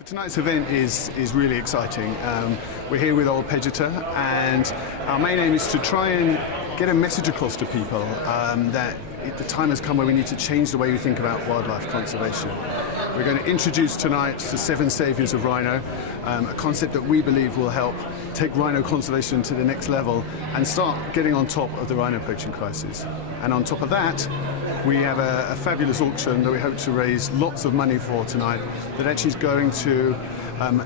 So tonight's event is really exciting. We're here with old Pejeta, and our main aim is to try and get a message across to people that the time has come where we need to change the way we think about wildlife conservation. We're going to introduce tonight the 7 Saviours of Rhino, a concept that we believe will help take rhino conservation to the next level and start getting on top of the rhino poaching crisis. And on top of that, we have a fabulous auction that we hope to raise lots of money for tonight that actually is going to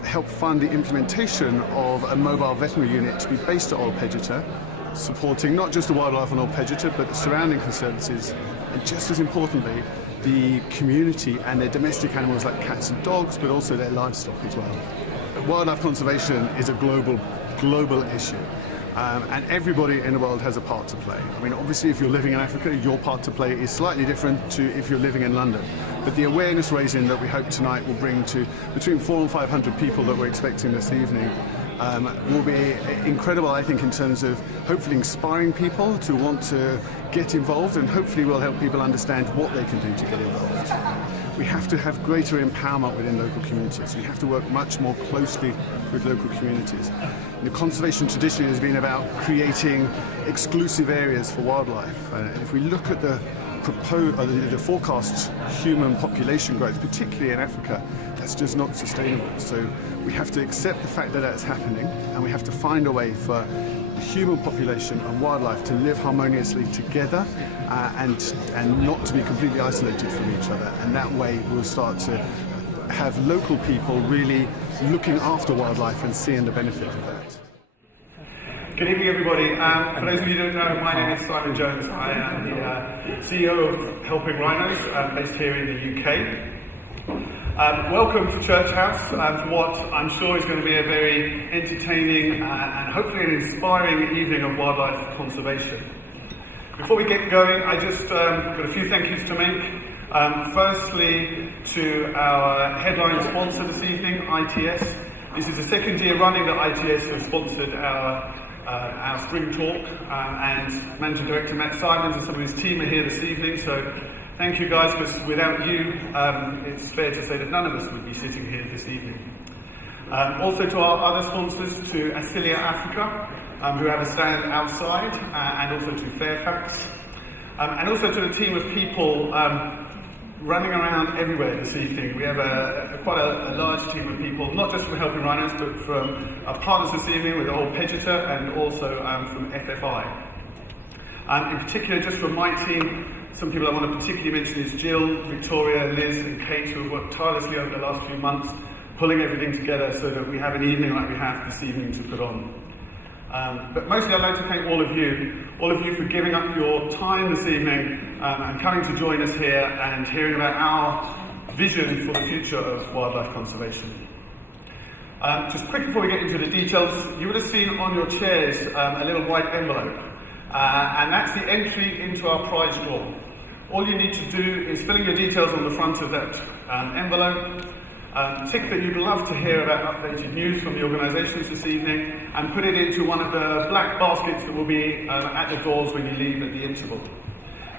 help fund the implementation of a mobile veterinary unit to be based at Old Pejeta, supporting not just the wildlife on Old Pejeta but the surrounding conservancies, and just as importantly the community and their domestic animals like cats and dogs, but also their livestock as well. Wildlife conservation is a global issue. And everybody in the world has a part to play. I mean, obviously, if you're living in Africa, your part to play is slightly different to if you're living in London. But the awareness raising that we hope tonight will bring to between 400 and 500 people that we're expecting this evening will be incredible, I think, in terms of hopefully inspiring people to want to get involved, and hopefully will help people understand what they can do to get involved. We have to have greater empowerment within local communities. We have to work much more closely with local communities. The conservation traditionally has been about creating exclusive areas for wildlife. And if we look at the forecast human population growth, particularly in Africa, that's just not sustainable. So we have to accept the fact that that's happening, and we have to find a way for the human population and wildlife to live harmoniously together and not to be completely isolated from each other. And that way we'll start to have local people really looking after wildlife and seeing the benefit of that. Good evening, everybody. For those of you who don't know, my name is Simon Jones. I am the CEO of Helping Rhinos, based here in the UK. Welcome to Church House for what I'm sure is going to be a very entertaining and hopefully an inspiring evening of wildlife conservation. Before we get going, I just got a few thank yous to make. Firstly, to our headline sponsor this evening, ITS. This is the second year running that ITS has sponsored our spring talk, and Managing Director Matt Simons and some of his team are here this evening, so thank you guys, because without you, it's fair to say that none of us would be sitting here this evening. Also to our other sponsors, to Asilia Africa, who have a stand outside, and also to Fairfax, and also to the team of people running around everywhere this evening. We have quite a large team of people, not just from Helping Rhinos, but from our partners this evening with Old Pejeta and also from FFI. In particular, just from my team, some people I want to particularly mention is Jill, Victoria, Liz and Kate, who have worked tirelessly over the last few months, pulling everything together so that we have an evening like we have this evening to put on. But mostly I'd like to thank all of you for giving up your time this evening and coming to join us here and hearing about our vision for the future of wildlife conservation. Just quick before we get into the details, you would have seen on your chairs a little white envelope, and that's the entry into our prize draw. All you need to do is fill in your details on the front of that envelope, tick that you'd love to hear about updated news from the organisations this evening, and put it into one of the black baskets that will be at the doors when you leave at the interval.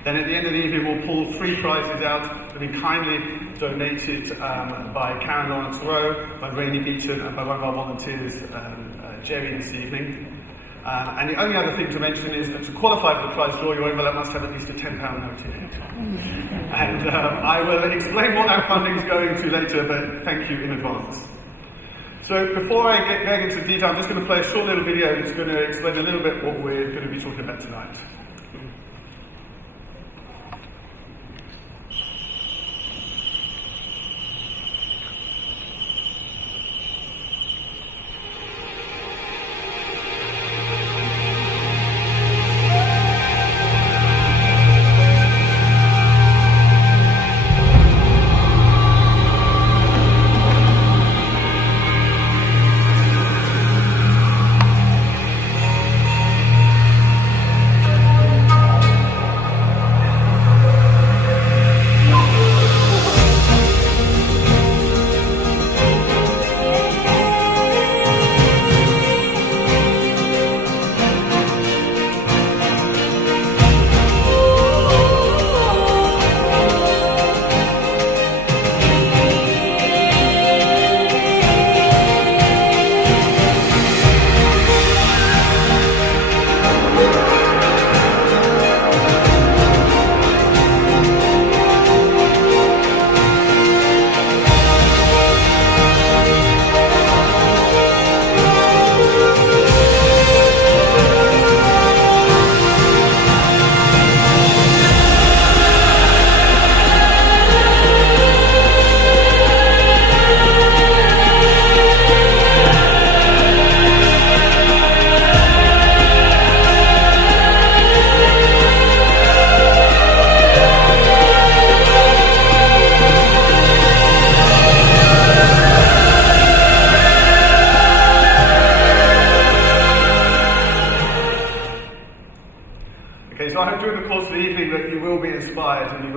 Then at the end of the evening we'll pull 3 prizes out that have been kindly donated by Karen Lawrence Rowe, by Rainey Beeton and by one of our volunteers, Jerry, this evening. And the only other thing to mention is that to qualify for the prize draw, your envelope must have at least a £10 note in it. And I will explain what our funding is going to later, but thank you in advance. So before I get going into the detail, I'm just going to play a short little video that's going to explain a little bit what we're going to be talking about tonight.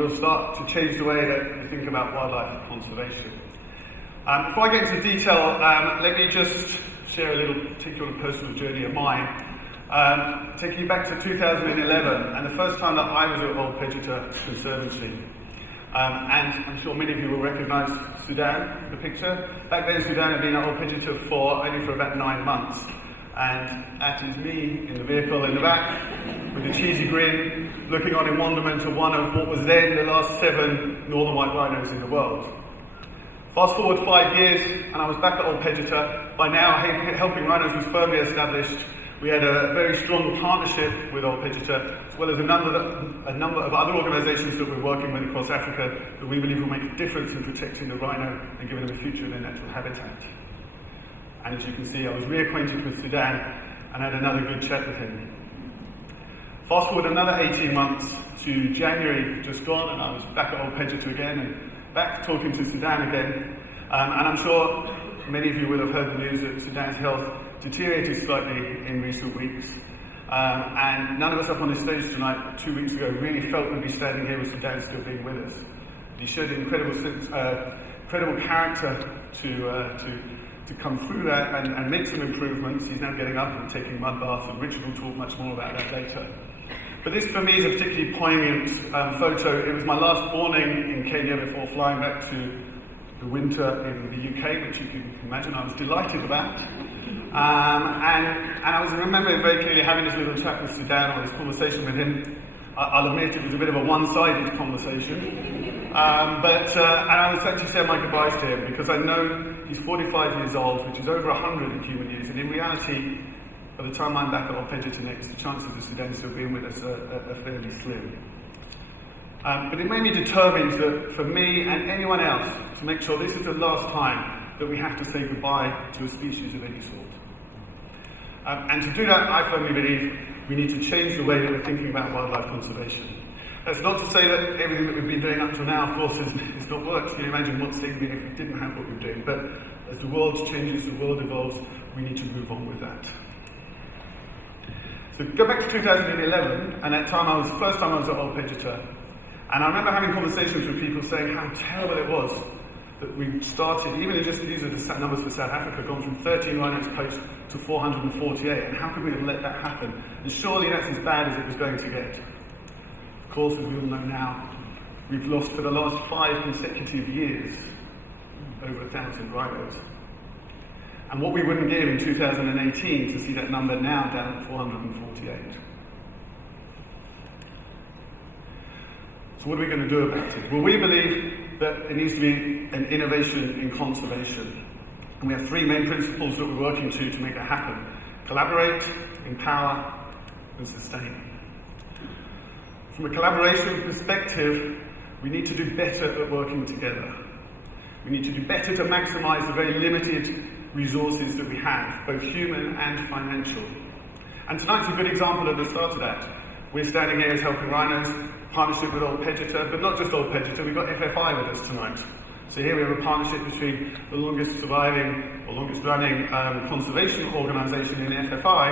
will start to change the way that we think about wildlife conservation. Before I get into detail, let me just share a little particular personal journey of mine. Taking you back to 2011, and the first time that I was at Old Pejeta Conservancy. And I'm sure many of you will recognise Sudan, the picture. Back then Sudan had been at Old Pejeta only for about 9 months. And that is me in the vehicle in the back, with a cheesy grin, looking on in wonderment at one of what was then the last 7 northern white rhinos in the world. Fast forward 5 years, and I was back at Old Pejeta. By now, Helping Rhinos was firmly established. We had a very strong partnership with Old Pejeta, as well as a number of other organisations that we're working with across Africa that we believe will make a difference in protecting the rhino and giving them a future in their natural habitat. And as you can see, I was reacquainted with Sudan and had another good chat with him. Fast forward another 18 months to January just gone, and I was back at Old Pejeta again, and back talking to Sudan again. And I'm sure many of you will have heard the news that Sudan's health deteriorated slightly in recent weeks. And none of us up on this stage tonight, 2 weeks ago, really felt we'd be standing here with Sudan still being with us. He showed incredible character to come through that and make some improvements. He's now getting up and taking mud baths, and Richard will talk much more about that later. But this for me is a particularly poignant photo. It was my last morning in Kenya before flying back to the winter in the UK, which you can imagine I was delighted about. And I was remembering very clearly having this little chat with Sudan, or this conversation with him. I'll admit it was a bit of a one-sided conversation. And I was actually saying my goodbyes to him, because I know he's 45 years old, which is over 100 in human years, and in reality, by the time I'm back at Old Pejeta next, the chances of Sudan still being with us are fairly slim. But it made me determined that for me and anyone else, to make sure this is the last time that we have to say goodbye to a species of any sort. And to do that, I firmly believe we need to change the way that we're thinking about wildlife conservation. That's not to say that everything that we've been doing up to now, of course, has not worked. Can you imagine what things would be if we didn't have what we're doing? But as the world changes, the world evolves, we need to move on with that. So go back to 2011, and that time first time I was at Old Pejeta, and I remember having conversations with people saying how terrible it was that we started, even just these are the numbers for South Africa, gone from 13 rhinos poached to 448, and how could we have let that happen? And surely that's as bad as it was going to get. Of course, as we all know now, we've lost for the last 5 consecutive years over 1,000 rhinos. And what we wouldn't give in 2018 to see that number now down at 448. So what are we going to do about it? Well, we believe that there needs to be an innovation in conservation. And we have 3 main principles that we're working to make that happen. Collaborate, empower, and sustain. From a collaboration perspective, we need to do better at working together. We need to do better to maximise the very limited resources that we have, both human and financial. And tonight's a good example at the start of that. We're standing here as Helping Rhinos, partnership with Old Pejeta, but not just Old Pejeta, we've got FFI with us tonight. So here we have a partnership between the longest surviving, or longest running conservation organisation in FFI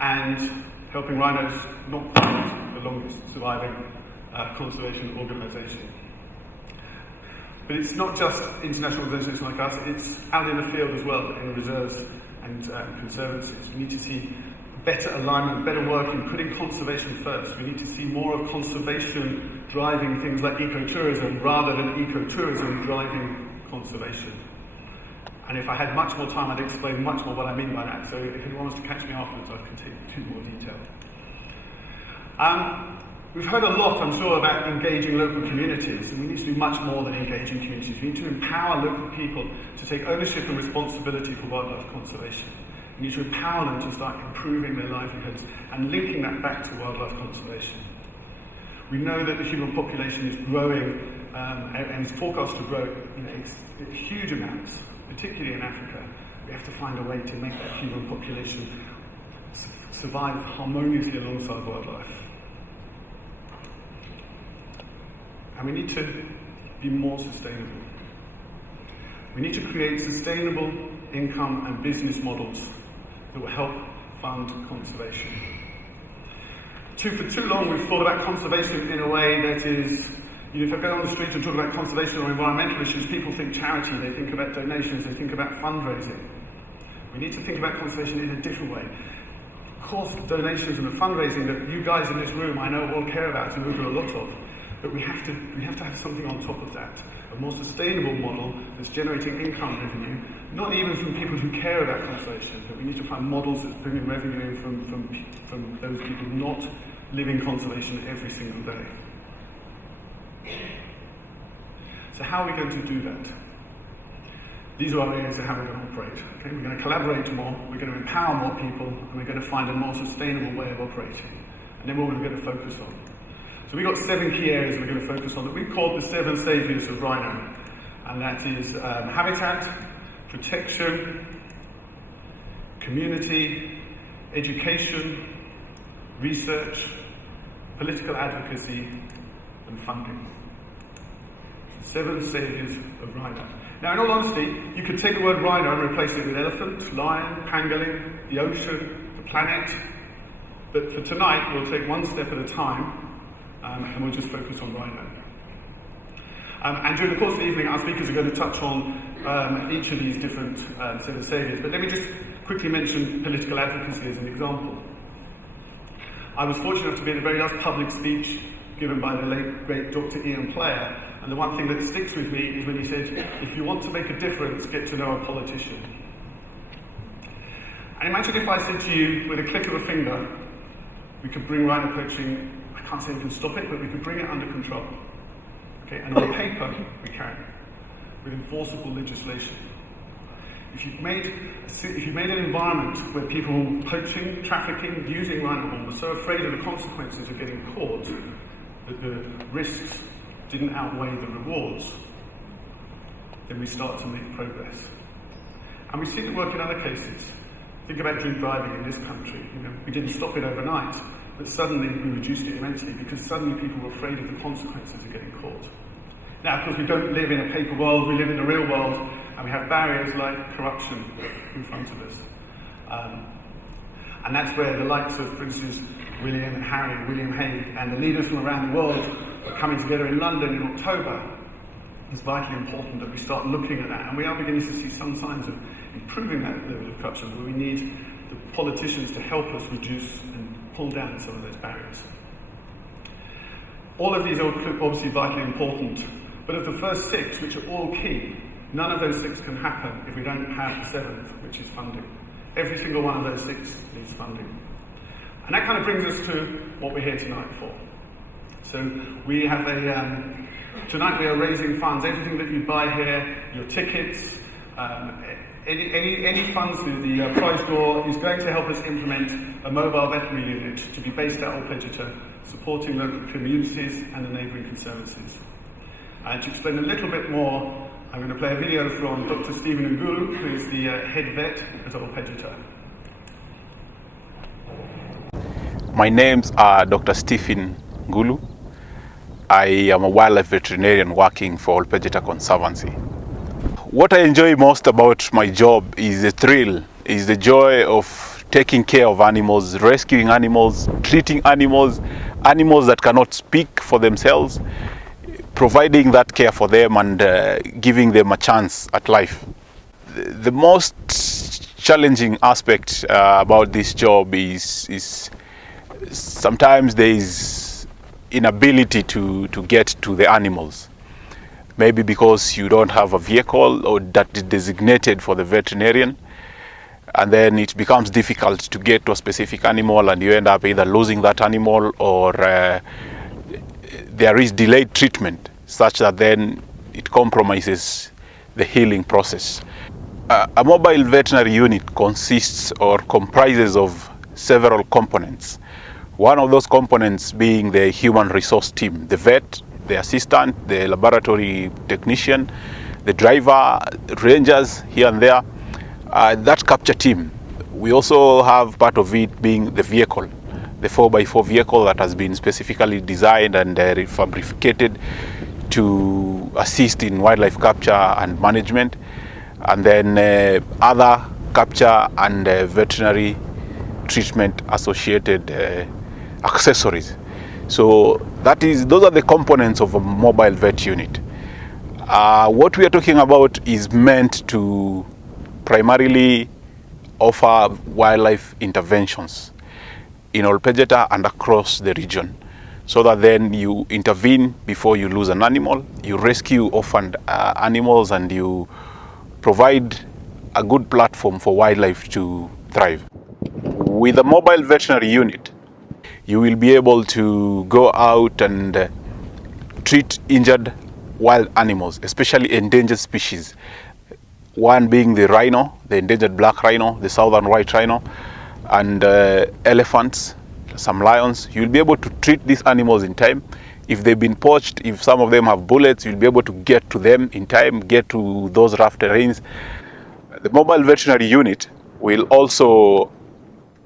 and Helping Rhinos, not the longest surviving conservation organisation. But it's not just international organisations like us, it's out in the field as well, in reserves and conservancies. We need to see better alignment, better work in putting conservation first. We need to see more of conservation driving things like ecotourism rather than ecotourism driving conservation. And if I had much more time, I'd explain much more what I mean by that. So if anyone wants to catch me afterwards, I can take you to more detail. We've heard a lot, I'm sure, about engaging local communities, and we need to do much more than engaging communities. We need to empower local people to take ownership and responsibility for wildlife conservation. We need to empower them to start improving their livelihoods and linking that back to wildlife conservation. We know that the human population is growing and is forecast to grow in huge amounts, particularly in Africa. We have to find a way to make that human population survive harmoniously alongside wildlife. And we need to be more sustainable. We need to create sustainable income and business models that will help fund conservation. For too long, we've thought about conservation in a way that is if I go on the street and talk about conservation or environmental issues, people think charity, they think about donations, they think about fundraising. We need to think about conservation in a different way. Of course, donations and the fundraising that you guys in this room I know all care about and we do a lot of, but we have to have something on top of that. A more sustainable model that's generating income revenue, not even from people who care about conservation, but we need to find models that's bringing revenue in from those people not living conservation every single day. So how are we going to do that? These are our areas of how we're going to operate. Okay? We're going to collaborate more, we're going to empower more people, and we're going to find a more sustainable way of operating. And then what we're going to focus on. So we've got 7 key areas we're going to focus on that we've called the 7 Saviours of Rhino. And that is habitat, protection, community, education, research, political advocacy, and funding. 7 Saviours of Rhino. Now, in all honesty, you could take the word rhino and replace it with elephant, lion, pangolin, the ocean, the planet. But for tonight, we'll take one step at a time, and we'll just focus on rhino. And during the course of the evening, our speakers are going to touch on each of these different set of saviours. But let me just quickly mention political advocacy as an example. I was fortunate enough to be at the very last public speech given by the late, great Dr. Ian Player. And the one thing that sticks with me is when he said, if you want to make a difference, get to know a politician. And imagine if I said to you, with a click of a finger, we could bring rhino poaching, I can't say we can stop it, but we could bring it under control. Okay, and on paper, we can, with enforceable legislation. If you've made an environment where people poaching, trafficking, using rhino horn were so afraid of the consequences of getting caught that the risks didn't outweigh the rewards, then we start to make progress. And we see it work in other cases. Think about drink driving in this country. We didn't stop it overnight, but suddenly we reduced it immensely because suddenly people were afraid of the consequences of getting caught. Now, of course, we don't live in a paper world, we live in the real world, and we have barriers like corruption in front of us. And that's where the likes of Princes William and Harry and William Hague and the leaders from around the world are coming together in London in October. It's vitally important that we start looking at that, and we are beginning to see some signs of improving that level of corruption, but we need the politicians to help us reduce and pull down some of those barriers. All of these are obviously vitally important, but of the first 6, which are all key, none of those 6 can happen if we don't have the 7th, which is funding. Every single one of those 6 needs funding. And that kind of brings us to what we're here tonight for. So we have tonight we are raising funds. Everything that you buy here, your tickets, any funds through the prize draw is going to help us implement a mobile veterinary unit to be based out of Pejeta, supporting local communities and the neighbouring conservancies. And to explain a little bit more, I'm going to play a video from Dr. Stephen Ngulu, who is the head vet at Old Pejeta. My name's Dr. Stephen Ngulu. I am a wildlife veterinarian working for Old Pejeta Conservancy. What I enjoy most about my job is the thrill, is the joy of taking care of animals, rescuing animals, treating animals, animals that cannot speak for themselves, providing that care for them and giving them a chance at life. The most challenging aspect about this job is sometimes there is inability to get to the animals. Maybe because you don't have a vehicle or that is designated for the veterinarian, and then it becomes difficult to get to a specific animal and you end up either losing that animal or there is delayed treatment such that then it compromises the healing process. A mobile veterinary unit consists or comprises of several components. One of those components being the human resource team, the vet, the assistant, the laboratory technician, the driver, rangers here and there, that capture team. We also have part of it being the vehicle, the 4x4 vehicle that has been specifically designed and refabricated to assist in wildlife capture and management, and then other capture and veterinary treatment associated accessories. So those are the components of a mobile vet unit. What we are talking about is meant to primarily offer wildlife interventions in all Pejeta and across the region, so that then you intervene before you lose an animal, you rescue orphaned animals, and you provide a good platform for wildlife to thrive. With a mobile veterinary unit, you will be able to go out and treat injured wild animals, especially endangered species. One being the rhino, the endangered black rhino, the southern white rhino, and elephants, some lions. You'll be able to treat these animals in time. If they've been poached, if some of them have bullets, you'll be able to get to them in time, get to those rough terrains. The mobile veterinary unit will also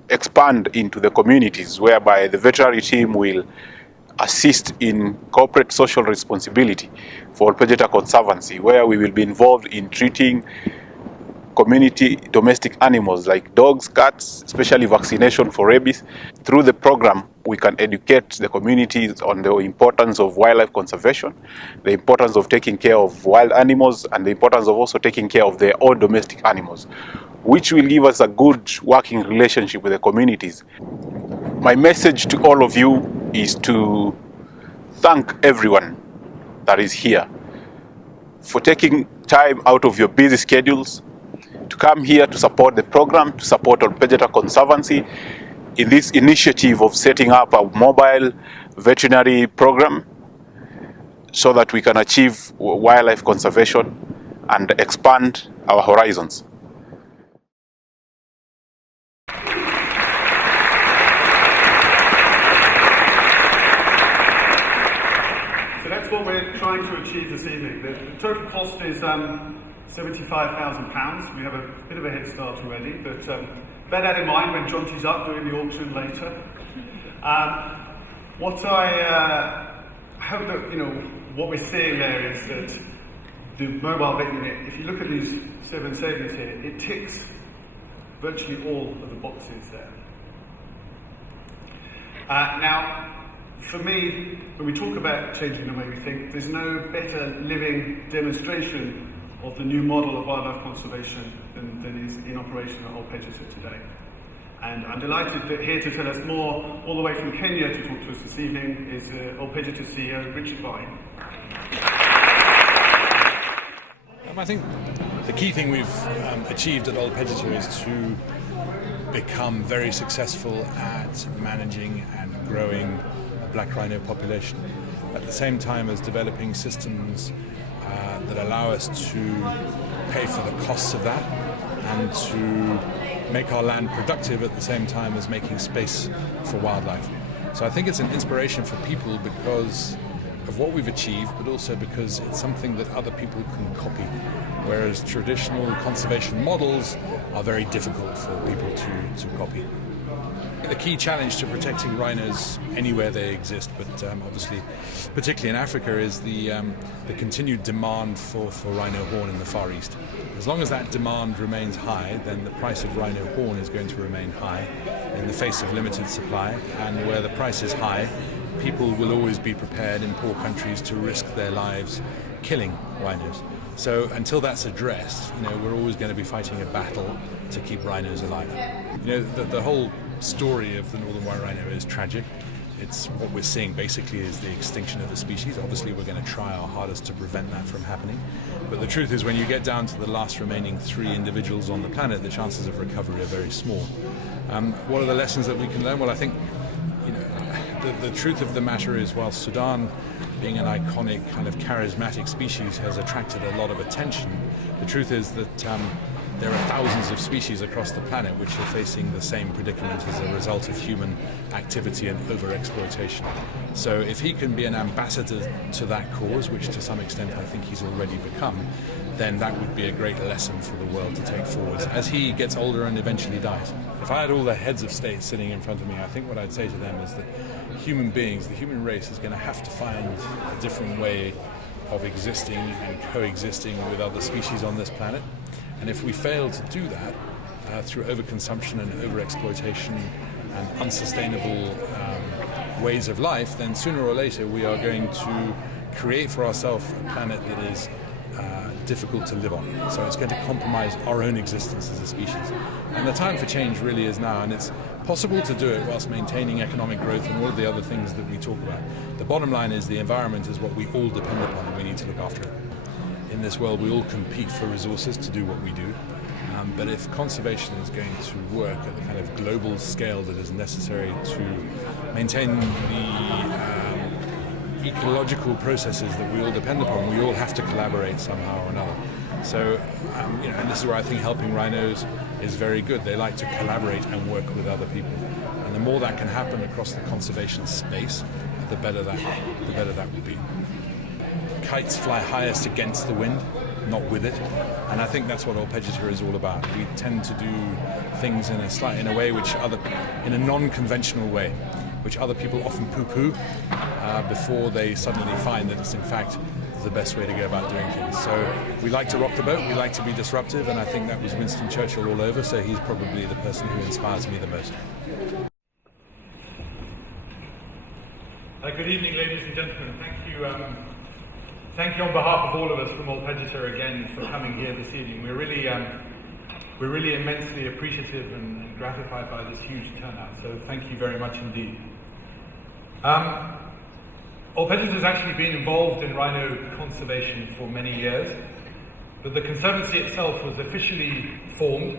expand into the communities, whereby the veterinary team will assist in corporate social responsibility for Pejeta Conservancy, where we will be involved in treating community domestic animals like dogs, cats, especially vaccination for rabies. Through the program, we can educate the communities on the importance of wildlife conservation, the importance of taking care of wild animals, and the importance of also taking care of their own domestic animals, which will give us a good working relationship with the communities. My message to all of you is to thank everyone that is here for taking time out of your busy schedules to come here to support the program, to support our Pejeta Conservancy in this initiative of setting up a mobile veterinary program so that we can achieve wildlife conservation and expand our horizons. So that's what we're trying to achieve this evening. The total cost is £75,000. We have a bit of a head start already, but bear that in mind when Jonty's up doing the auction later. What I hope that, what we're seeing there is that the mobile vet unit, if you look at these 7 saviours here, it ticks virtually all of the boxes there. Now, for me, when we talk about changing the way we think, there's no better living demonstration of the new model of wildlife conservation than is in operation at Old Pejeta today. And I'm delighted that here to tell us more, all the way from Kenya to talk to us this evening, is Old Pejeta CEO Richard Vine. I think the key thing we've achieved at Old Pejeta is to become very successful at managing and growing a black rhino population, at the same time as developing systems that allow us to pay for the costs of that and to make our land productive at the same time as making space for wildlife. So I think it's an inspiration for people because of what we've achieved, but also because it's something that other people can copy, whereas traditional conservation models are very difficult for people to copy. The key challenge to protecting rhinos anywhere they exist, but obviously particularly in Africa, is the continued demand for rhino horn in the Far East. As long as that demand remains high, then the price of rhino horn is going to remain high in the face of limited supply, and where the price is high, people will always be prepared in poor countries to risk their lives killing rhinos. So until that's addressed, we're always going to be fighting a battle to keep rhinos alive. The whole story of the northern white rhino is tragic. It's what we're seeing basically is the extinction of the species. Obviously we're going to try our hardest to prevent that from happening. But the truth is, when you get down to the last remaining 3 individuals on the planet, the chances of recovery are very small. What are the lessons that we can learn? Well, I think the truth of the matter is, while Sudan, being an iconic kind of charismatic species, has attracted a lot of attention, the truth is that there are thousands of species across the planet which are facing the same predicament as a result of human activity and overexploitation. So if he can be an ambassador to that cause, which to some extent I think he's already become, then that would be a great lesson for the world to take forwards as he gets older and eventually dies. If I had all the heads of state sitting in front of me, I think what I'd say to them is that human beings, the human race, is going to have to find a different way of existing and coexisting with other species on this planet. And if we fail to do that through overconsumption and overexploitation and unsustainable ways of life, then sooner or later we are going to create for ourselves a planet that is difficult to live on. So it's going to compromise our own existence as a species. And the time for change really is now, and it's possible to do it whilst maintaining economic growth and all of the other things that we talk about. The bottom line is the environment is what we all depend upon, and we need to look after it. In this world, we all compete for resources to do what we do. But if conservation is going to work at the kind of global scale that is necessary to maintain the ecological processes that we all depend upon, we all have to collaborate somehow or another. So, and this is where I think helping rhinos is very good. They like to collaborate and work with other people. And the more that can happen across the conservation space, the better that will be. Kites fly highest against the wind, not with it. And I think that's what Pejeta is all about. We tend to do things in a way which in a non-conventional way, which other people often poo-poo before they suddenly find that it's in fact the best way to go about doing things. So we like to rock the boat, we like to be disruptive, and I think that was Winston Churchill all over, so he's probably the person who inspires me the most. Good evening, ladies and gentlemen. Thank you on behalf of all of us from Pejeta again for coming here this evening. We're really immensely appreciative and gratified by this huge turnout, so thank you very much indeed. Pejeta has actually been involved in rhino conservation for many years, but the Conservancy itself was officially formed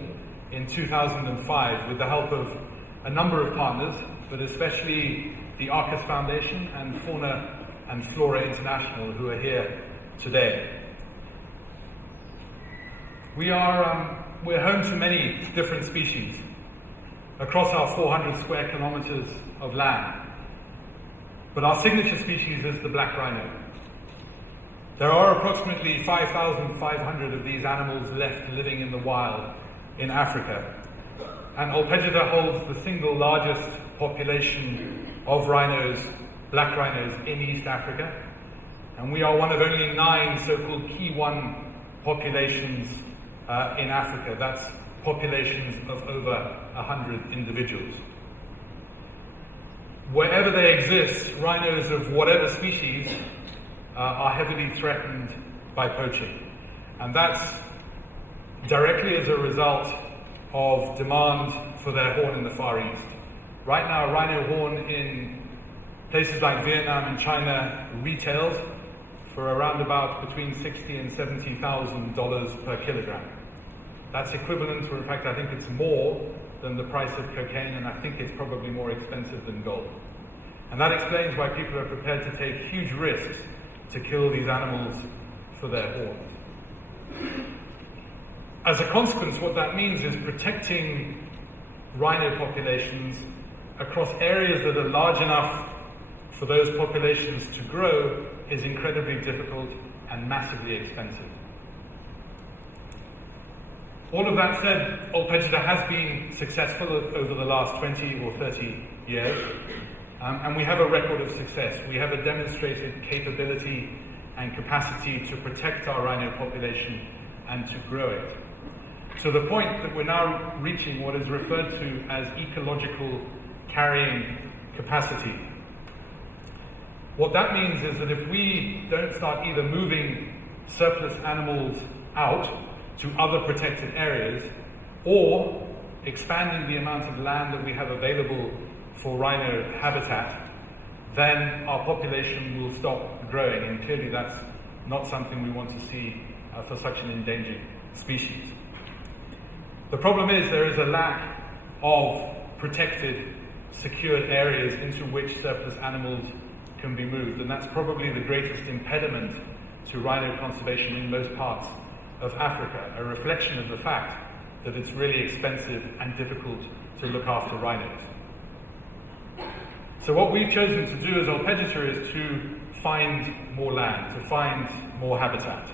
in 2005 with the help of a number of partners, but especially the Arcus Foundation and Fauna and Flora International, who are here today. We're home to many different species across our 400 square kilometers of land. But our signature species is the black rhino. There are approximately 5,500 of these animals left living in the wild in Africa. And Pejeta holds the single largest population of rhinos, black rhinos, in East Africa. And we are one of only 9 so-called key 1 populations in Africa. That's populations of over 100 individuals. Wherever they exist, rhinos of whatever species are heavily threatened by poaching. And that's directly as a result of demand for their horn in the Far East. Right now, rhino horn in places like Vietnam and China retails for around about between $60,000 and $70,000 per kilogram. That's equivalent, or in fact I think it's more than the price of cocaine, and I think it's probably more expensive than gold. And that explains why people are prepared to take huge risks to kill these animals for their horns. As a consequence, what that means is protecting rhino populations across areas that are large enough for those populations to grow is incredibly difficult and massively expensive. All of that said, Pejeta has been successful over the last 20 or 30 years, and we have a record of success. We have a demonstrated capability and capacity to protect our rhino population and to grow it. To the point that we're now reaching what is referred to as ecological carrying capacity. What that means is that if we don't start either moving surplus animals out to other protected areas, or expanding the amount of land that we have available for rhino habitat, then our population will stop growing, and clearly that's not something we want to see for such an endangered species. The problem is there is a lack of protected, secured areas into which surplus animals can be moved, and that's probably the greatest impediment to rhino conservation in most parts of Africa, a reflection of the fact that it's really expensive and difficult to look after rhinos. So what we've chosen to do as Pejeta is to find more land, to find more habitat.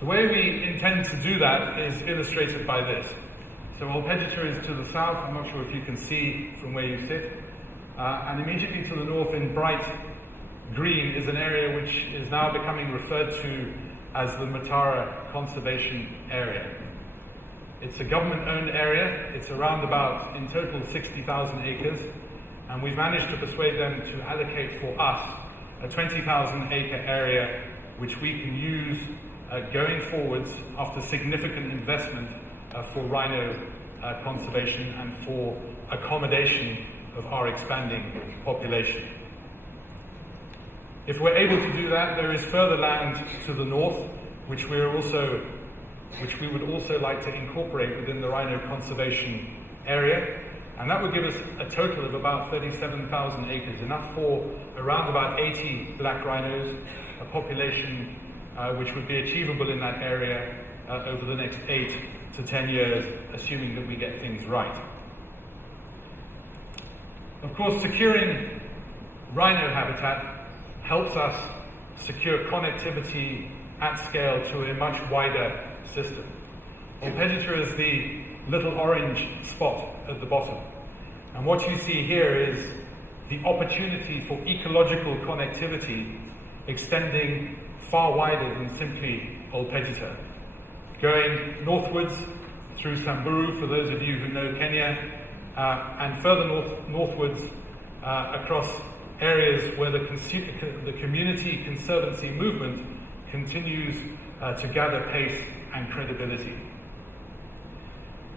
The way we intend to do that is illustrated by this. So Pejeta is to the south, I'm not sure if you can see from where you sit, and immediately to the north in bright green is an area which is now becoming referred to as the Matara Conservation Area. It's a government-owned area. It's around about, in total, 60,000 acres, and we've managed to persuade them to allocate for us a 20,000 acre area which we can use going forwards after significant investment for rhino conservation and for accommodation of our expanding population. If we're able to do that, there is further land to the north, which we would also like to incorporate within the rhino conservation area, and that would give us a total of about 37,000 acres, enough for around about 80 black rhinos, a population which would be achievable in that area over the next 8 to 10 years, assuming that we get things right. Of course, securing rhino habitat helps us secure connectivity at scale to a much wider system. Pejeta is the little orange spot at the bottom. And what you see here is the opportunity for ecological connectivity extending far wider than simply Old Pejeta. Going northwards through Samburu, for those of you who know Kenya, and further northwards across areas where the community conservancy movement continues to gather pace and credibility.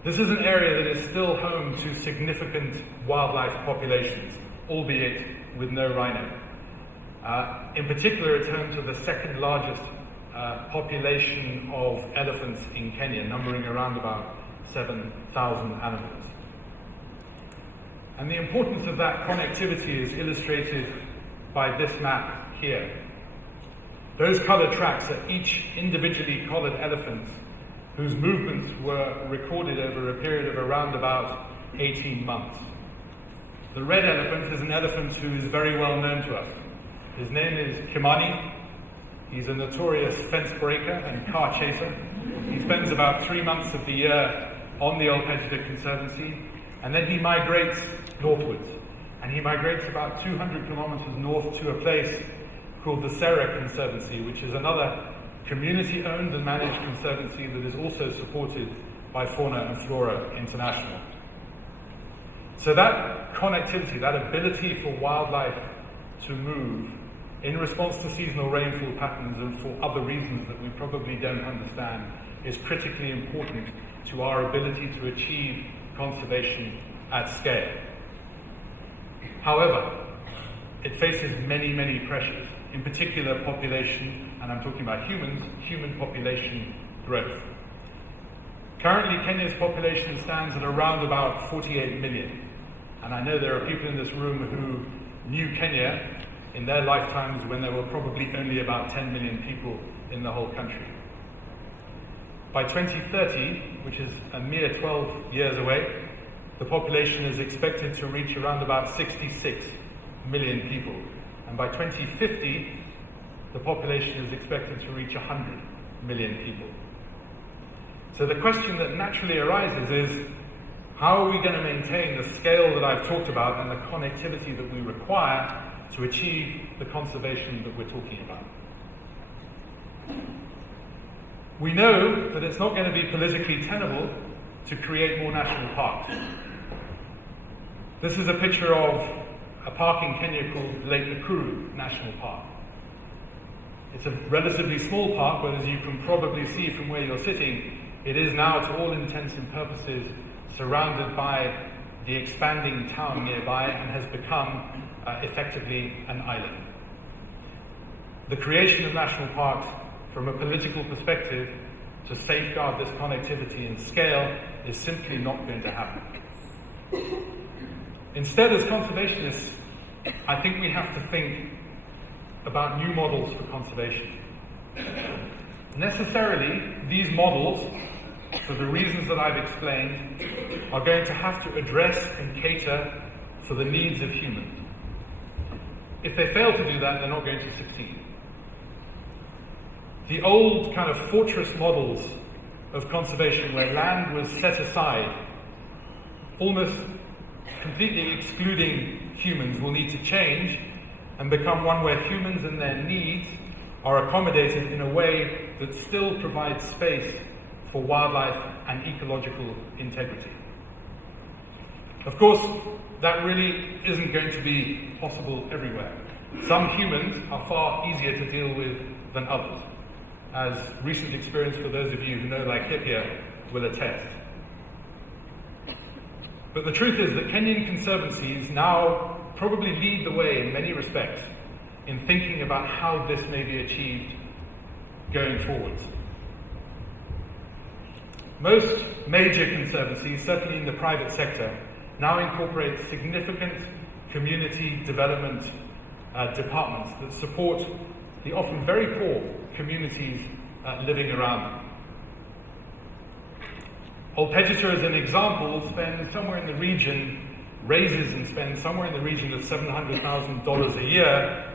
This is an area that is still home to significant wildlife populations, albeit with no rhino. In particular, it's home to the second largest population of elephants in Kenya, numbering around about 7,000 animals. And the importance of that connectivity is illustrated by this map here. Those colored tracks are each individually collared elephants whose movements were recorded over a period of around about 18 months. The red elephant is an elephant who is very well known to us. His name is Kimani. He's a notorious fence breaker and car chaser. He spends about 3 months of the year on the Old Pejeta Conservancy, and then he migrates northwards. And he migrates about 200 kilometers north to a place called the Serra Conservancy, which is another community-owned and managed conservancy that is also supported by Fauna and Flora International. So that connectivity, that ability for wildlife to move in response to seasonal rainfall patterns and for other reasons that we probably don't understand, is critically important to our ability to achieve conservation at scale. However, it faces many, many pressures, in particular population, and I'm talking about humans, human population growth. Currently, Kenya's population stands at around about 48 million. And I know there are people in this room who knew Kenya in their lifetimes when there were probably only about 10 million people in the whole country. By 2030, which is a mere 12 years away, the population is expected to reach around about 66 million people. And by 2050, the population is expected to reach 100 million people. So the question that naturally arises is, how are we going to maintain the scale that I've talked about and the connectivity that we require to achieve the conservation that we're talking about? We know that it's not going to be politically tenable to create more national parks. This is a picture of a park in Kenya called Lake Nakuru National Park. It's a relatively small park, but as you can probably see from where you're sitting, it is now, to all intents and purposes, surrounded by the expanding town nearby and has become effectively an island. The creation of national parks, from a political perspective, to safeguard this connectivity and scale is simply not going to happen. Instead, as conservationists, I think we have to think about new models for conservation. Necessarily, these models, for the reasons that I've explained, are going to have to address and cater for the needs of humans. If they fail to do that, they're not going to succeed. The old kind of fortress models of conservation, where land was set aside, almost completely excluding humans, will need to change and become one where humans and their needs are accommodated in a way that still provides space for wildlife and ecological integrity. Of course, that really isn't going to be possible everywhere. Some humans are far easier to deal with than others, as recent experience for those of you who know Laikipia will attest. But the truth is that Kenyan conservancies now probably lead the way in many respects in thinking about how this may be achieved going forwards. Most major conservancies, certainly in the private sector, now incorporate significant community development departments that support the often very poor communities living around them. Old Pejeta, as an example, spends somewhere in the region, raises and spends somewhere in the region of $700,000 a year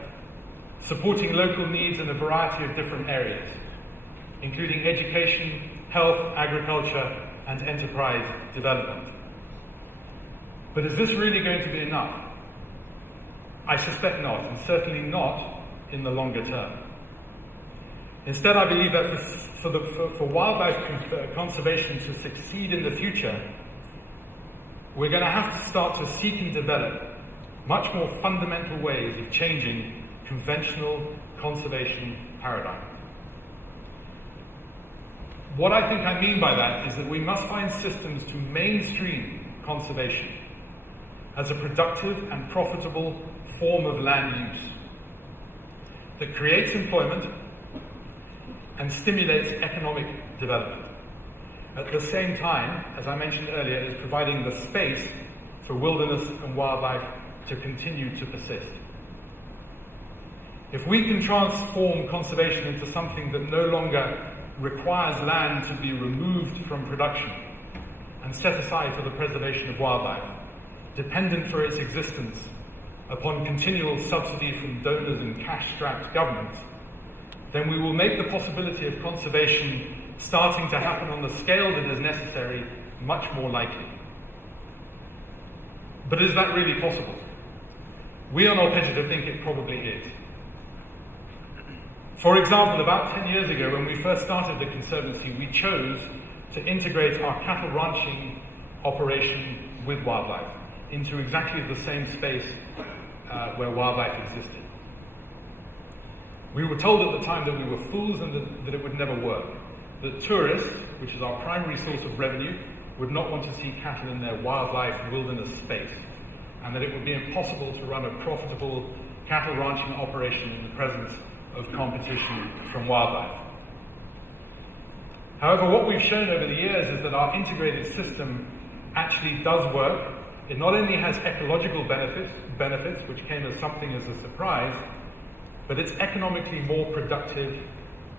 supporting local needs in a variety of different areas, including education, health, agriculture, and enterprise development. But is this really going to be enough? I suspect not, and certainly not in the longer term. Instead, I believe that for wildlife conservation to succeed in the future, we're going to have to start to seek and develop much more fundamental ways of changing conventional conservation paradigm. What I think I mean by that is that we must find systems to mainstream conservation as a productive and profitable form of land use that creates employment and stimulates economic development. At the same time, as I mentioned earlier, is providing the space for wilderness and wildlife to continue to persist. If we can transform conservation into something that no longer requires land to be removed from production and set aside for the preservation of wildlife, dependent for its existence upon continual subsidy from donors and cash-strapped governments, then we will make the possibility of conservation starting to happen on the scale that is necessary much more likely. But is that really possible? We on Old Pejeta think it probably is. For example, about 10 years ago, when we first started the Conservancy, we chose to integrate our cattle ranching operation with wildlife into exactly the same space where wildlife existed. We were told at the time that we were fools and that it would never work. That tourists, which is our primary source of revenue, would not want to see cattle in their wildlife wilderness space, and that it would be impossible to run a profitable cattle ranching operation in the presence of competition from wildlife. However, what we've shown over the years is that our integrated system actually does work. It not only has ecological benefits, which came as something as a surprise, but it's economically more productive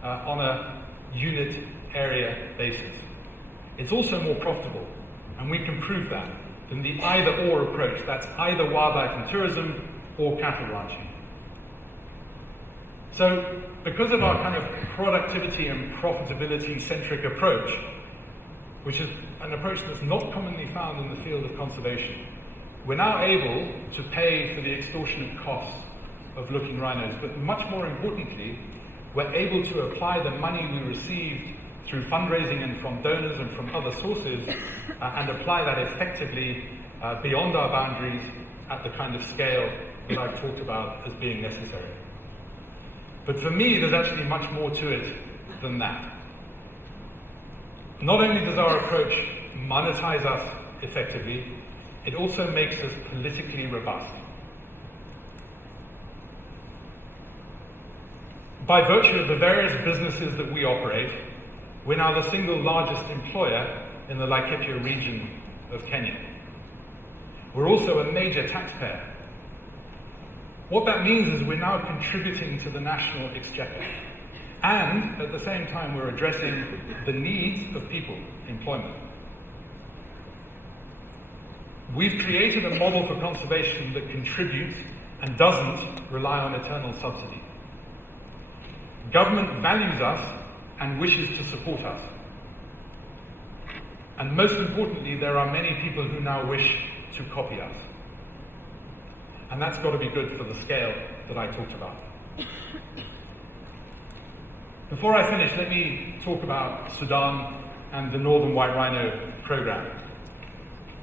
on a unit area basis. It's also more profitable, and we can prove that in the either-or approach. That's either wildlife and tourism or cattle ranching. So, because of our kind of productivity and profitability-centric approach, which is an approach that's not commonly found in the field of conservation, we're now able to pay for the extortionate cost of looking rhinos, but much more importantly, we're able to apply the money we received through fundraising and from donors and from other sources and apply that effectively beyond our boundaries at the kind of scale that I've talked about as being necessary. But for me, there's actually much more to it than that. Not only does our approach monetize us effectively, it also makes us politically robust. By virtue of the various businesses that we operate, we're now the single largest employer in the Laikipia region of Kenya. We're also a major taxpayer. What that means is we're now contributing to the national exchequer. And at the same time, we're addressing the needs of people, employment. We've created a model for conservation that contributes and doesn't rely on eternal subsidy. Government values us and wishes to support us. And most importantly, there are many people who now wish to copy us. And that's got to be good for the scale that I talked about. Before I finish, let me talk about Sudan and the Northern White Rhino program.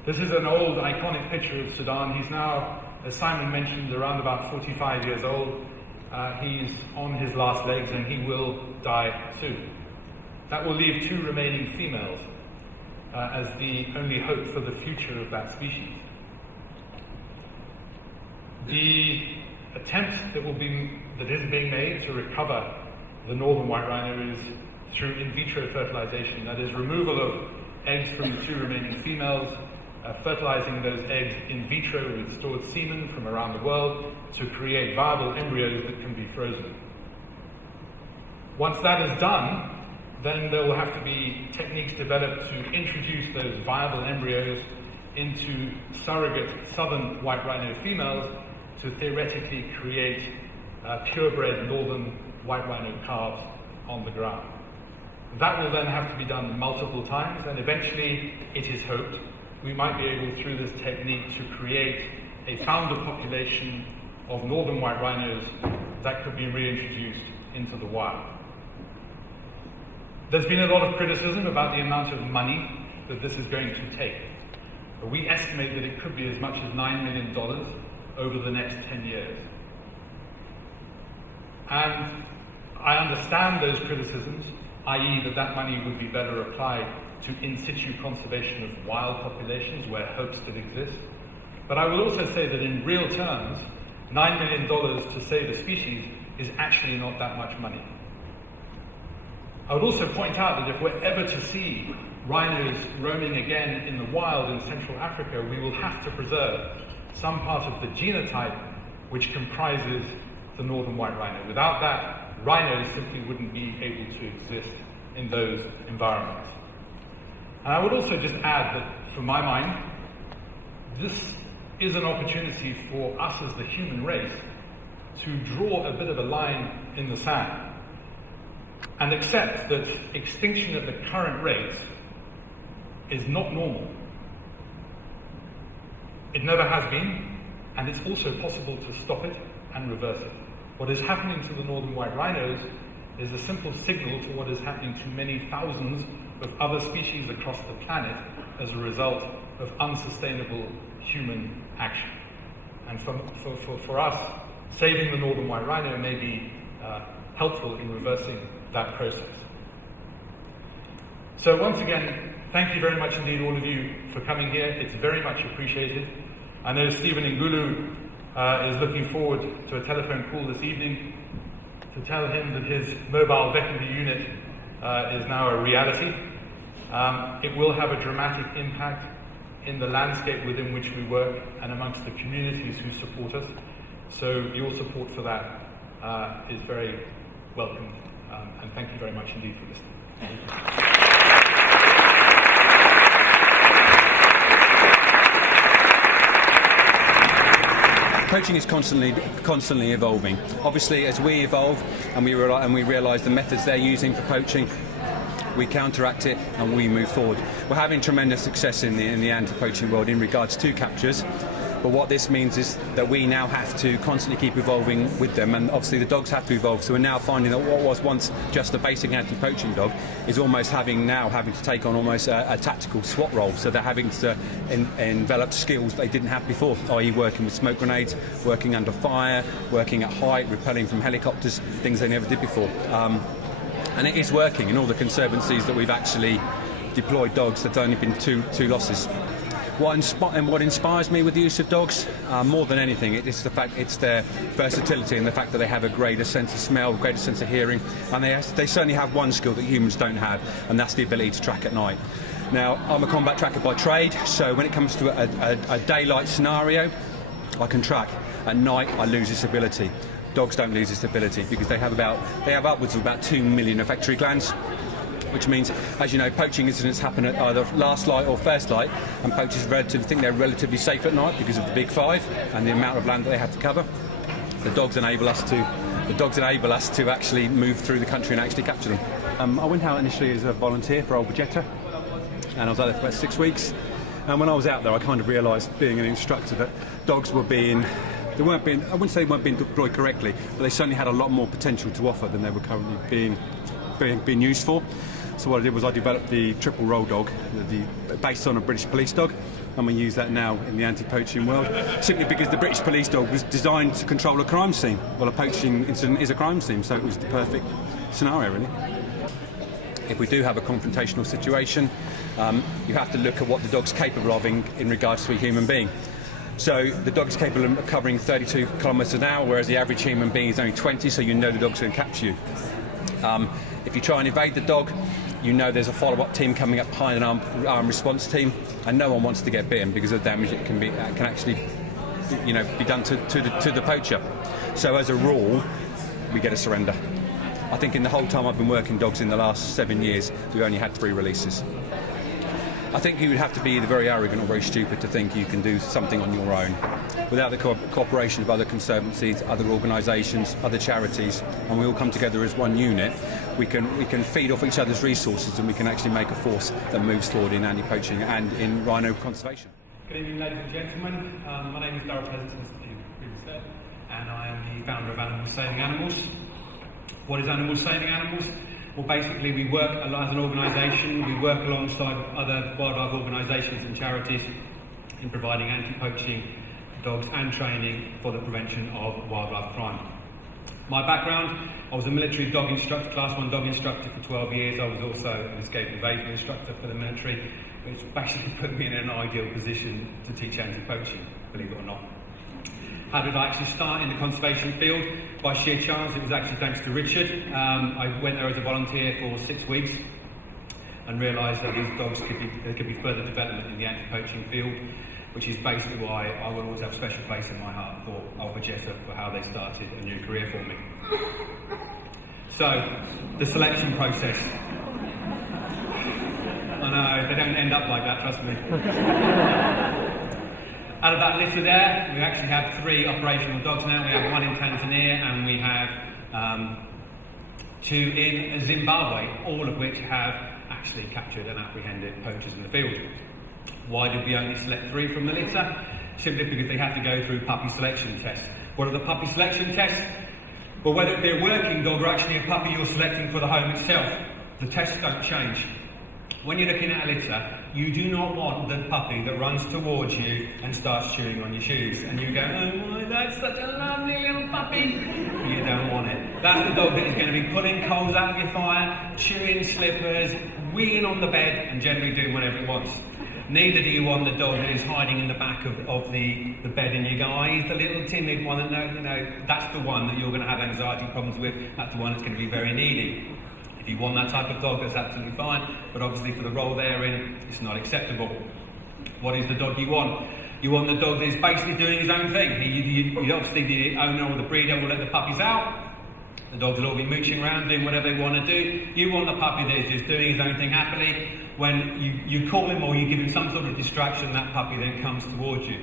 This is an old, iconic picture of Sudan. He's now, as Simon mentioned, around about 45 years old. He's on his last legs and he will die soon. That will leave 2 remaining females as the only hope for the future of that species. The attempt that is being made to recover the northern white rhino is through in vitro fertilization, that is, removal of eggs from the 2 remaining females, fertilizing those eggs in vitro with stored semen from around the world to create viable embryos that can be frozen. Once that is done, then there will have to be techniques developed to introduce those viable embryos into surrogate southern white rhino females to theoretically create purebred northern white rhino calves on the ground. That will then have to be done multiple times, and eventually, it is hoped, we might be able, through this technique, to create a founder population of northern white rhinos that could be reintroduced into the wild. There's been a lot of criticism about the amount of money that this is going to take. We estimate that it could be as much as $9 million over the next 10 years. And I understand those criticisms, i.e. that money would be better applied to in situ conservation of wild populations where hope still exists. But I will also say that in real terms, $9 million to save a species is actually not that much money. I would also point out that if we're ever to see rhinos roaming again in the wild in Central Africa, we will have to preserve some part of the genotype which comprises the northern white rhino. Without that, rhinos simply wouldn't be able to exist in those environments. And I would also just add that, for my mind, this is an opportunity for us as the human race to draw a bit of a line in the sand and accept that extinction at the current rates is not normal. It never has been, and it's also possible to stop it and reverse it. What is happening to the northern white rhinos is a simple signal to what is happening to many thousands of other species across the planet as a result of unsustainable human action. And for us, saving the northern white rhino may be helpful in reversing that process. So once again, thank you very much indeed, all of you, for coming here. It's very much appreciated. I know Stephen Ngulu is looking forward to a telephone call this evening to tell him that his mobile veterinary unit is now a reality. It will have a dramatic impact in the landscape within which we work and amongst the communities who support us. So your support for that is very welcomed, and thank you very much indeed for listening. Poaching is constantly evolving. Obviously, as we evolve and we realise the methods they're using for poaching, we counteract it and we move forward. We're having tremendous success in the anti-poaching world in regards to captures. But what this means is that we now have to constantly keep evolving with them, and obviously the dogs have to evolve. So we're now finding that what was once just a basic anti-poaching dog is almost having to take on almost a tactical SWAT role. So they're having to envelop skills they didn't have before, i.e. working with smoke grenades, working under fire, working at height, repelling from helicopters, things they never did before. And it is working. In all the conservancies that we've actually deployed dogs, there's only been two losses. What inspires me with the use of dogs, more than anything, it's their versatility and the fact that they have a greater sense of smell, greater sense of hearing, and they certainly have one skill that humans don't have, and that's the ability to track at night. Now, I'm a combat tracker by trade, so when it comes to a daylight scenario, I can track. At night, I lose this ability. Dogs don't lose this ability because they have upwards of about 2 million olfactory glands, which means, as you know, poaching incidents happen at either last light or first light, and poachers think they're relatively safe at night because of the big five and the amount of land that they have to cover. The dogs enable us to actually move through the country and actually capture them. I went out initially as a volunteer for old Pejeta, and I was out there for about 6 weeks. And when I was out there, I kind of realised, being an instructor, that dogs were I wouldn't say they weren't being deployed correctly, but they certainly had a lot more potential to offer than they were currently being being used for. So what I did was I developed the triple roll dog, based on a British police dog, and we use that now in the anti-poaching world, simply because the British police dog was designed to control a crime scene. Well, a poaching incident is a crime scene, so it was the perfect scenario, really. If we do have a confrontational situation, you have to look at what the dog's capable of in regards to a human being. So the dog's capable of covering 32 kilometres an hour, whereas the average human being is only 20, so you know the dog's going to capture you. If you try and evade the dog, you know there's a follow-up team coming up behind an armed response team, and no one wants to get bitten because of the damage it can actually, be done to the poacher. So as a rule, we get a surrender. I think in the whole time I've been working dogs in the last 7 years, we've only had 3 releases. I think you would have to be either very arrogant or very stupid to think you can do something on your own without the cooperation of other conservancies, other organisations, other charities, and we all come together as one unit. We can feed off each other's resources, and we can actually make a force that moves forward in anti-poaching and in rhino conservation. Good evening, ladies and gentlemen. My name is Pejeta, as you previously said, and I am the founder of Animals Saving Animals. What is Animals Saving Animals? Well, basically we work as an organisation, we work alongside other wildlife organisations and charities in providing anti-poaching dogs and training for the prevention of wildlife crime. My background, I was a military dog instructor, class 1 dog instructor for 12 years. I was also an escape evasion instructor for the military, which basically put me in an ideal position to teach anti-poaching, believe it or not. How did I actually start in the conservation field? By sheer chance, it was actually thanks to Richard. I went there as a volunteer for 6 weeks and realised that these dogs there could be further development in the anti-poaching field, which is basically why I will always have a special place in my heart for Pejeta, for how they started a new career for me. So, the selection process. I know, they don't end up like that, trust me. Out of that litter there, we actually have 3 operational dogs now. We have 1 in Tanzania and we have 2 in Zimbabwe, all of which have actually captured and apprehended poachers in the field. Why did we only select 3 from the litter? Simply because they have to go through puppy selection tests. What are the puppy selection tests? Well, whether it be a working dog or actually a puppy you're selecting for the home itself, the tests don't change. When you're looking at a litter, you do not want the puppy that runs towards you and starts chewing on your shoes. And you go, oh my, that's such a lovely little puppy. You don't want it. That's the dog that is going to be pulling coals out of your fire, chewing slippers, weeing on the bed, and generally doing whatever it wants. Neither do you want the dog that is hiding in the back of the bed and you go, oh, he's the little timid one. And no, that's the one that you're going to have anxiety problems with. That's the one that's going to be very needy. If you want that type of dog, that's absolutely fine, but obviously for the role they're in, it's not acceptable. What is the dog you want? You want the dog that is basically doing his own thing. Obviously the owner or the breeder will let the puppies out. The dogs will all be mooching around, doing whatever they want to do. You want the puppy that is just doing his own thing happily. When you call him or you give him some sort of distraction, that puppy then comes towards you.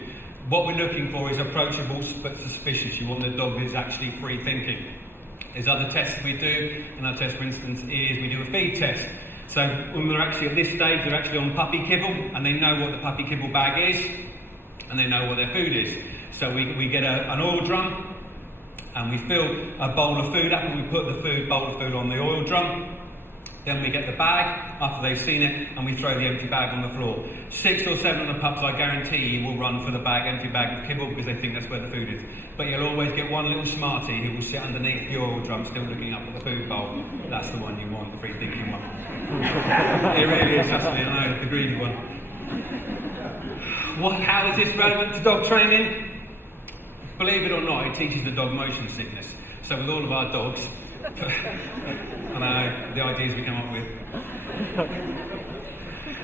What we're looking for is approachable but suspicious. You want the dog that's actually free thinking. There's other tests we do, and our test, for instance, is we do a feed test. So when we're actually at this stage, they're actually on puppy kibble, and they know what the puppy kibble bag is, and they know what their food is. So we get an oil drum, and we fill a bowl of food up, and we put the bowl of food on the oil drum. Then we get the bag, after they've seen it, and we throw the empty bag on the floor. 6 or 7 of the pups, I guarantee you, will run for the empty bag of kibble because they think that's where the food is. But you'll always get one little smarty who will sit underneath the oil drum still looking up at the food bowl. That's the one you want, the free thinking one. It really is, trust me, I know, the greedy one. How is this relevant to dog training? Believe it or not, it teaches the dog motion sickness. So with all of our dogs, I know, the ideas we come up with.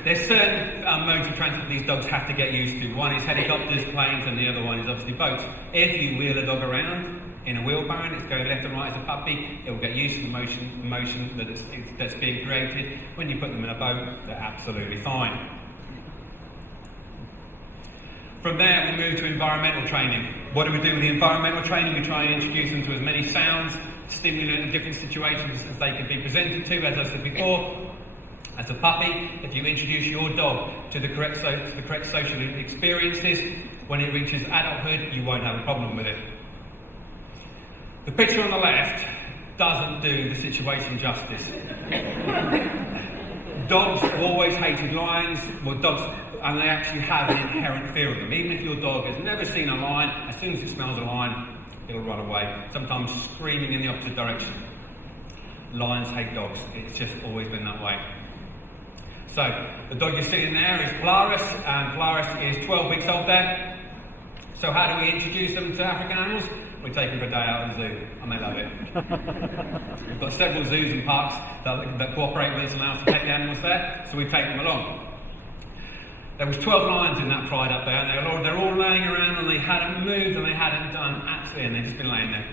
There's certain modes of transport these dogs have to get used to. One is helicopters, planes, and the other one is obviously boats. If you wheel a dog around in a wheelbarrow and it's going left and right as a puppy, it will get used to the motion that's being created. When you put them in a boat, they're absolutely fine. From there, we move to environmental training. What do we do with the environmental training? We try and introduce them to as many sounds, stimulant in different situations as they can be presented to. As I said before, as a puppy, if you introduce your dog to the correct social experiences, when it reaches adulthood, you won't have a problem with it. The picture on the left doesn't do the situation justice. Dogs have always hated lions, and they actually have an inherent fear of them. Even if your dog has never seen a lion, as soon as it smells a lion, it'll run away, sometimes screaming in the opposite direction. Lions hate dogs. It's just always been that way. So, the dog you're seeing there is Polaris, and Polaris is 12 weeks old there. So how do we introduce them to African animals? We take them for a day out at the zoo, and they love it. We've got several zoos and parks that cooperate with us and allow us to take the animals there, so we take them along. There was 12 lions in that pride up there, and they're all laying around, and they hadn't moved, and they hadn't done absolutely, and they'd just been laying there.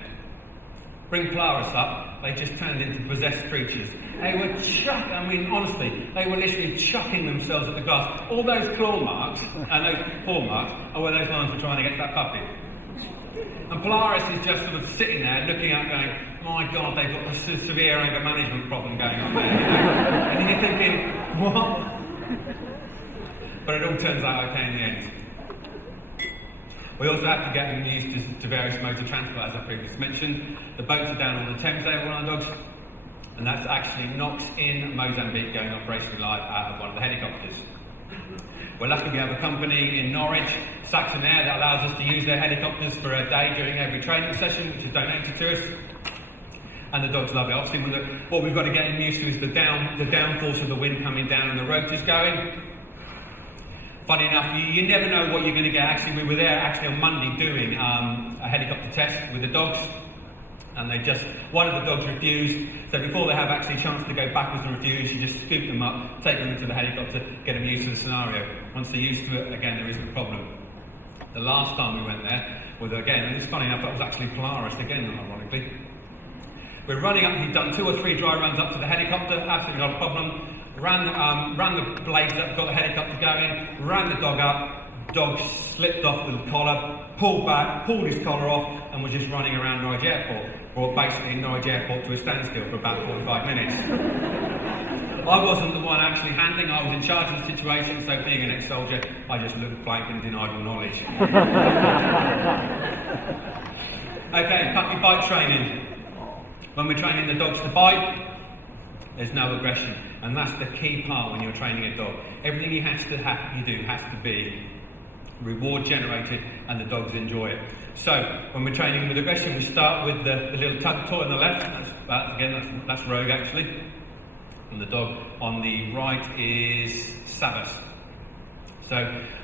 Bring Polaris up, they just turned into possessed creatures. They were honestly, they were literally chucking themselves at the grass. All those claw marks and those paw marks are where those lions were trying to get that puppy. And Polaris is just sort of sitting there looking out going, my God, they've got a severe anger management problem going on there. And then you're thinking, what? But it all turns out okay in the end. We also have to get them used to various modes of transport, as I previously mentioned. The boats are down on the Thames there, one of our dogs, and that's actually Knox in Mozambique going operationally live out of one of the helicopters. We're lucky we have a company in Norwich, Saxon Air, that allows us to use their helicopters for a day during every training session, which is donated to us. And the dogs love it. Obviously, what we've got to get them used to is the downforce of the wind coming down and the rotors going. Funny enough, you never know what you're going to get. Actually, we were there on Monday doing a helicopter test with the dogs, and one of the dogs refused. So before they have actually a chance to go backwards and refuse, you just scoop them up, take them into the helicopter, get them used to the scenario. Once they're used to it, again, there isn't a problem. The last time we went there, and it's funny enough, that was actually Polaris again, ironically. We're running up, he'd done 2 or 3 dry runs up to the helicopter, absolutely not a problem. Ran the blades up, got the helicopter going, ran the dog up, dog slipped off the collar, pulled back, pulled his collar off, and was just running around Norwich Airport, or basically Norwich Airport to a standstill for about 45 minutes. I wasn't the one actually handling, I was in charge of the situation, so being an ex-soldier, I just looked blank and denied all knowledge. Okay, puppy bite training. When we're training the dogs to bite, there's no aggression, and that's the key part when you're training a dog. Everything you do has to be reward generated, and the dogs enjoy it. So when we're training with aggression, we start with the little tug toy on the left. That's Rogue actually, and the dog on the right is Saviours. So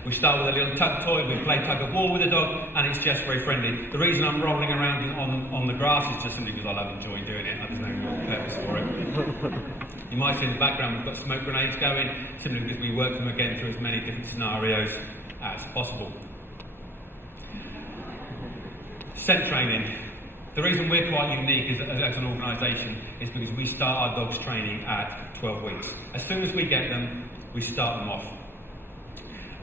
we start with a little tug toy, we play tug of war with the dog, and it's just very friendly. The reason I'm rolling around on the grass is just simply because I love enjoying doing it, and there's no real purpose for it. You might see in the background we've got smoke grenades going, simply because we work them again through as many different scenarios as possible. Scent training. The reason we're quite unique as an organisation is because we start our dogs training at 12 weeks. As soon as we get them, we start them off.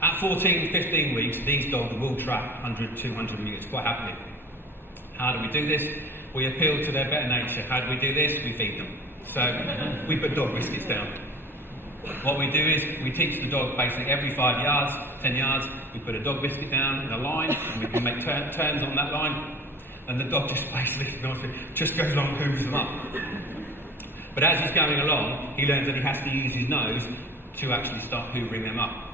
At 14, 15 weeks, these dogs will track 100, 200 metres quite happily. How do we do this? We appeal to their better nature. How do we do this? We feed them. So we put dog biscuits down. What we do is we teach the dog basically every 5 yards, 10 yards, we put a dog biscuit down in a line, and we can make turns on that line, and the dog just basically just goes along and hooves them up. But as he's going along, he learns that he has to use his nose to actually start hoovering them up.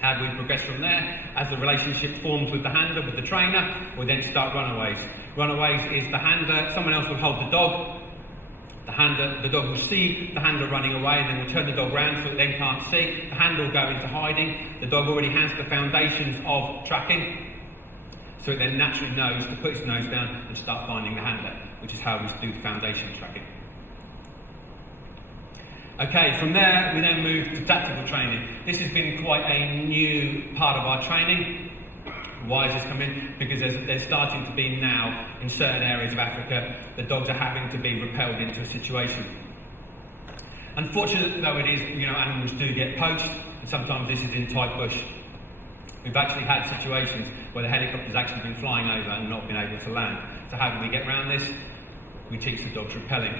How do we progress from there? As the relationship forms with the handler, with the trainer, we then start runaways. Runaways is the handler, someone else will hold the dog. The dog will see the handler running away, and then we'll turn the dog round so it then can't see. The handler will go into hiding. The dog already has the foundations of tracking, so it then naturally knows to put its nose down and start finding the handler, which is how we do the foundation tracking. Okay, from there we then move to tactical training. This has been quite a new part of our training. Why has this come in? Because there's starting to be now, in certain areas of Africa, the dogs are having to be repelled into a situation. Unfortunately though it is, animals do get poached, and sometimes this is in tight bush. We've actually had situations where the helicopter's actually been flying over and not been able to land. So how do we get around this? We teach the dogs rappelling.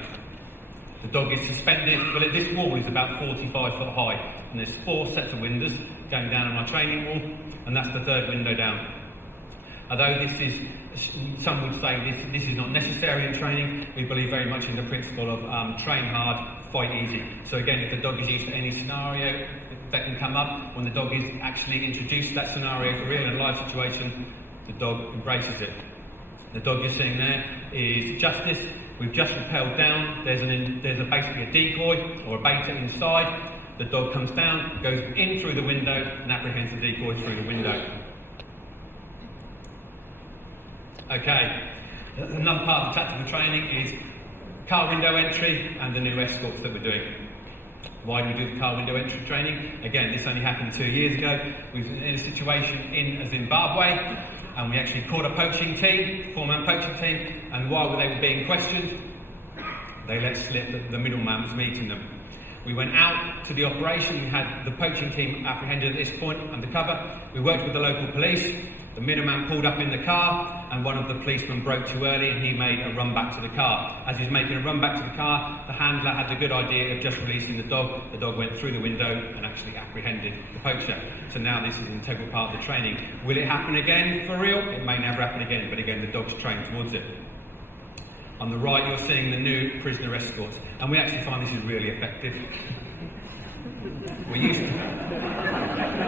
The dog is suspended, well this wall is about 45 foot high, and there's 4 sets of windows going down on our training wall, and that's the 3rd window down. Although this is Some would say this is not necessary in training. We believe very much in the principle of train hard, fight easy. So again, if the dog is used to any scenario that can come up, when the dog is actually introduced to that scenario for real and life situation, the dog embraces it. The dog you're seeing there is Justice. We've just rappelled down. There's basically a decoy or a beta inside. The dog comes down, goes in through the window, and apprehends the decoy through the window. Okay, another part of the tactical training is car window entry and the new escorts that we're doing. Why do we do the car window entry training? Again, this only happened 2 years ago. We were in a situation in Zimbabwe, and we actually caught a poaching team, four-man poaching team, and while they were being questioned, they let slip that the middleman was meeting them. We went out to the operation. We had the poaching team apprehended at this point undercover. We worked with the local police. The middleman pulled up in the car, and one of the policemen broke too early, and he made a run back to the car. As he's making a run back to the car, the handler had the good idea of just releasing the dog. The dog went through the window and actually apprehended the poacher. So now this is an integral part of the training. Will it happen again for real? It may never happen again, but again, the dog's trained towards it. On the right, you're seeing the new prisoner escorts, and we actually find this is really effective. We used to.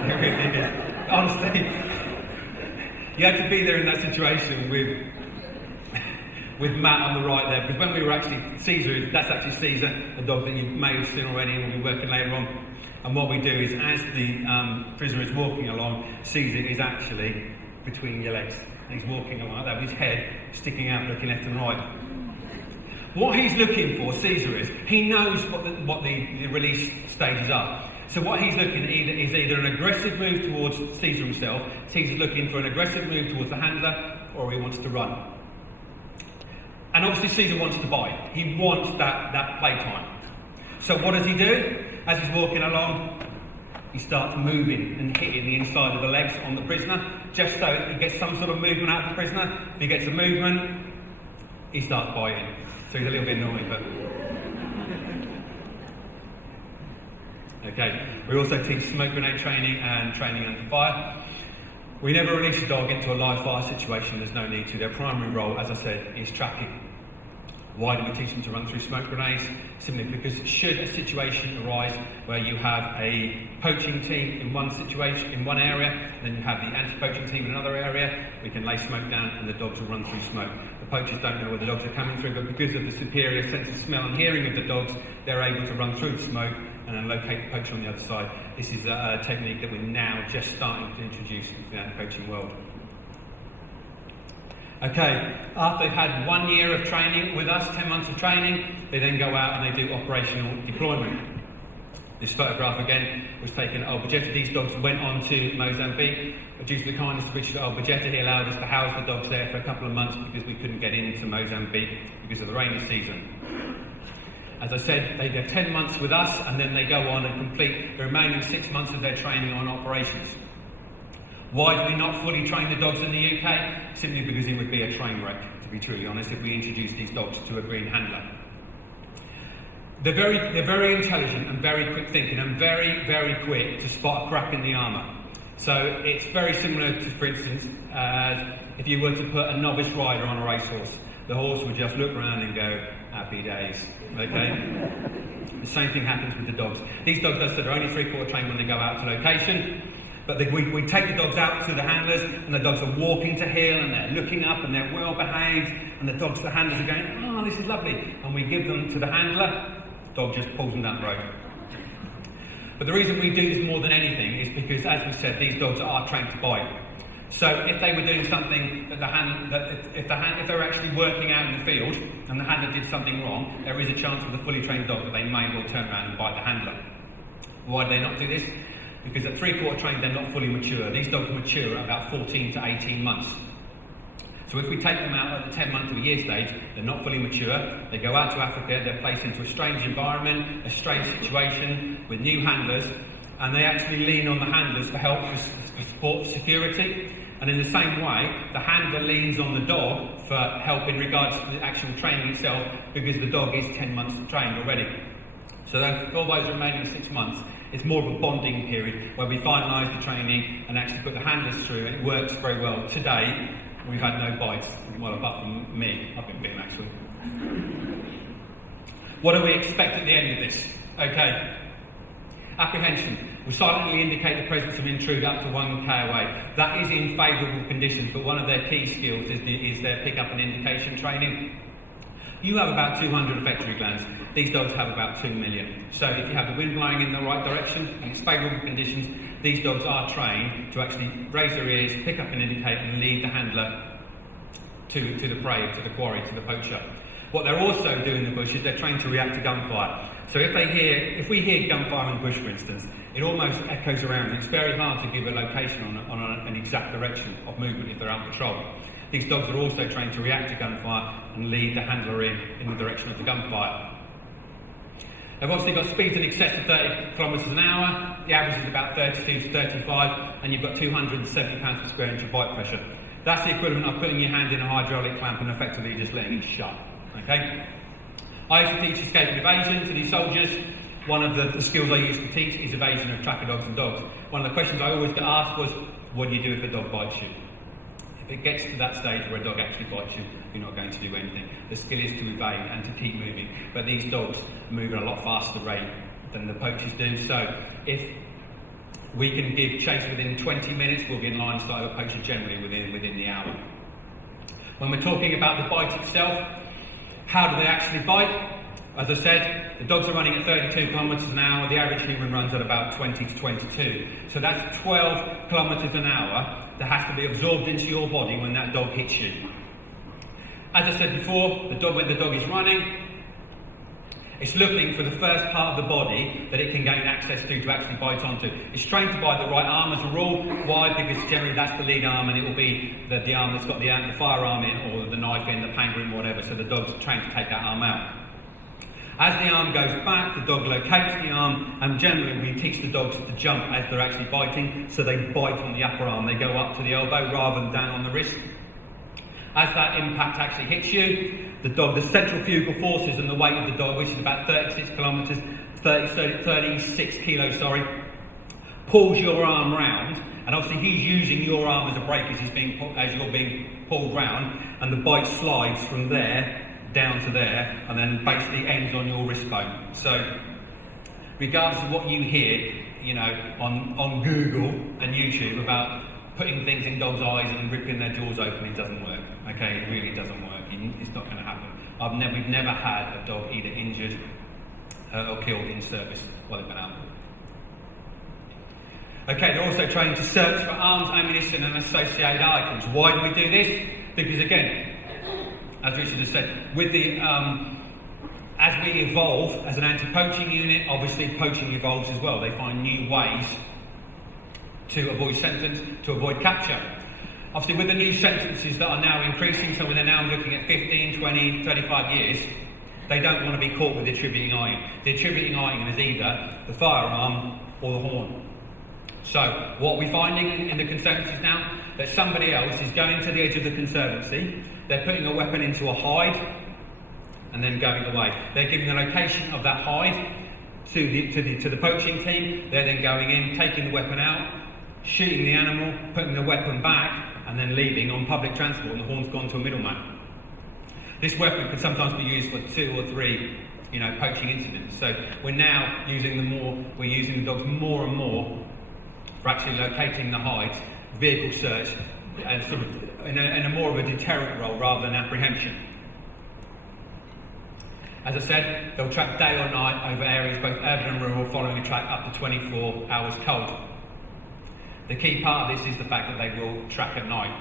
It really is. Honestly. You had to be there in that situation with Matt on the right there, because when we were actually, that's actually Caesar, a dog that you may have seen already and will be working later on. And what we do is, as the prisoner is walking along, Caesar is actually between your legs. And he's walking along like that with his head sticking out, looking left and right. What he's looking for, Caesar is, he knows what the release stages are. So what he's looking at is either an aggressive move towards Caesar himself, Caesar's looking for an aggressive move towards the handler, or he wants to run. And obviously Caesar wants to bite. He wants that playtime. So what does he do? As he's walking along, he starts moving and hitting the inside of the legs on the prisoner, just so he gets some sort of movement out of the prisoner. If he gets a movement, he starts biting. So he's a little bit annoying, but... Okay, we also teach smoke grenade training and training under fire. We never release a dog into a live fire situation, there's no need to. Their primary role, as I said, is tracking. Why do we teach them to run through smoke grenades? Simply because should a situation arise where you have a poaching team in one situation, in one area, and then you have the anti-poaching team in another area, we can lay smoke down and the dogs will run through smoke. The poachers don't know where the dogs are coming through, but because of the superior sense of smell and hearing of the dogs, they're able to run through the smoke and then locate the poacher on the other side. This is a technique that we're now just starting to introduce into the anti-poaching world. Okay, after they've had 1 year of training with us, 10 months of training, they then go out and they do operational deployment. This photograph again was taken at Pejeta. These dogs went on to Mozambique. Due to the kindness of Richard at Pejeta, he allowed us to house the dogs there for a couple of months because we couldn't get into Mozambique because of the rainy season. As I said, they go 10 months with us and then they go on and complete the remaining 6 months of their training on operations. Why do we not fully train the dogs in the UK? Simply because it would be a train wreck, to be truly honest, if we introduced these dogs to a green handler. They're very intelligent and very quick thinking and very, very quick to spot a crack in the armour. So it's very similar to, for instance, if you were to put a novice rider on a racehorse. The horse would just look around and go, happy days, okay? The same thing happens with the dogs. These dogs, as I said, are only 3/4 trained when they go out to location. But we take the dogs out to the handlers, and the dogs are walking to heel, and they're looking up, and they're well behaved, and the handlers are going, oh, this is lovely. And we give them to the handler, the dog just pulls them down the road. But the reason we do this more than anything is because, as we said, these dogs are trained to bite. So if they were doing something that if they were actually working out in the field, and the handler did something wrong, there is a chance with a fully trained dog that they may well turn around and bite the handler. Why do they not do this? Because at 3/4 trained, they're not fully mature. These dogs mature at about 14 to 18 months. So if we take them out at the 10-month to a year stage, they're not fully mature. They go out to Africa, they're placed into a strange environment, a strange situation with new handlers, and they actually lean on the handlers for help, for support, for security. And in the same way, the handler leans on the dog for help in regards to the actual training itself, because the dog is 10 months trained already. So all those remaining 6 months, it's more of a bonding period where we finalise the training and actually put the handlers through, and it works very well today. we've had no bites. Well, apart from me, I've been bitten actually. What do we expect at the end of this? Okay. Apprehension will silently indicate the presence of an intruder up to 1 k away. That is in favourable conditions, but one of their key skills is their pick-up and indication training. You have about 200 effectory glands. These dogs have about 2 million. So if you have the wind blowing in the right direction and it's favourable conditions, these dogs are trained to actually raise their ears, pick up and indicate, and lead the handler to the prey, to the quarry, to the poacher. What they're also doing in the bush is they're trained to react to gunfire. So if we hear gunfire in the bush, for instance, it almost echoes around. It's very hard to give a location on an exact direction of movement if they're out on patrol. These dogs are also trained to react to gunfire and lead the handler in the direction of the gunfire. They've obviously got speeds in excess of 30 kilometres an hour. The average is about 32 to 35, and you've got 270 pounds per square inch of bite pressure. That's the equivalent of putting your hand in a hydraulic clamp and effectively just letting it shut. Okay? I used to teach escape and evasion to these soldiers. One of the skills I used to teach is evasion of tracker dogs and dogs. One of the questions I always get asked was, what do you do if a dog bites you? If it gets to that stage where a dog actually bites you, you're not going to do anything. The skill is to evade and to keep moving. But these dogs move at a lot faster rate than the poachers do. So if we can give chase within 20 minutes, we'll be in line sight of a poacher generally within the hour. When we're talking about the bite itself, how do they actually bite? As I said, the dogs are running at 32 kilometres an hour. The average human runs at about 20 to 22. So that's 12 kilometres an hour that has to be absorbed into your body when that dog hits you. As I said before, when the dog is running, it's looking for the first part of the body that it can gain access to actually bite onto. It's trained to bite the right arm as a rule. Why? Because generally that's the lead arm, and it will be the arm that's got the firearm in, or the knife in, the pangolin, whatever. So the dog's trained to take that arm out. As the arm goes back, the dog locates the arm, and generally we teach the dogs to jump as they're actually biting, so they bite on the upper arm. They go up to the elbow rather than down on the wrist. As that impact actually hits you, the centrifugal forces and the weight of the dog, which is about 36 kilos, pulls your arm round, and obviously he's using your arm as a brake as you're being pulled round, and the bite slides from there down to there, and then basically ends on your wrist bone. So, regardless of what you hear, on Google and YouTube about putting things in dogs' eyes and ripping their jaws open, it doesn't work. Okay, it really doesn't work. It's not going to happen. We've never had a dog either injured or killed in service while they've been out. Okay, they're also trained to search for arms, ammunition, and associated items. Why do we do this? Because again, as Richard has said, with as we evolve as an anti-poaching unit, obviously poaching evolves as well. They find new ways to avoid sentence, to avoid capture. Obviously, with the new sentences that are now increasing, so we're now looking at 15, 20, 35 years, they don't want to be caught with the attributing item. The attributing item is either the firearm or the horn. So, what we're finding in the conservancies now, that somebody else is going to the edge of the conservancy, they're putting a weapon into a hide, and then going away. They're giving the location of that hide to the poaching team. They're then going in, taking the weapon out, shooting the animal, putting the weapon back, and then leaving on public transport, and the horn's gone to a middleman. This weapon could sometimes be used for 2 or 3, poaching incidents. So we're now using the dogs more and more for actually locating the hides, vehicle search, and sort of in a more of a deterrent role rather than apprehension. As I said, they'll track day or night over areas both urban and rural, following a track up to 24 hours cold. The key part of this is the fact that they will track at night.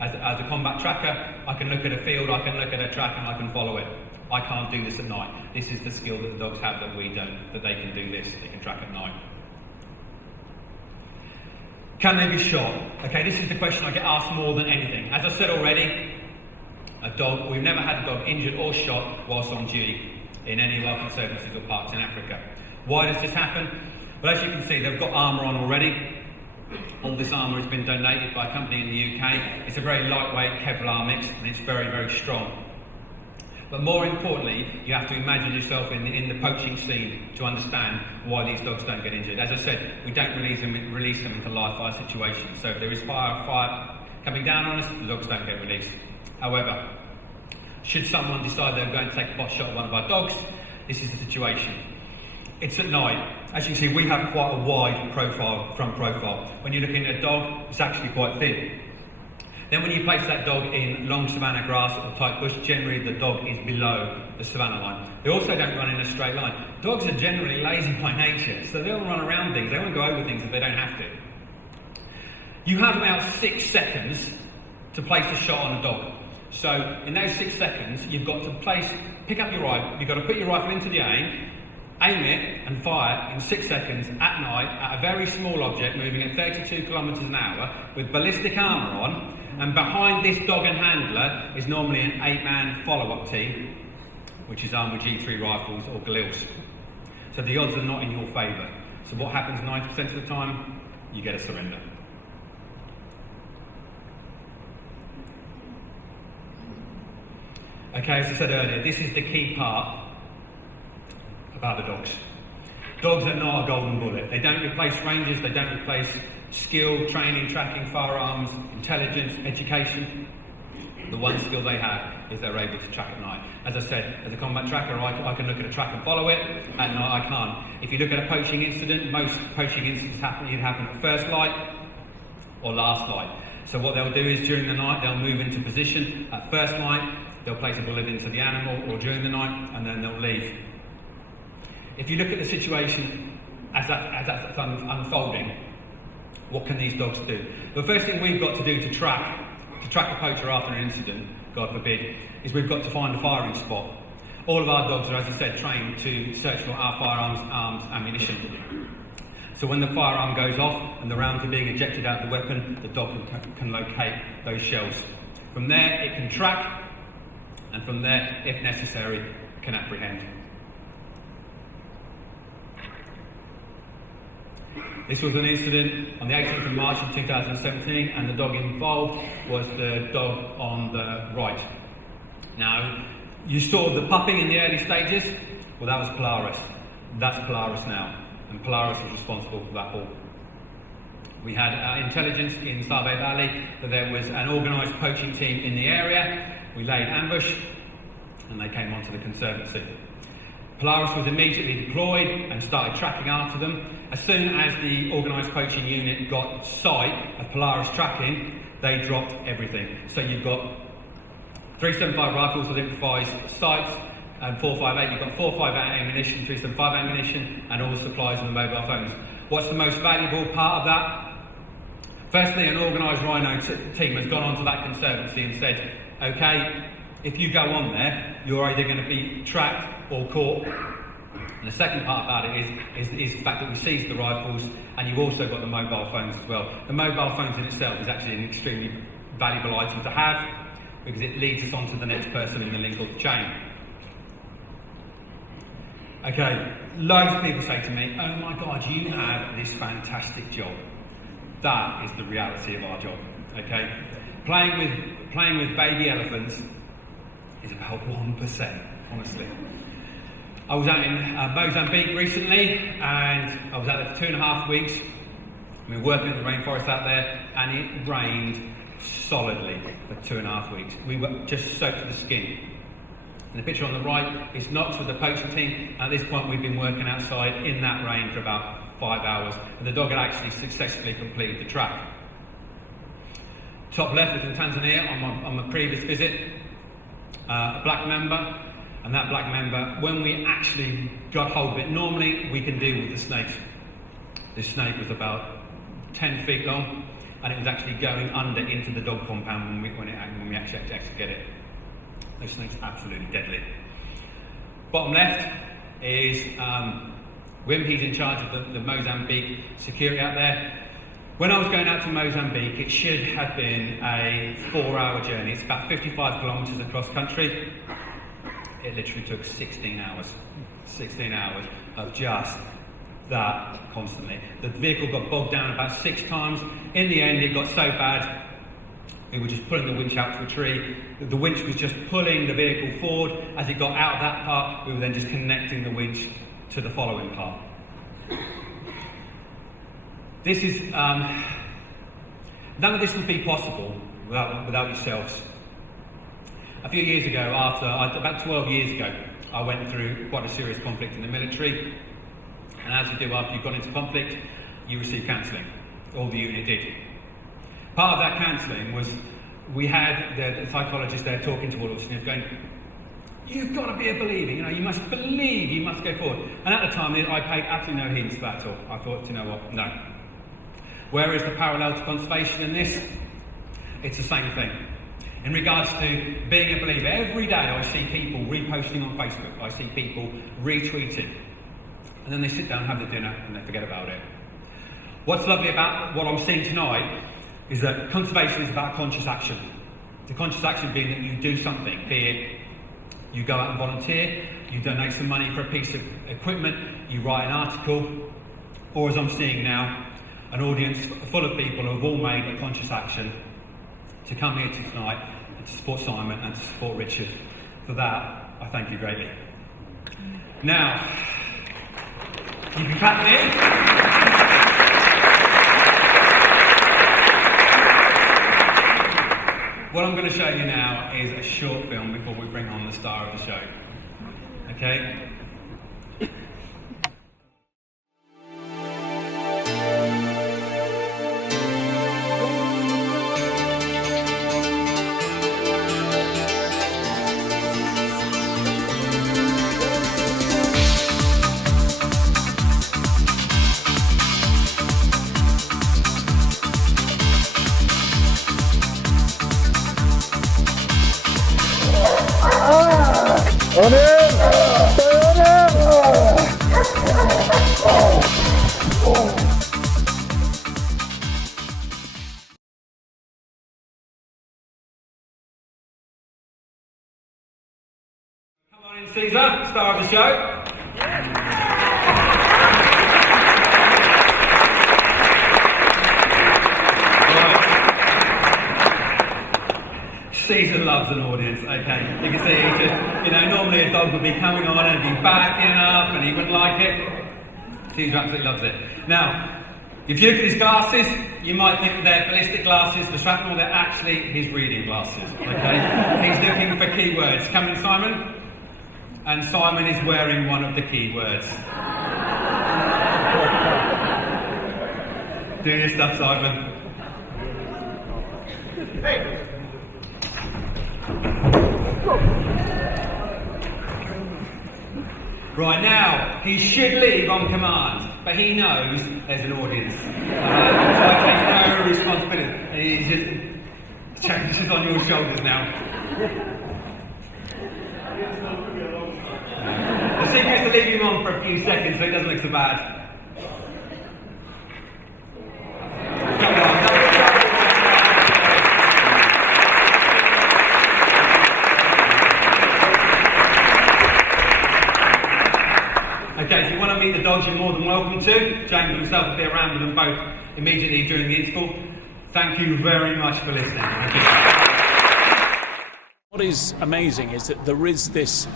As a combat tracker, I can look at a field, I can look at a track, and I can follow it. I can't do this at night. This is the skill that the dogs have that we don't, that they can do this, they can track at night. Can they be shot? Okay, this is the question I get asked more than anything. As I said already, we've never had a dog injured or shot whilst on duty in any of our conservancies or parks in Africa. Why does this happen? Well, as you can see, they've got armour on already. All this armour has been donated by a company in the UK. It's a very lightweight Kevlar mix, and it's very, very strong. But more importantly, you have to imagine yourself in the poaching scene to understand why these dogs don't get injured. As I said, we don't release them into live fire situations. So if there is coming down on us, the dogs don't get released. However, should someone decide they're going to take a pot shot at one of our dogs, this is the situation. It's at night. As you can see, we have quite a wide profile, front profile. When you're looking at a dog, it's actually quite thin. Then when you place that dog in long savanna grass or tight bush, generally the dog is below the savanna line. They also don't run in a straight line. Dogs are generally lazy by nature, so they'll run around things. They won't go over things if they don't have to. You have about 6 seconds to place a shot on a dog. So in those 6 seconds, you've got to pick up your rifle, you've got to put your rifle into the aim it and fire in 6 seconds at night at a very small object moving at 32 kilometers an hour with ballistic armour on, and behind this dog and handler is normally an 8-man follow-up team, which is armed with G3 rifles or Galils. So the odds are not in your favour. So what happens 90% of the time? You get a surrender. Okay, as I said earlier, this is the key part about the dogs. Dogs are not a golden bullet. They don't replace rangers, they don't replace skill, training, tracking, firearms, intelligence, education. The one skill they have is they're able to track at night. As I said, as a combat tracker, I can look at a track and follow it. At night, I can't. If you look at a poaching incident, most poaching incidents either happen at first light or last light. So what they'll do is during the night, they'll move into position. At first light, they'll place a bullet into the animal or during the night, and then they'll leave. If you look at the situation as that's unfolding, what can these dogs do? The first thing we've got to do to track a poacher after an incident, God forbid, is we've got to find a firing spot. All of our dogs are, as I said, trained to search for our firearms, arms, ammunition. So when the firearm goes off and the rounds are being ejected out of the weapon, the dog can locate those shells. From there, it can track, and from there, if necessary, can apprehend. This was an incident on the 18th of March of 2017, and the dog involved was the dog on the right. Now, you saw the pupping in the early stages. Well, that was Polaris. That's Polaris now, and Polaris was responsible for that haul. We had intelligence in Save Valley that there was an organised poaching team in the area. We laid ambush, and they came onto the conservancy. Polaris was immediately deployed and started tracking after them. As soon as the organised poaching unit got sight of Polaris tracking, they dropped everything. So you've got 375 rifles with improvised sights, and 458. You've got 458 ammunition, 375 ammunition, and all the supplies and the mobile phones. What's the most valuable part of that? Firstly, an organised Rhino team has gone onto that conservancy and said, okay, if you go on there, you're either going to be tracked or caught. And the second part about it is the fact that we seized the rifles, and you've also got the mobile phones as well. The mobile phones in itself is actually an extremely valuable item to have, because it leads us on to the next person in the link of the chain. Okay, loads of people say to me, oh my God, you have this fantastic job. That is the reality of our job, okay? Playing with baby elephants is about 1%, honestly. I was out in Mozambique recently, and I was out there for 2.5 weeks. We were working in the rainforest out there, and it rained solidly for 2.5 weeks. We were just soaked to the skin. And the picture on the right is Knox with the poaching team. At this point, we've been working outside in that rain for about 5 hours, and the dog had actually successfully completed the track. Top left is in Tanzania on my previous visit, a black member. And that black member, when we actually got hold of it, normally we can deal with the snakes. This snake was about 10 feet long, and it was actually going under into the dog compound when we actually get it. Those snakes are absolutely deadly. Bottom left is Wim. He's in charge of the Mozambique security out there. When I was going out to Mozambique, it should have been a 4-hour journey. It's about 55 kilometres across country. It literally took 16 hours. 16 hours of just that constantly. The vehicle got bogged down about 6 times. In the end, it got so bad, we were just pulling the winch out to a tree. The winch was just pulling the vehicle forward. As it got out of that part, we were then just connecting the winch to the following part. This is, none of this would be possible without yourselves. A few years ago, about 12 years ago, I went through quite a serious conflict in the military, and as you do after you've gone into conflict, you receive counselling. All the unit did. Part of that counselling was we had the psychologist there talking to all of us and going, "You've got to be a believer, you must believe, you must go forward." And at the time, I paid absolutely no heed to that at all. I thought, you know what, no. Where is the parallel to conservation in this? It's the same thing. In regards to being a believer, every day I see people reposting on Facebook, I see people retweeting, and then they sit down and have their dinner and they forget about it. What's lovely about what I'm seeing tonight is that conservation is about conscious action. The conscious action being that you do something, be it you go out and volunteer, you donate some money for a piece of equipment, you write an article, or as I'm seeing now, an audience full of people who have all made a conscious action to come here tonight and to support Simon and to support Richard. For that, I thank you greatly. Now, you can clap me in. What I'm going to show you now is a short film before we bring on the star of the show. Okay? Come on in, Caesar, star of the show. Caesar loves an audience, okay. You can see he's just, normally a dog would be coming on and be backing up and he wouldn't like it. Caesar absolutely loves it. Now, if you look at his glasses, you might think that they're ballistic glasses for shrapnel, they're actually his reading glasses, okay. He's looking for keywords. Come in, Simon. And Simon is wearing one of the keywords. Do your stuff, Simon. Hey. Right, now, he should leave on command, but he knows there's an audience. So I take no responsibility. He's just, this is on your shoulders now. The secret is to leave him on for a few seconds so it doesn't look so bad. Okay, if you want to meet the dogs, you're more than welcome to. James himself will be around with them both immediately during the interval. Thank you very much for listening. What is amazing is that there is this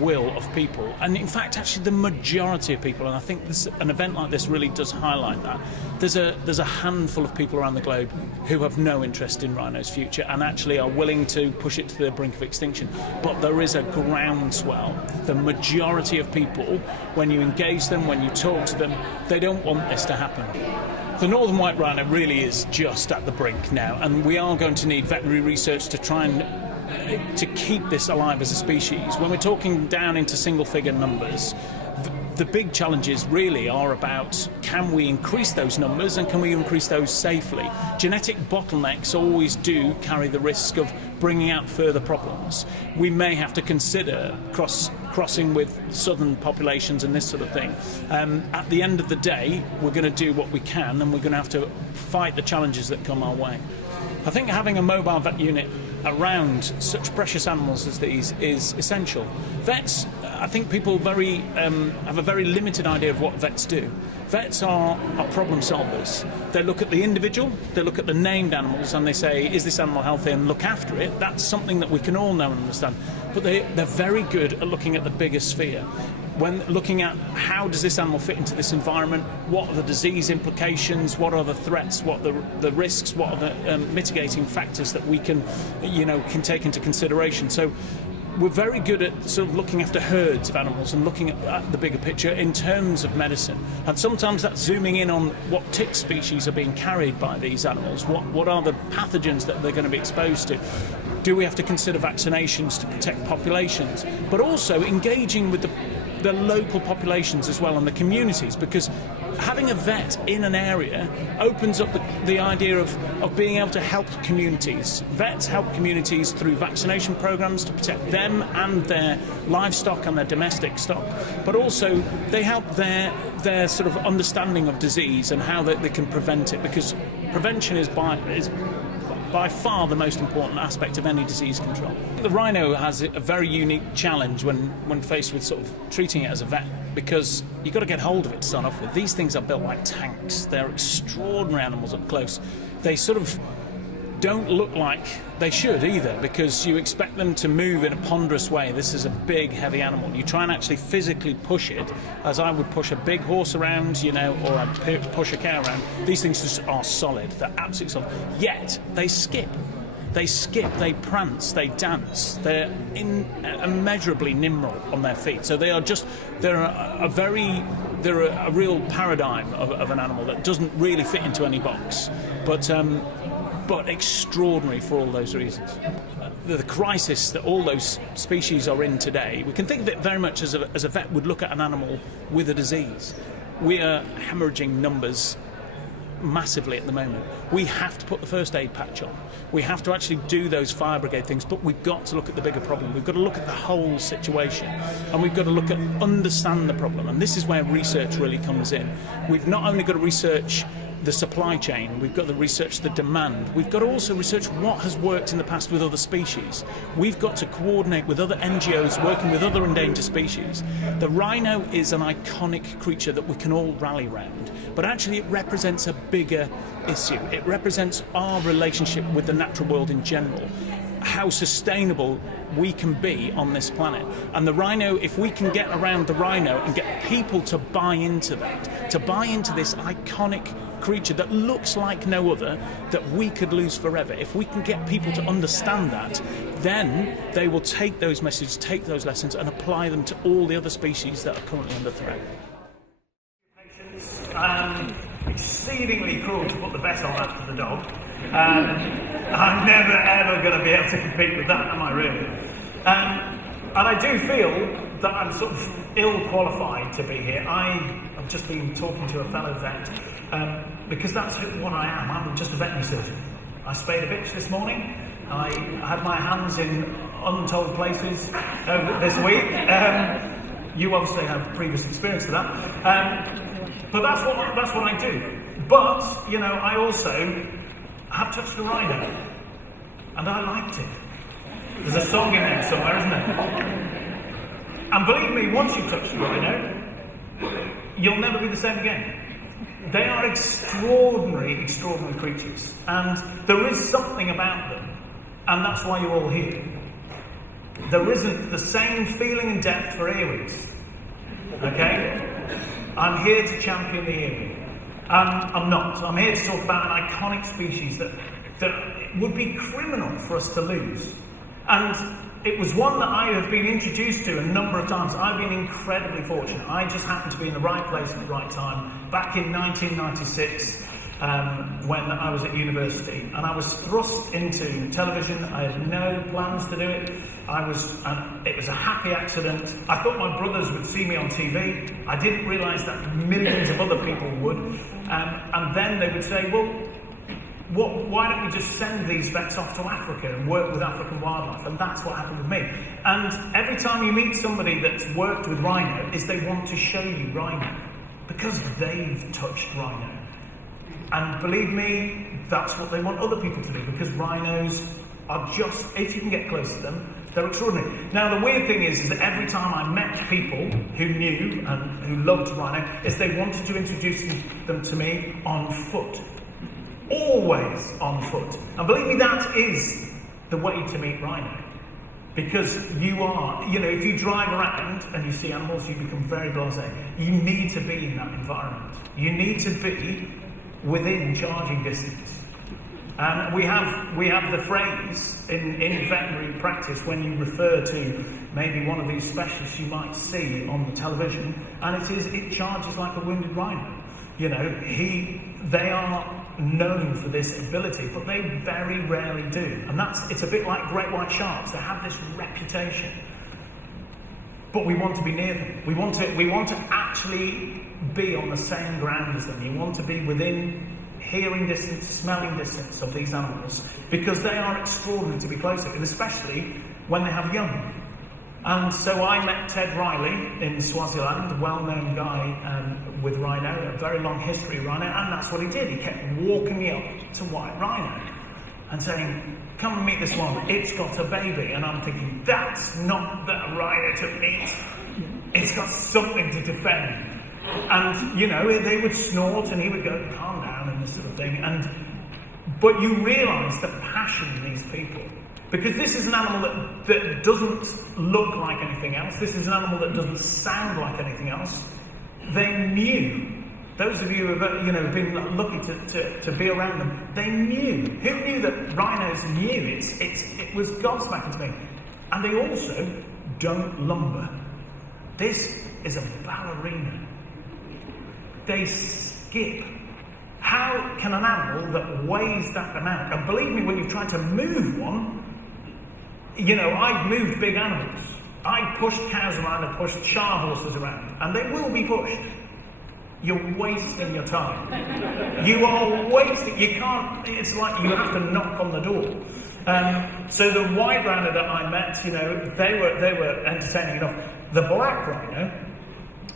will of people, and in fact actually the majority of people, and I think an event like this really does highlight that. There's a handful of people around the globe who have no interest in rhino's future and actually are willing to push it to the brink of extinction, but there is a groundswell. The majority of people, when you engage them, when you talk to them, they don't want this to happen. The northern white rhino really is just at the brink now, and we are going to need veterinary research to try and to keep this alive as a species. When we're talking down into single-figure numbers, the big challenges really are about, can we increase those numbers and can we increase those safely? Genetic bottlenecks always do carry the risk of bringing out further problems. We may have to consider crossing with southern populations and this sort of thing. At the end of the day, we're going to do what we can, and we're going to have to fight the challenges that come our way. I think having a mobile vet unit around such precious animals as these is essential. Vets, I think people have a very limited idea of what vets do. Vets are problem solvers. They look at the individual, they look at the named animals, and they say, is this animal healthy, and look after it. That's something that we can all know and understand. But they're very good at looking at the bigger sphere. when looking at how does this animal fit into this environment, what are the disease implications, what are the threats, what are the risks, what are the mitigating factors that we can take into consideration. So we're very good at sort of looking after herds of animals and looking at the bigger picture in terms of medicine. And sometimes that's zooming in on what tick species are being carried by these animals, what are the pathogens that they're going to be exposed to. Do we have to consider vaccinations to protect populations? But also engaging with the local populations as well and the communities, because having a vet in an area opens up the idea of being able to help communities. Vets help communities through vaccination programs to protect them and their livestock and their domestic stock, but also they help their sort of understanding of disease and how they can prevent it, because prevention is by far the most important aspect of any disease control. The rhino has a very unique challenge when faced with sort of treating it as a vet, because you've got to get hold of it to start off with. These things are built like tanks. They're extraordinary animals up close. They sort of don't look like they should either, because you expect them to move in a ponderous way. This is a big, heavy animal. You try and actually physically push it, as I would push a big horse around, or I'd push a cow around. These things just are solid. They're absolutely solid. Yet they skip. They skip, they prance, they dance. They're immeasurably nimble on their feet. So they're a real paradigm of an animal that doesn't really fit into any box, but extraordinary for all those reasons. The crisis that all those species are in today, we can think of it very much as a vet would look at an animal with a disease. We are hemorrhaging numbers massively at the moment. We have to put the first aid patch on. We have to actually do those fire brigade things, but we've got to look at the bigger problem. We've got to look at the whole situation, and we've got to understand the problem, and this is where research really comes in. We've not only got to research the supply chain, we've got to research the demand, we've got to also research what has worked in the past with other species. We've got to coordinate with other NGOs working with other endangered species. The rhino is an iconic creature that we can all rally round, but actually it represents a bigger issue. It represents our relationship with the natural world in general, how sustainable we can be on this planet. And the rhino, if we can get around the rhino and get people to buy into that, to buy into this iconic creature that looks like no other, that we could lose forever, if we can get people to understand that, then they will take those messages, take those lessons and apply them to all the other species that are currently under threat. Exceedingly cruel to put the vet on after the dog. I'm never ever going to be able to compete with that, am I really? And I do feel that I'm sort of ill-qualified to be here. I've just been talking to a fellow vet, because that's what I am. I'm just a veterinary surgeon. I spayed a bitch this morning. I had my hands in untold places this week. You obviously have previous experience to that. But that's what I do. But, I also have touched a rhino, and I liked it. There's a song in there somewhere, isn't there? And believe me, once you've touched a rhino, you'll never be the same again. They are extraordinary, extraordinary creatures, and there is something about them, and that's why you're all here. There isn't the same feeling and depth for earwigs, okay? I'm here to champion the earwig. I'm not. I'm here to talk about an iconic species that would be criminal for us to lose. And it was one that I have been introduced to a number of times. I've been incredibly fortunate. I just happened to be in the right place at the right time. Back in 1996, when I was at university, and I was thrust into television. I had no plans to do it. It was a happy accident. I thought my brothers would see me on TV. I didn't realise that millions of other people would. And then they would say, well, why don't we just send these vets off to Africa and work with African wildlife? And that's what happened with me. And every time you meet somebody that's worked with rhino, is they want to show you rhino, because they've touched rhino. And believe me, that's what they want other people to do, because rhinos are just, if you can get close to them, they're extraordinary. Now, the weird thing is that every time I met people who knew and who loved rhino, is they wanted to introduce them to me on foot. Always on foot. And believe me, that is the way to meet rhino. Because you are, if you drive around and you see animals, you become very blasé. You need to be in that environment. You need to be within charging distance. And we have the phrase in veterinary practice when you refer to maybe one of these specialists you might see on the television, and it charges like a wounded rhino. They are known for this ability, but they very rarely do. And it's a bit like great white sharks. They have this reputation, but we want to be near them. We want to actually be on the same ground as them. You want to be within hearing distance, smelling distance of these animals, because they are extraordinary to be close to, and especially when they have young. And so I met Ted Riley in Swaziland, a well-known guy with Rhino, a very long history of Rhino, and that's what he did. He kept walking me up to White Rhino and saying, come and meet this one, it's got a baby. And I'm thinking, that's not the rhino to meet. It's got something to defend. And, they would snort and he would go, calm down, and this sort of thing. But you realise the passion in these people. Because this is an animal that doesn't look like anything else. This is an animal that doesn't sound like anything else. They knew. Those of you who have been lucky to be around them, they knew. Who knew that rhinos knew? It was gobsmacking to me. And they also don't lumber. This is a ballerina. They skip. How can an animal that weighs that amount, and believe me, when you've tried to move one, I've moved big animals. I pushed cows around and pushed char horses around, and they will be pushed. You're wasting your time. You are wasting. You can't. It's like you have to knock on the door. So the white rhino that I met, they were entertaining enough. The black rhino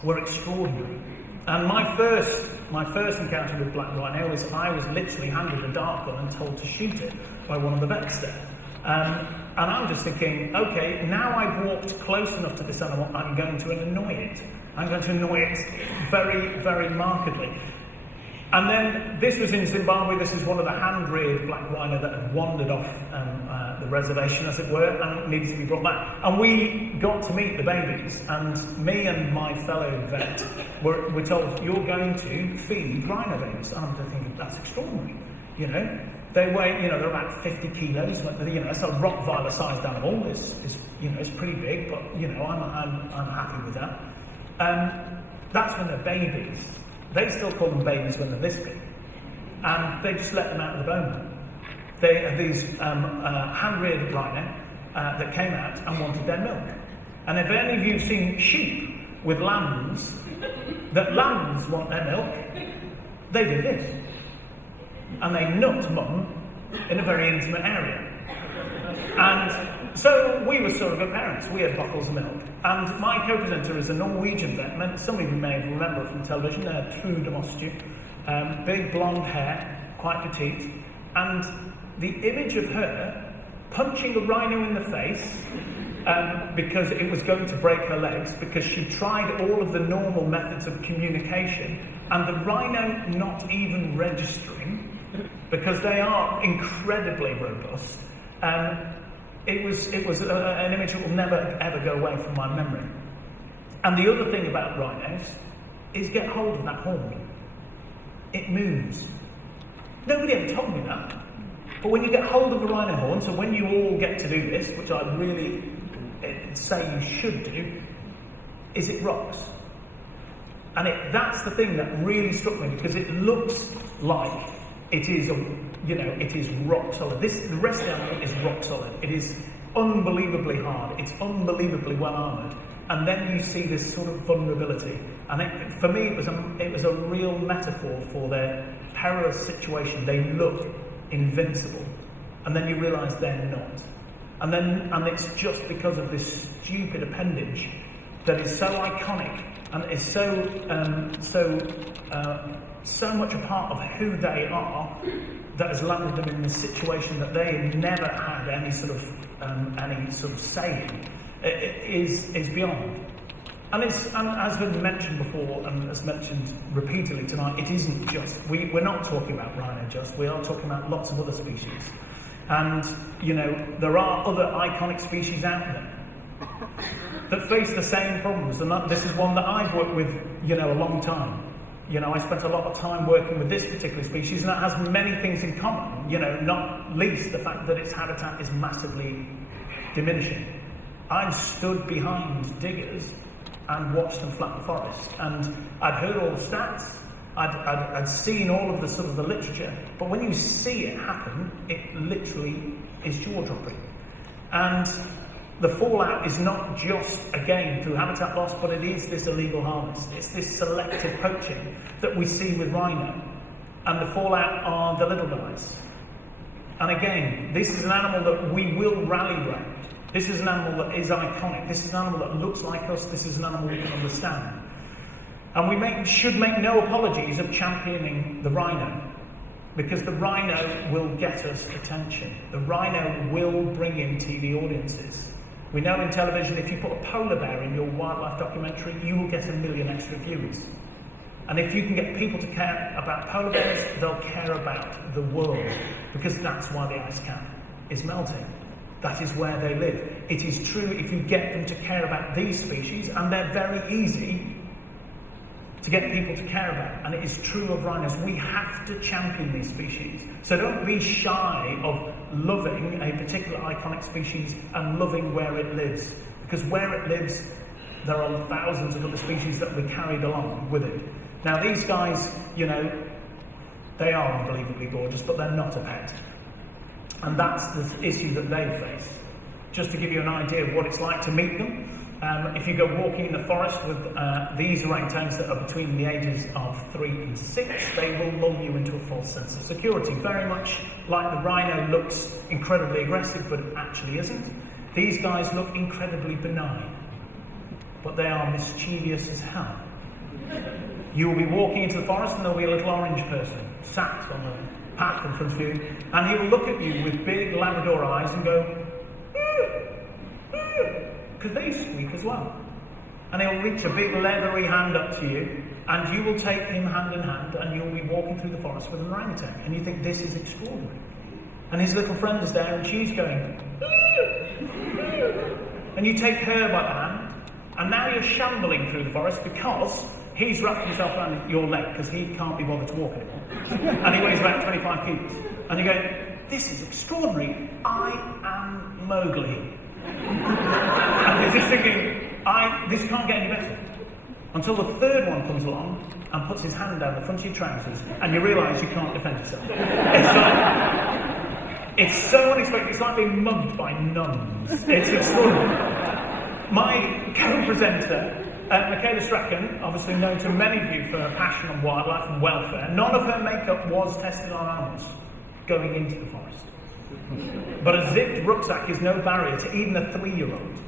were extraordinary. And my first encounter with black rhino was I was literally handed a dart gun and told to shoot it by one of the vets there. And I'm just thinking, okay, now I've walked close enough to this animal, I'm going to annoy it. I'm going to annoy it very, very markedly. And then this was in Zimbabwe. This is one of the hand-reared black rhino that had wandered off the reservation, as it were, and needed to be brought back. And we got to meet the babies, and me and my fellow vet were told, you're going to feed rhino babies. And I'm thinking, that's extraordinary, They weigh, they're about 50 kilos. It's a Rottweiler-sized animal. It's pretty big, but I'm happy with that. That's when they're babies. They still call them babies when they're this big, and they just let them out of the bone. They are these hand-reared rhino that came out and wanted their milk. And if any of you have seen sheep with lambs, that lambs want their milk, they do this. And they nut mum in a very intimate area. And so we were surrogate parents. We had bottles of milk. And my co-presenter is a Norwegian vet. Some of you may remember from television, True Demostu. Big blonde hair, quite petite. And the image of her punching a rhino in the face because it was going to break her legs, because she tried all of the normal methods of communication, and the rhino not even registering, because they are incredibly robust. It was an image that will never ever go away from my memory. And the other thing about rhinos is get hold of that horn. It moves. Nobody ever told me that. But when you get hold of the rhino horn, so when you all get to do this, which I really say you should do, is it rocks. And that's the thing that really struck me, because it looks like it is it is rock solid. The rest of the animal is rock solid. It is unbelievably hard. It's unbelievably well armoured. And then you see this sort of vulnerability. And for me, it was a real metaphor for their perilous situation. They look invincible, and then you realise they're not. And it's just because of this stupid appendage that is so iconic and is so much a part of who they are, that has landed them in this situation that they never had any sort of say in, is beyond. And as has been mentioned before, and as mentioned repeatedly tonight, it isn't just, we're not talking about rhino just, we are talking about lots of other species. And, you know, there are other iconic species out there that face the same problems, and this is one that I've worked with, you know, a long time. You know, I spent a lot of time working with this particular species, and it has many things in common, you know, not least the fact that its habitat is massively diminishing. I've stood behind diggers and watched them flat the forest, and I'd heard all the stats, I'd seen all of the sort of the literature, but when you see it happen, it literally is jaw-dropping. And the fallout is not just, again, through habitat loss, but it is this illegal harvest. It's this selective poaching that we see with rhino. And the fallout are the little guys. And again, this is an animal that we will rally around. This is an animal that is iconic. This is an animal that looks like us. This is an animal we can understand. And we should make no apologies of championing the rhino, because the rhino will get us attention. The rhino will bring in TV audiences. We know in television, if you put a polar bear in your wildlife documentary, you will get 1 million extra viewers. And if you can get people to care about polar bears, they'll care about the world, because that's why the ice cap is melting. That is where they live. It is true if you get them to care about these species, and they're very easy to get people to care about, and it is true of rhinos. We have to champion these species. So don't be shy of loving a particular iconic species and loving where it lives, because where it lives, there are thousands of other species that we carried along with it. Now these guys, you know, they are unbelievably gorgeous, but they're not a pet. And that's the issue that they face. Just to give you an idea of what it's like to meet them, if you go walking in the forest with these orangutans that are between the ages of 3 and 6, they will lull you into a false sense of security. Very much like the rhino looks incredibly aggressive, but it actually isn't. These guys look incredibly benign, but they are mischievous as hell. You will be walking into the forest and there'll be a little orange person sat on the path in front of you, and he will look at you with big Labrador eyes and go, because they squeak as well. And he'll reach a big leathery hand up to you, and you will take him hand in hand, and you'll be walking through the forest with an orangutan, and you think this is extraordinary. And his little friend is there, and she's going, and you take her by the hand, and now you're shambling through the forest because he's wrapped himself around your leg because he can't be bothered to walk anymore, and he weighs about 25 kilos. And you go, this is extraordinary. I am Mowgli. And you're just thinking, this can't get any better. Until the third one comes along and puts his hand down the front of your trousers, and you realise you can't defend yourself. It's so unexpected. It's like being mugged by nuns. It's extraordinary. My co-presenter, Michaela Strachan, obviously known to many of you for her passion on wildlife and welfare, none of her makeup was tested on animals going into the forest. But a zipped rucksack is no barrier to even a 3-year-old.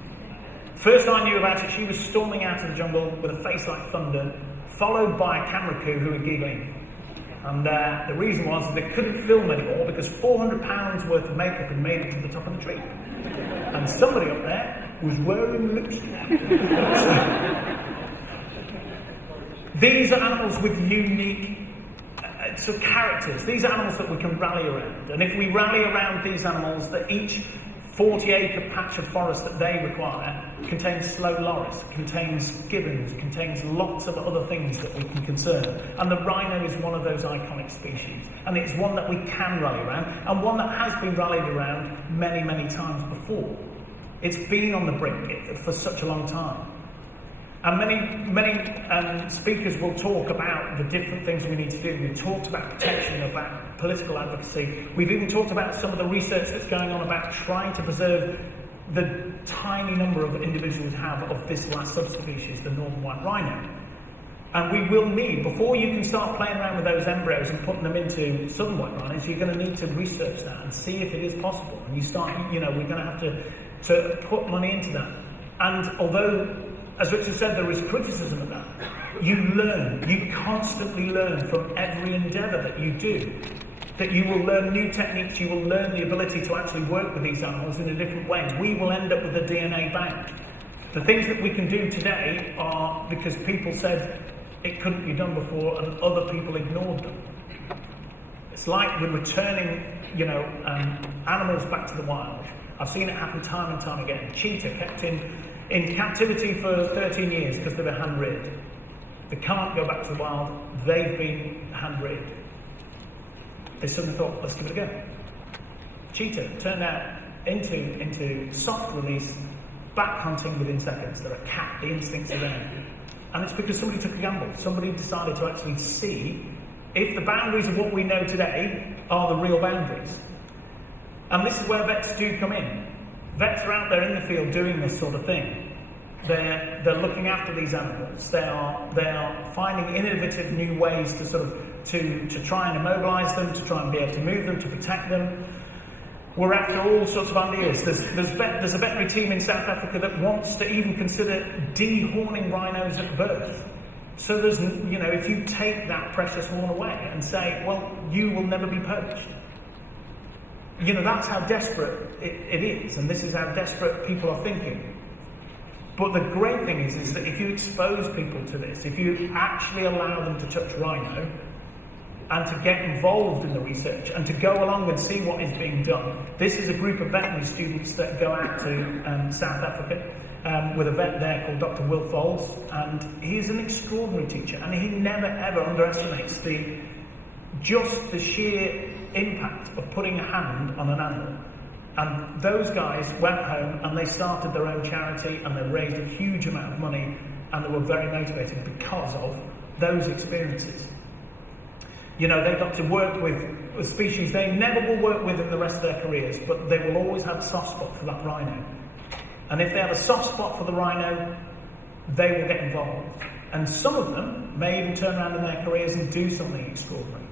First I knew about it, she was storming out of the jungle with a face like thunder, followed by a camera crew who were giggling. And the reason was they couldn't film anymore because 400 pounds worth of makeup had made it to the top of the tree. And somebody up there was wearing lipstick. These are animals with unique sort of characters. These are animals that we can rally around. And if we rally around these animals, that each 40-acre patch of forest that they require contains slow loris, contains gibbons, contains lots of other things that we can conserve. And the rhino is one of those iconic species. And it's one that we can rally around, and one that has been rallied around many, many times before. It's been on the brink for such a long time. And many speakers will talk about the different things we need to do. We've talked about protection, about political advocacy. We've even talked about some of the research that's going on about trying to preserve the tiny number of individuals we have of this last subspecies, the northern white rhino. And we will need, before you can start playing around with those embryos and putting them into southern white rhinos, you're going to need to research that and see if it is possible. And we're going to have to put money into that. And although, as Richard said, there is criticism of that, you learn, you constantly learn from every endeavour that you do. That you will learn new techniques, you will learn the ability to actually work with these animals in a different way. We will end up with a DNA bank. The things that we can do today are because people said it couldn't be done before and other people ignored them. It's like we're returning, animals back to the wild. I've seen it happen time and time again. Cheetah kept in captivity for 13 years because they were hand-reared. They can't go back to the wild. They've been hand-reared. They suddenly thought, let's give it a go. Cheetah turned out into soft release, back hunting within seconds. They're a cat, the instincts are there. And it's because somebody took a gamble. Somebody decided to actually see if the boundaries of what we know today are the real boundaries. And this is where vets do come in. Vets are out there in the field doing this sort of thing. They're looking after these animals. They are finding innovative new ways to sort of to try and immobilise them, to try and be able to move them, to protect them. We're after all sorts of ideas. There's a veterinary team in South Africa that wants to even consider dehorning rhinos at birth. So there's, if you take that precious horn away and say, well, you will never be poached. That's how desperate it is, and this is how desperate people are thinking. But the great thing is that if you expose people to this, if you actually allow them to touch rhino, and to get involved in the research, and to go along and see what is being done. This is a group of veterinary students that go out to South Africa with a vet there called Dr. Will Foles, and he's an extraordinary teacher, and he never ever underestimates the sheer impact of putting a hand on an animal. And those guys went home and they started their own charity, and they raised a huge amount of money, and they were very motivated because of those experiences. They got to work with species they never will work with in the rest of their careers, but they will always have a soft spot for that rhino. And if they have a soft spot for the rhino, they will get involved. And some of them may even turn around in their careers and do something extraordinary.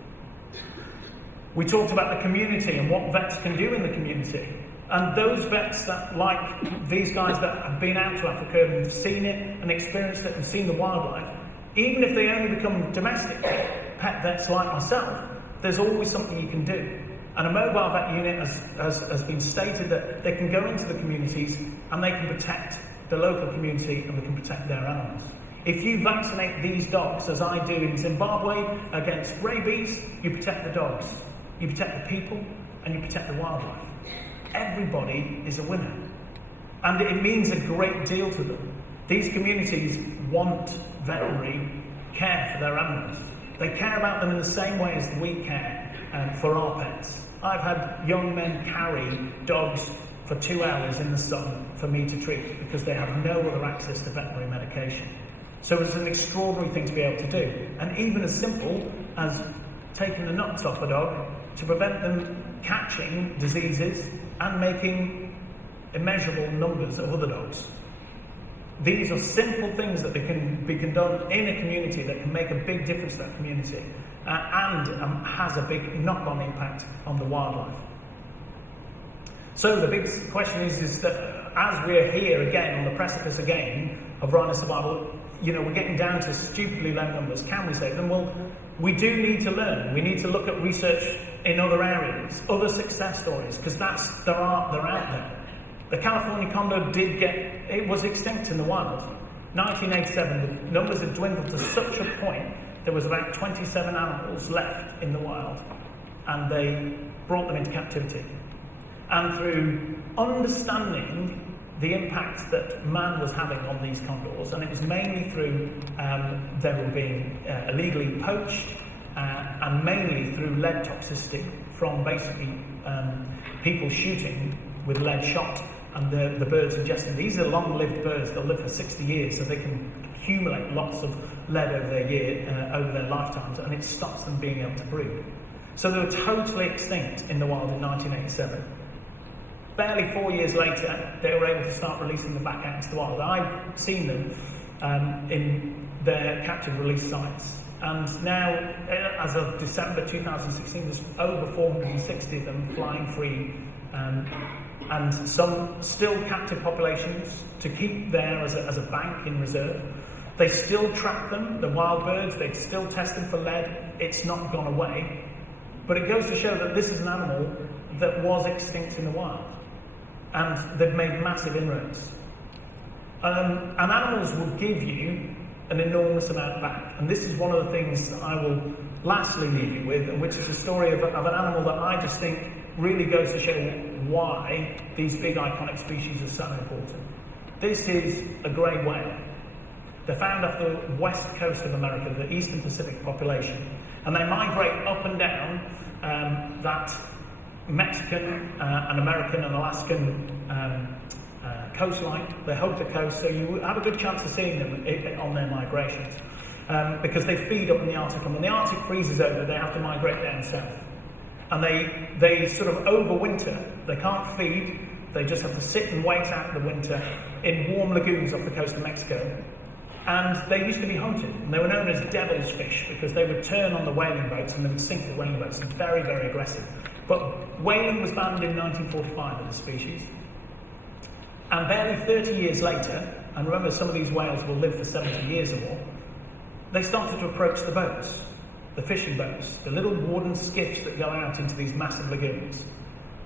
We talked about the community and what vets can do in the community. And those vets that, like these guys that have been out to Africa and have seen it and experienced it and seen the wildlife, even if they only become domestic pet vets like myself, there's always something you can do. And a mobile vet unit has been stated that they can go into the communities and they can protect the local community and they can protect their animals. If you vaccinate these dogs, as I do in Zimbabwe, against rabies, you protect the dogs, you protect the people, and you protect the wildlife. Everybody is a winner. And it means a great deal to them. These communities want veterinary care for their animals. They care about them in the same way as we care for our pets. I've had young men carry dogs for 2 hours in the sun for me to treat because they have no other access to veterinary medication. So it's an extraordinary thing to be able to do. And even as simple as taking the nuts off a dog to prevent them catching diseases and making immeasurable numbers of other dogs. These are simple things that can be done in a community that can make a big difference to that community and has a big knock-on impact on the wildlife. So the big question is that as we're here again, on the precipice again of rhino survival, we're getting down to stupidly low numbers. Can we save them? Well, we do need to learn. We need to look at research in other areas, other success stories, because they're out there. The California condor was extinct in the wild. 1987, the numbers had dwindled to such a point, there was about 27 animals left in the wild, and they brought them into captivity. And through understanding the impact that man was having on these condors, and it was mainly through they were being illegally poached, and mainly through lead toxicity from basically people shooting with lead shot and the birds ingesting. These are long-lived birds. They'll live for 60 years, so they can accumulate lots of lead over their lifetimes, and it stops them being able to breed. So they were totally extinct in the wild in 1987. Barely 4 years later, they were able to start releasing them back out into the wild. I've seen them in their captive release sites. And now, as of December 2016, there's over 460 of them flying free, and some still captive populations to keep there as a bank in reserve. They still track them, the wild birds, they still test them for lead. It's not gone away. But it goes to show that this is an animal that was extinct in the wild. And they've made massive inroads. And animals will give you an enormous amount back. And this is one of the things that I will lastly leave you with, and which is the story of an animal that I just think really goes to show why these big iconic species are so important. This is a grey whale. They're found off the west coast of America, the eastern Pacific population, and they migrate up and down that Mexican and American and Alaskan coastline. They hug the coast, so you have a good chance of seeing them on their migrations because they feed up in the Arctic, and when the Arctic freezes over, they have to migrate down south. And they sort of overwinter. They can't feed, they just have to sit and wait out the winter in warm lagoons off the coast of Mexico. And they used to be hunted, and they were known as devil's fish because they would turn on the whaling boats and they would sink the whaling boats. It's very, very aggressive. But whaling was banned in 1945 as a species. And barely 30 years later, and remember some of these whales will live for 70 years or more, they started to approach the boats, the fishing boats, the little wooden skiffs that go out into these massive lagoons.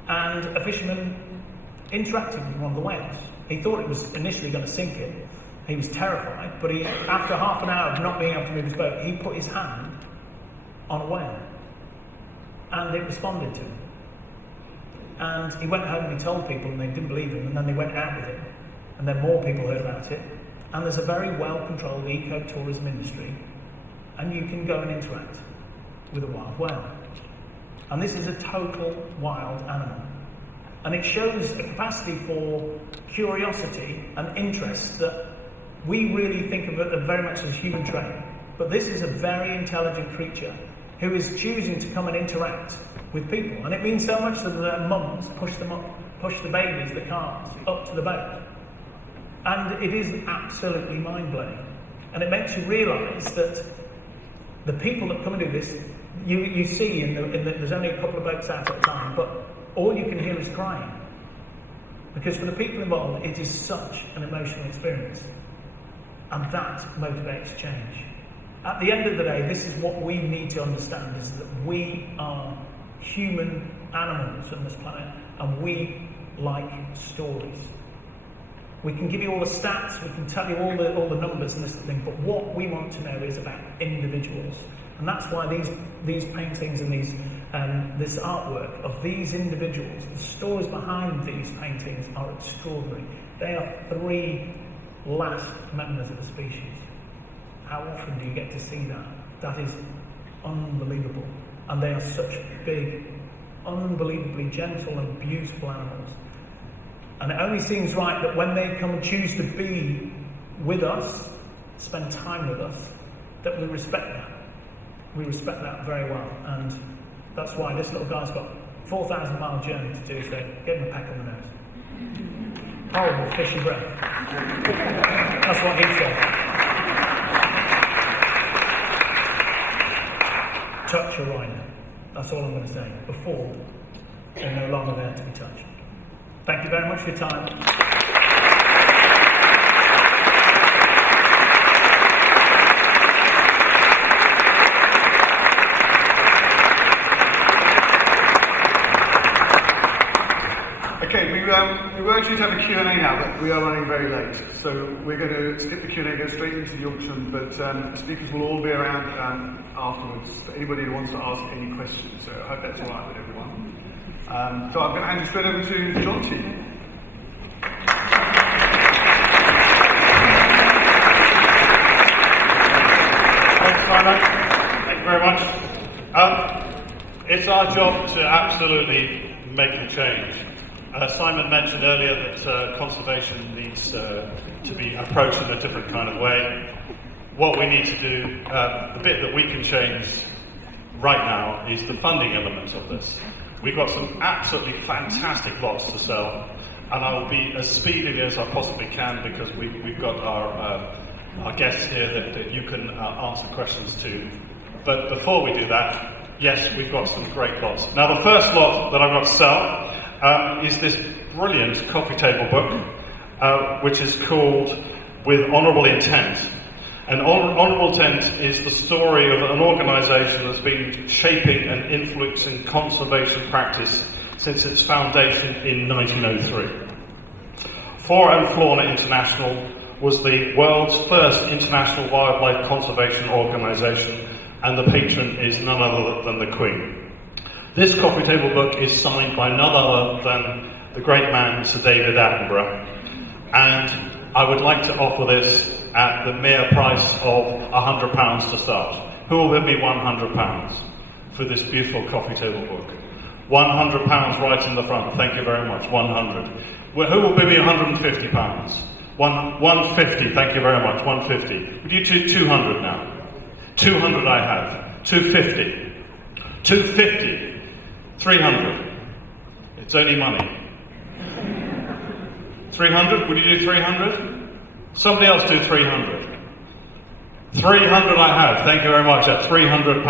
And a fisherman interacted with one of the whales. He thought it was initially going to sink it. He was terrified, but after half an hour of not being able to move his boat, he put his hand on a whale. And it responded to him. And he went home and he told people, and they didn't believe him, and then they went out with him. And then more people heard about it. And there's a very well-controlled eco-tourism industry, and you can go and interact with a wild whale. And this is a total wild animal. And it shows a capacity for curiosity and interest that we really think of it very much as human trait. But this is a very intelligent creature who is choosing to come and interact with people. And it means so much that their mums push the babies, the calves, up to the boat. And it is absolutely mind-blowing. And it makes you realise that the people that come and do this, you see there's only a couple of boats out at a time, but all you can hear is crying. Because for the people involved, it is such an emotional experience. And that motivates change. At the end of the day, this is what we need to understand, is that we are human animals on this planet, and we like stories. We can give you all the stats, we can tell you all the numbers and this thing, but what we want to know is about individuals. And that's why these paintings and this artwork of these individuals, the stories behind these paintings are extraordinary. They are three last members of the species. How often do you get to see that? That is unbelievable. And they are such big, unbelievably gentle and beautiful animals. And it only seems right that when they come and choose to be with us, spend time with us, that we respect that. We respect that very well. And that's why this little guy's got 4,000-mile journey to do, so give him a peck on the nose. Horrible fishy breath. That's what he said. Touch a rhino. That's all I'm going to say. Before, they're no longer there to be touched. Thank you very much for your time. Okay, we were due to have a Q&A now, but we are running very late. So we're going to skip the Q&A, go straight into the auction, but speakers will all be around afterwards for anybody who wants to ask any questions. So I hope that's all right with everyone. So I'm going to hand you straight over to John T. Thanks, Rhino. Thank you very much. It's our job to absolutely make a change. Simon mentioned earlier that conservation needs to be approached in a different kind of way. What we need to do, the bit that we can change right now, is the funding element of this. We've got some absolutely fantastic lots to sell, and I will be as speedy as I possibly can because we've got our guests here that you can answer questions to. But before we do that, yes, we've got some great lots. Now, the first lot that I've got to sell is this brilliant coffee table book, which is called With Honourable Intent. And Honourable Intent is the story of an organisation that's been shaping and influencing conservation practice since its foundation in 1903. Flora and Fauna International was the world's first international wildlife conservation organisation, and the patron is none other than the Queen. This coffee table book is signed by none other than the great man Sir David Attenborough, and I would like to offer this at the mere price of £100 to start. Who will give me £100 for this beautiful coffee table book? £100 right in the front, thank you very much, 100. Well, who will give me £150? 150, thank you very much, 150. Would you do 200 now? 200 I have. 250. 250. 300. It's only money. 300, would you do 300? Somebody else do 300. 300 I have, thank you very much, at £300.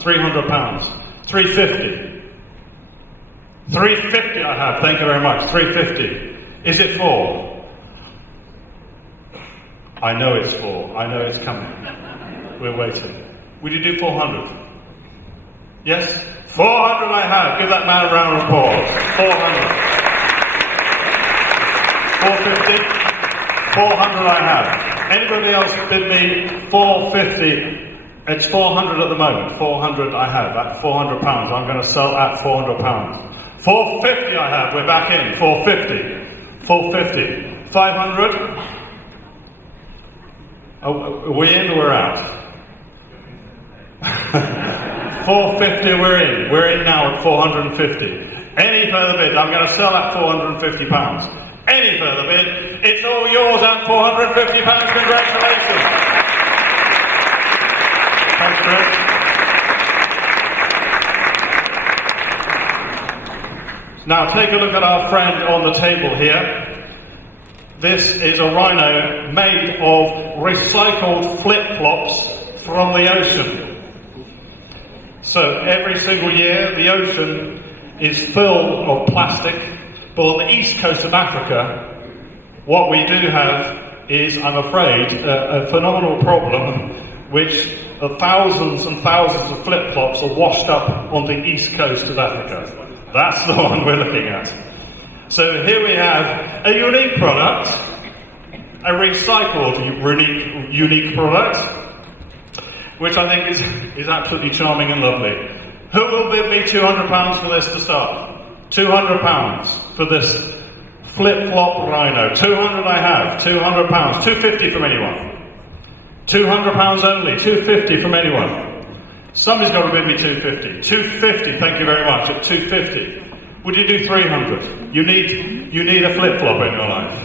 £300. 350. 350 I have, thank you very much, 350. Is it 4? I know it's 4, I know it's coming. We're waiting. Would you do 400? Yes? 400 I have, give that man a round of applause. 400. 450? 400 I have. Anybody else bid me 450? It's 400 at the moment. 400 I have at £400. I'm going to sell at £400. 450 I have. We're back in. 450. 450. 500? Oh, are we in or we're out? 450 we're in. We're in now at 450. Any further bid? I'm going to sell at £450. Any further bid? It's all yours at £450. Congratulations. Thanks, Chris. Now take a look at our friend on the table here. This is a rhino made of recycled flip-flops from the ocean. So every single year the ocean is full of plastic. But on the east coast of Africa, what we do have is, I'm afraid, a phenomenal problem, which thousands and thousands of flip-flops are washed up on the east coast of Africa. That's the one we're looking at. So here we have a unique product, a recycled unique product, which I think is absolutely charming and lovely. Who will bid me £200 for this to start? £200 for this flip-flop rhino. 200 I have. £200. 250 from anyone. £200 only. 250 from anyone. Somebody's got to bid me 250. 250. Thank you very much. At 250. Would you do 300? You need a flip-flop in your life.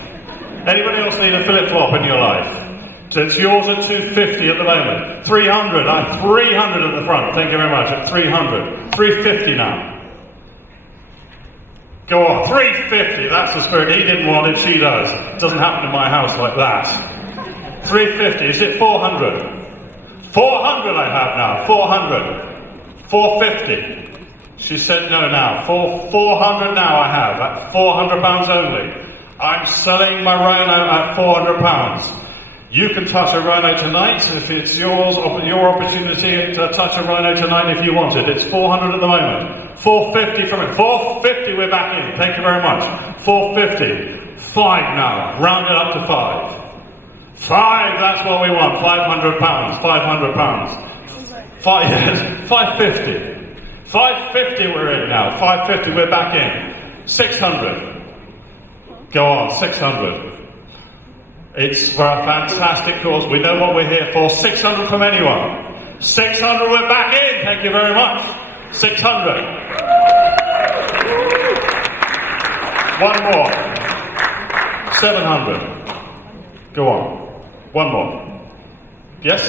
Anybody else need a flip-flop in your life? So it's yours at 250 at the moment. 300. I have 300 at the front. Thank you very much. At 300. 350 now. Go on, 350, that's the spirit. He didn't want it, she does. It doesn't happen in my house like that. 350, is it 400? 400 I have now, 400. 450. She said no now. 400 now I have, at £400 only. I'm selling my rhino at £400. You can touch a rhino tonight if it's your opportunity to touch a rhino tonight if you want it. It's 400 at the moment. 450 from it. 450, we're back in. Thank you very much. 450. 5 now. Round it up to 5. 5, that's what we want. £500. £500. 550. 550 we're in now. 550, we're back in. 600. Go on, 600. It's for a fantastic cause. We know what we're here for. 600 from anyone. 600, we're back in. Thank you very much. 600. One more. 700. Go on. One more. Yes?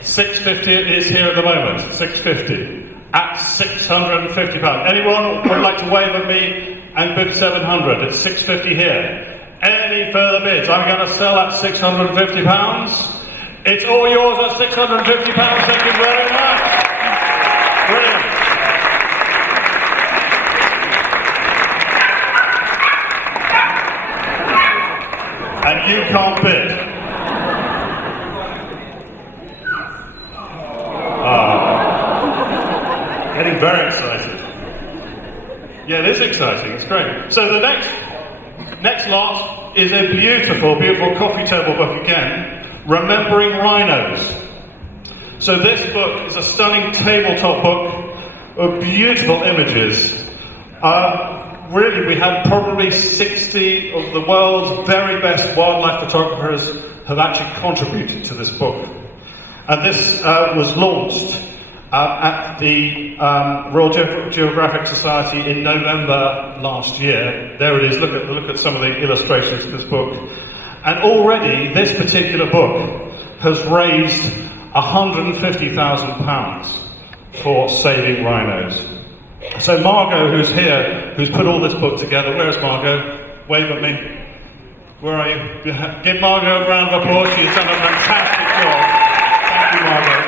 650 is here at the moment. 650. At £650. Anyone would like to wave at me and bid 700? It's 650 here. Any further bids? I'm going to sell at £650. It's all yours at £650. Thank you very much. Brilliant. And you can't bid. Getting very excited. Yeah, it is exciting. It's great. So the next Next lot is a beautiful, beautiful coffee table book again, Remembering Rhinos. So this book is a stunning tabletop book of beautiful images. Really, we had probably 60 of the world's very best wildlife photographers have actually contributed to this book. And this was launched at the Royal Geographic Society in November last year. There it is, look at some of the illustrations of this book. And already this particular book has raised £150,000 for saving rhinos. So Margot, who's here, who's put all this book together, where's Margot? Wave at me. Where are you? Give Margot a round of applause. She's done a fantastic job. Thank you, Margot.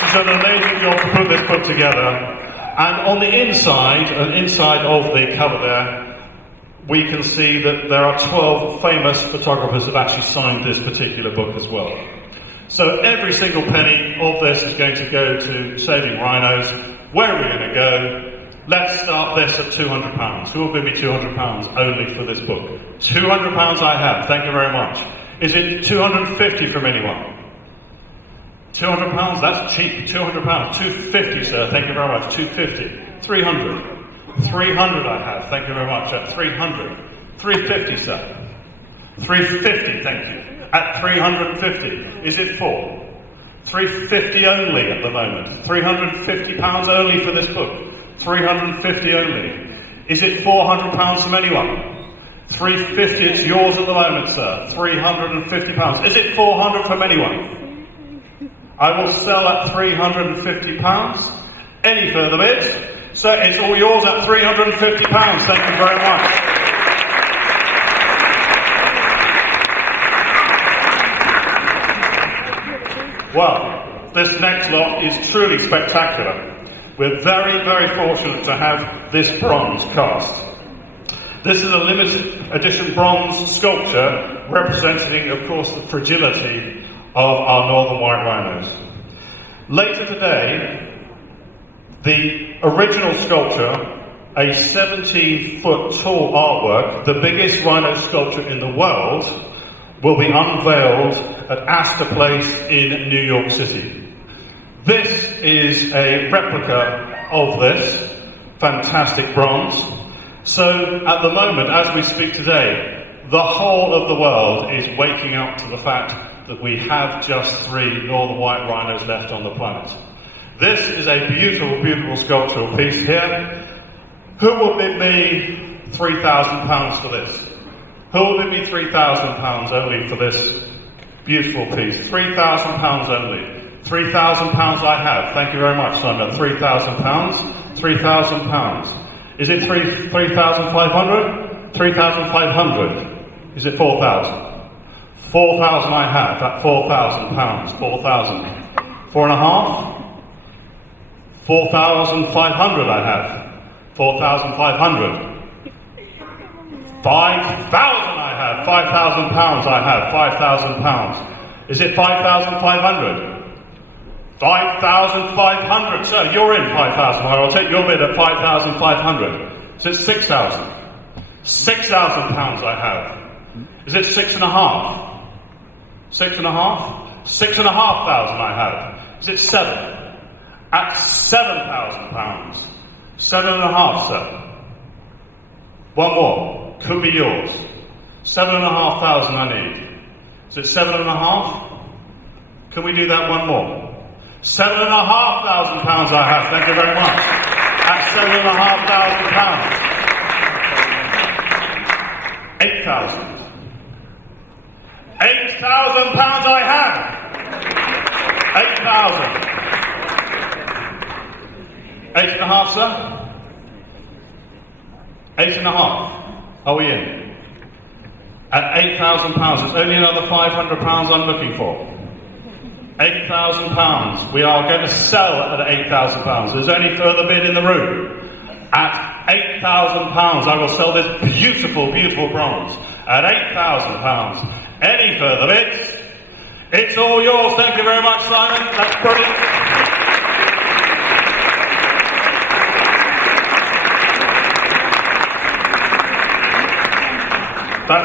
She's done an amazing job to put this book together. And on the inside of the cover there, we can see that there are 12 famous photographers that actually signed this particular book as well. So every single penny of this is going to go to saving rhinos. Where are we going to go? Let's start this at £200. Who will give me £200 only for this book? £200 I have, thank you very much. Is it 250 from anyone? £200, that's cheap, £200. 250, sir, thank you very much. 250. 300. 300 I have, thank you very much. At 300. 350, sir. 350, thank you. At 350. Is it 4? 350 only at the moment. £350 only for this book. 350 only. Is it £400 from anyone? 350, it's yours at the moment, sir. £350. Is it 400 from anyone? I will sell at £350. Any further bids? So it's all yours at £350. Thank you very much. Well, this next lot is truly spectacular. We're very, very fortunate to have this bronze cast. This is a limited edition bronze sculpture representing, of course, the fragility of our northern white rhinos. Later today, the original sculpture, a 17-foot tall artwork, the biggest rhino sculpture in the world, will be unveiled at Astor Place in New York City. This is a replica of this fantastic bronze. So at the moment, as we speak today, the whole of the world is waking up to the fact that we have just 3 northern white rhinos left on the planet. This is a beautiful, beautiful sculptural piece here. Who will bid me £3,000 for this? Who will bid me £3,000 only for this beautiful piece? £3,000 only. £3,000 I have. Thank you very much, Simon. £3,000. £3,000. Is it 3,500? 3,500. Is it 4,000? 4,000 I have. At £4,000. 4,000. 4.5? 4,500 I have. 4,500. 5,000 I have. £5,000 I have. £5,000. Is it 5,500? 5,500. Sir, you're in 5,000. I'll take your bid at 5,500. Is it 6,000? £6,000 I have. Is it 6.5? 6.5? 6,500 I have. Is it 7? At £7,000. 7.5, sir. One more. Could be yours. 7,500 I need. Is it 7.5? Can we do that one more? £7,500 I have. Thank you very much. At £7,500. 8,000. £8,000 I have. 8,000. 8.5, sir? 8.5. Are we in? At £8,000. It's only another £500 I'm looking for. £8,000. We are going to sell at £8,000. There's only further bid in the room. At £8,000, I will sell this beautiful, beautiful bronze. At £8,000. Any further bids? It's all yours. Thank you very much, Simon. That's brilliant.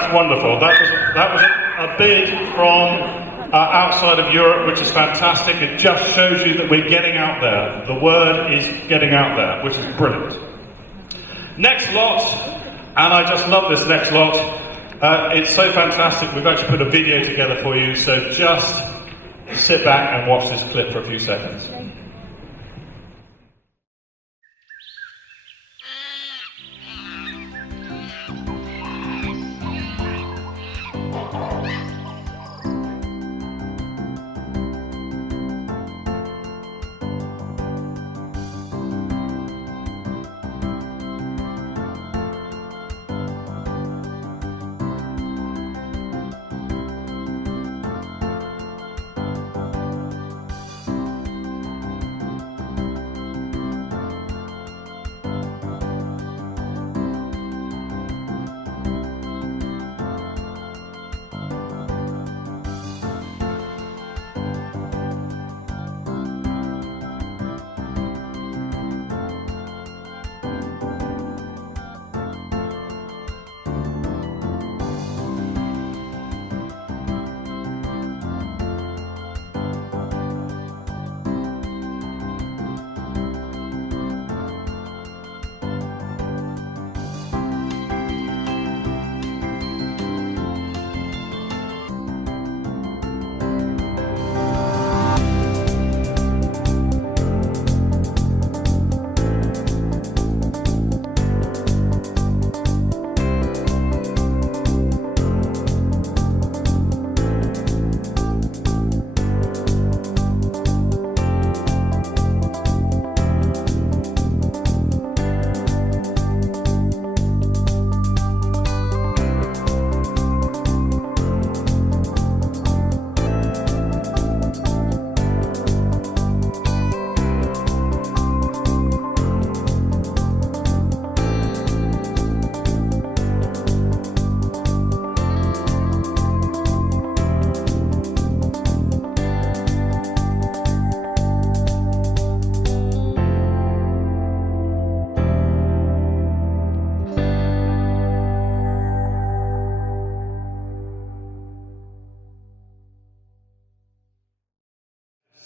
That's wonderful. That was a bid from outside of Europe, which is fantastic. It just shows you that we're getting out there. The word is getting out there, which is brilliant. Next lot, and I just love this next lot. It's so fantastic. We've actually put a video together for you, so just sit back and watch this clip for a few seconds.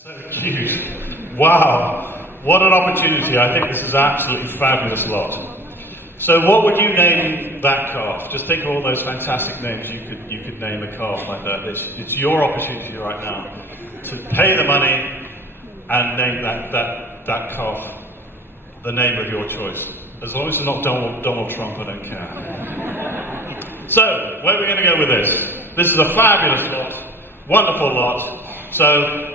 So cute. Wow. What an opportunity. I think this is absolutely fabulous lot. So what would you name that calf? Just think of all those fantastic names you could name a calf like that. It's your opportunity right now to pay the money and name that calf the name of your choice. As long as it's not Donald Trump, I don't care. So, where are we going to go with this? This is a fabulous lot, wonderful lot. So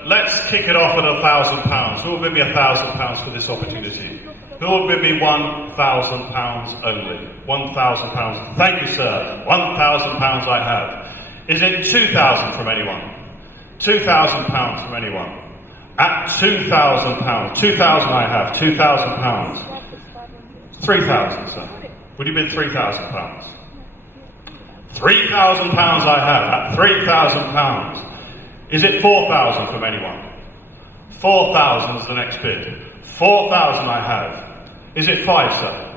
let's kick it off at £1,000. Who will give me £1,000 for this opportunity? Who will give me £1,000 only? £1,000. Thank you, sir. £1,000 I have. Is it 2,000 from anyone? £2,000 from anyone? At £2,000. 2,000 I have. £2,000. 3,000, sir. Would you bid £3,000? £3,000 I have. At £3,000. Is it 4,000 from anyone? 4,000 is the next bid. 4,000 I have. Is it 5, sir?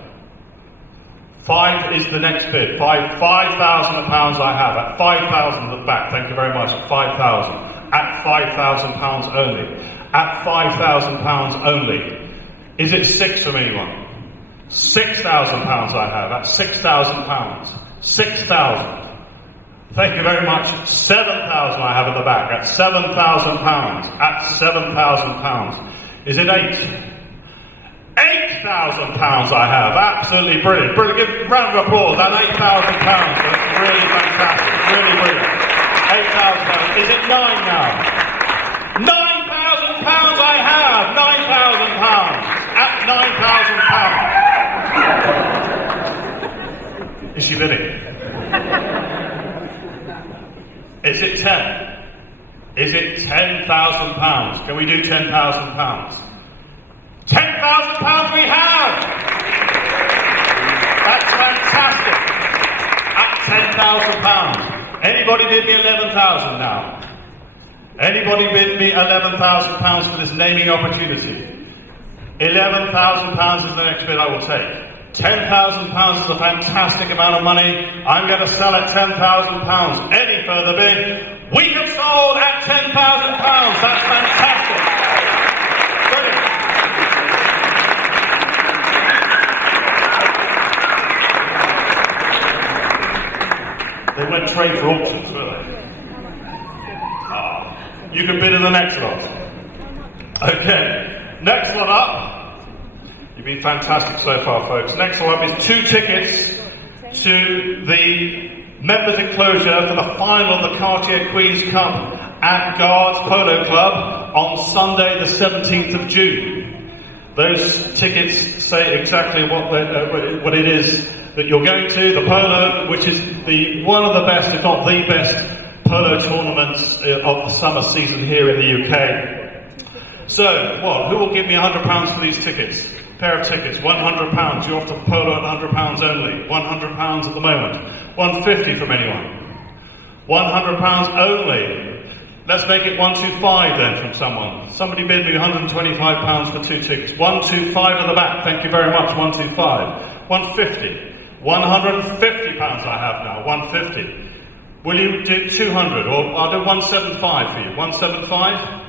5 is the next bid. £5,000 I have. At 5,000 at the back. Thank you very much. At 5,000. At £5,000 only. At £5,000 only. Is it 6 from anyone? £6,000 I have. At £6,000. 6,000. Thank you very much. 7,000 I have at the back. At £7,000. At £7,000. Is it 8? £8,000 I have. Absolutely brilliant. Brilliant. Give a round of applause. That's £8,000. That's really fantastic. Really brilliant. £8,000. Is it 9 now? £9,000 I have. £9,000. At £9,000. Is she bidding? Is it 10? Is it £10,000? Can we do £10,000? £10,000 we have! That's fantastic. At £10,000. Anybody bid me 11,000 now? Anybody bid me £11,000 for this naming opportunity? £11,000 is the next bid I will take. £10,000 is a fantastic amount of money. I'm going to sell at £10,000. Any further bid? We have sold at £10,000. That's fantastic. Brilliant. They went trade for auctions, were they? You can bid in the next lot. Okay, next one up. You've been fantastic so far, folks. Next one up is 2 tickets to the members' enclosure for the final of the Cartier Queen's Cup at Guards Polo Club on Sunday the 17th of June. Those tickets say exactly what it is that you're going to. The polo, which is one of the best, if not the best, polo tournaments of the summer season here in the UK. So, who will give me £100 for these tickets? Pair of tickets, £100. You're off to polo at £100 only. £100 at the moment. £150 from anyone. £100 only. Let's make it £125 then from someone. Somebody bid me £125 for 2 tickets. £125 at the back. Thank you very much. £125. £150. £150 I have now. £150. Will you do 200, or I'll do 175 for you? 175?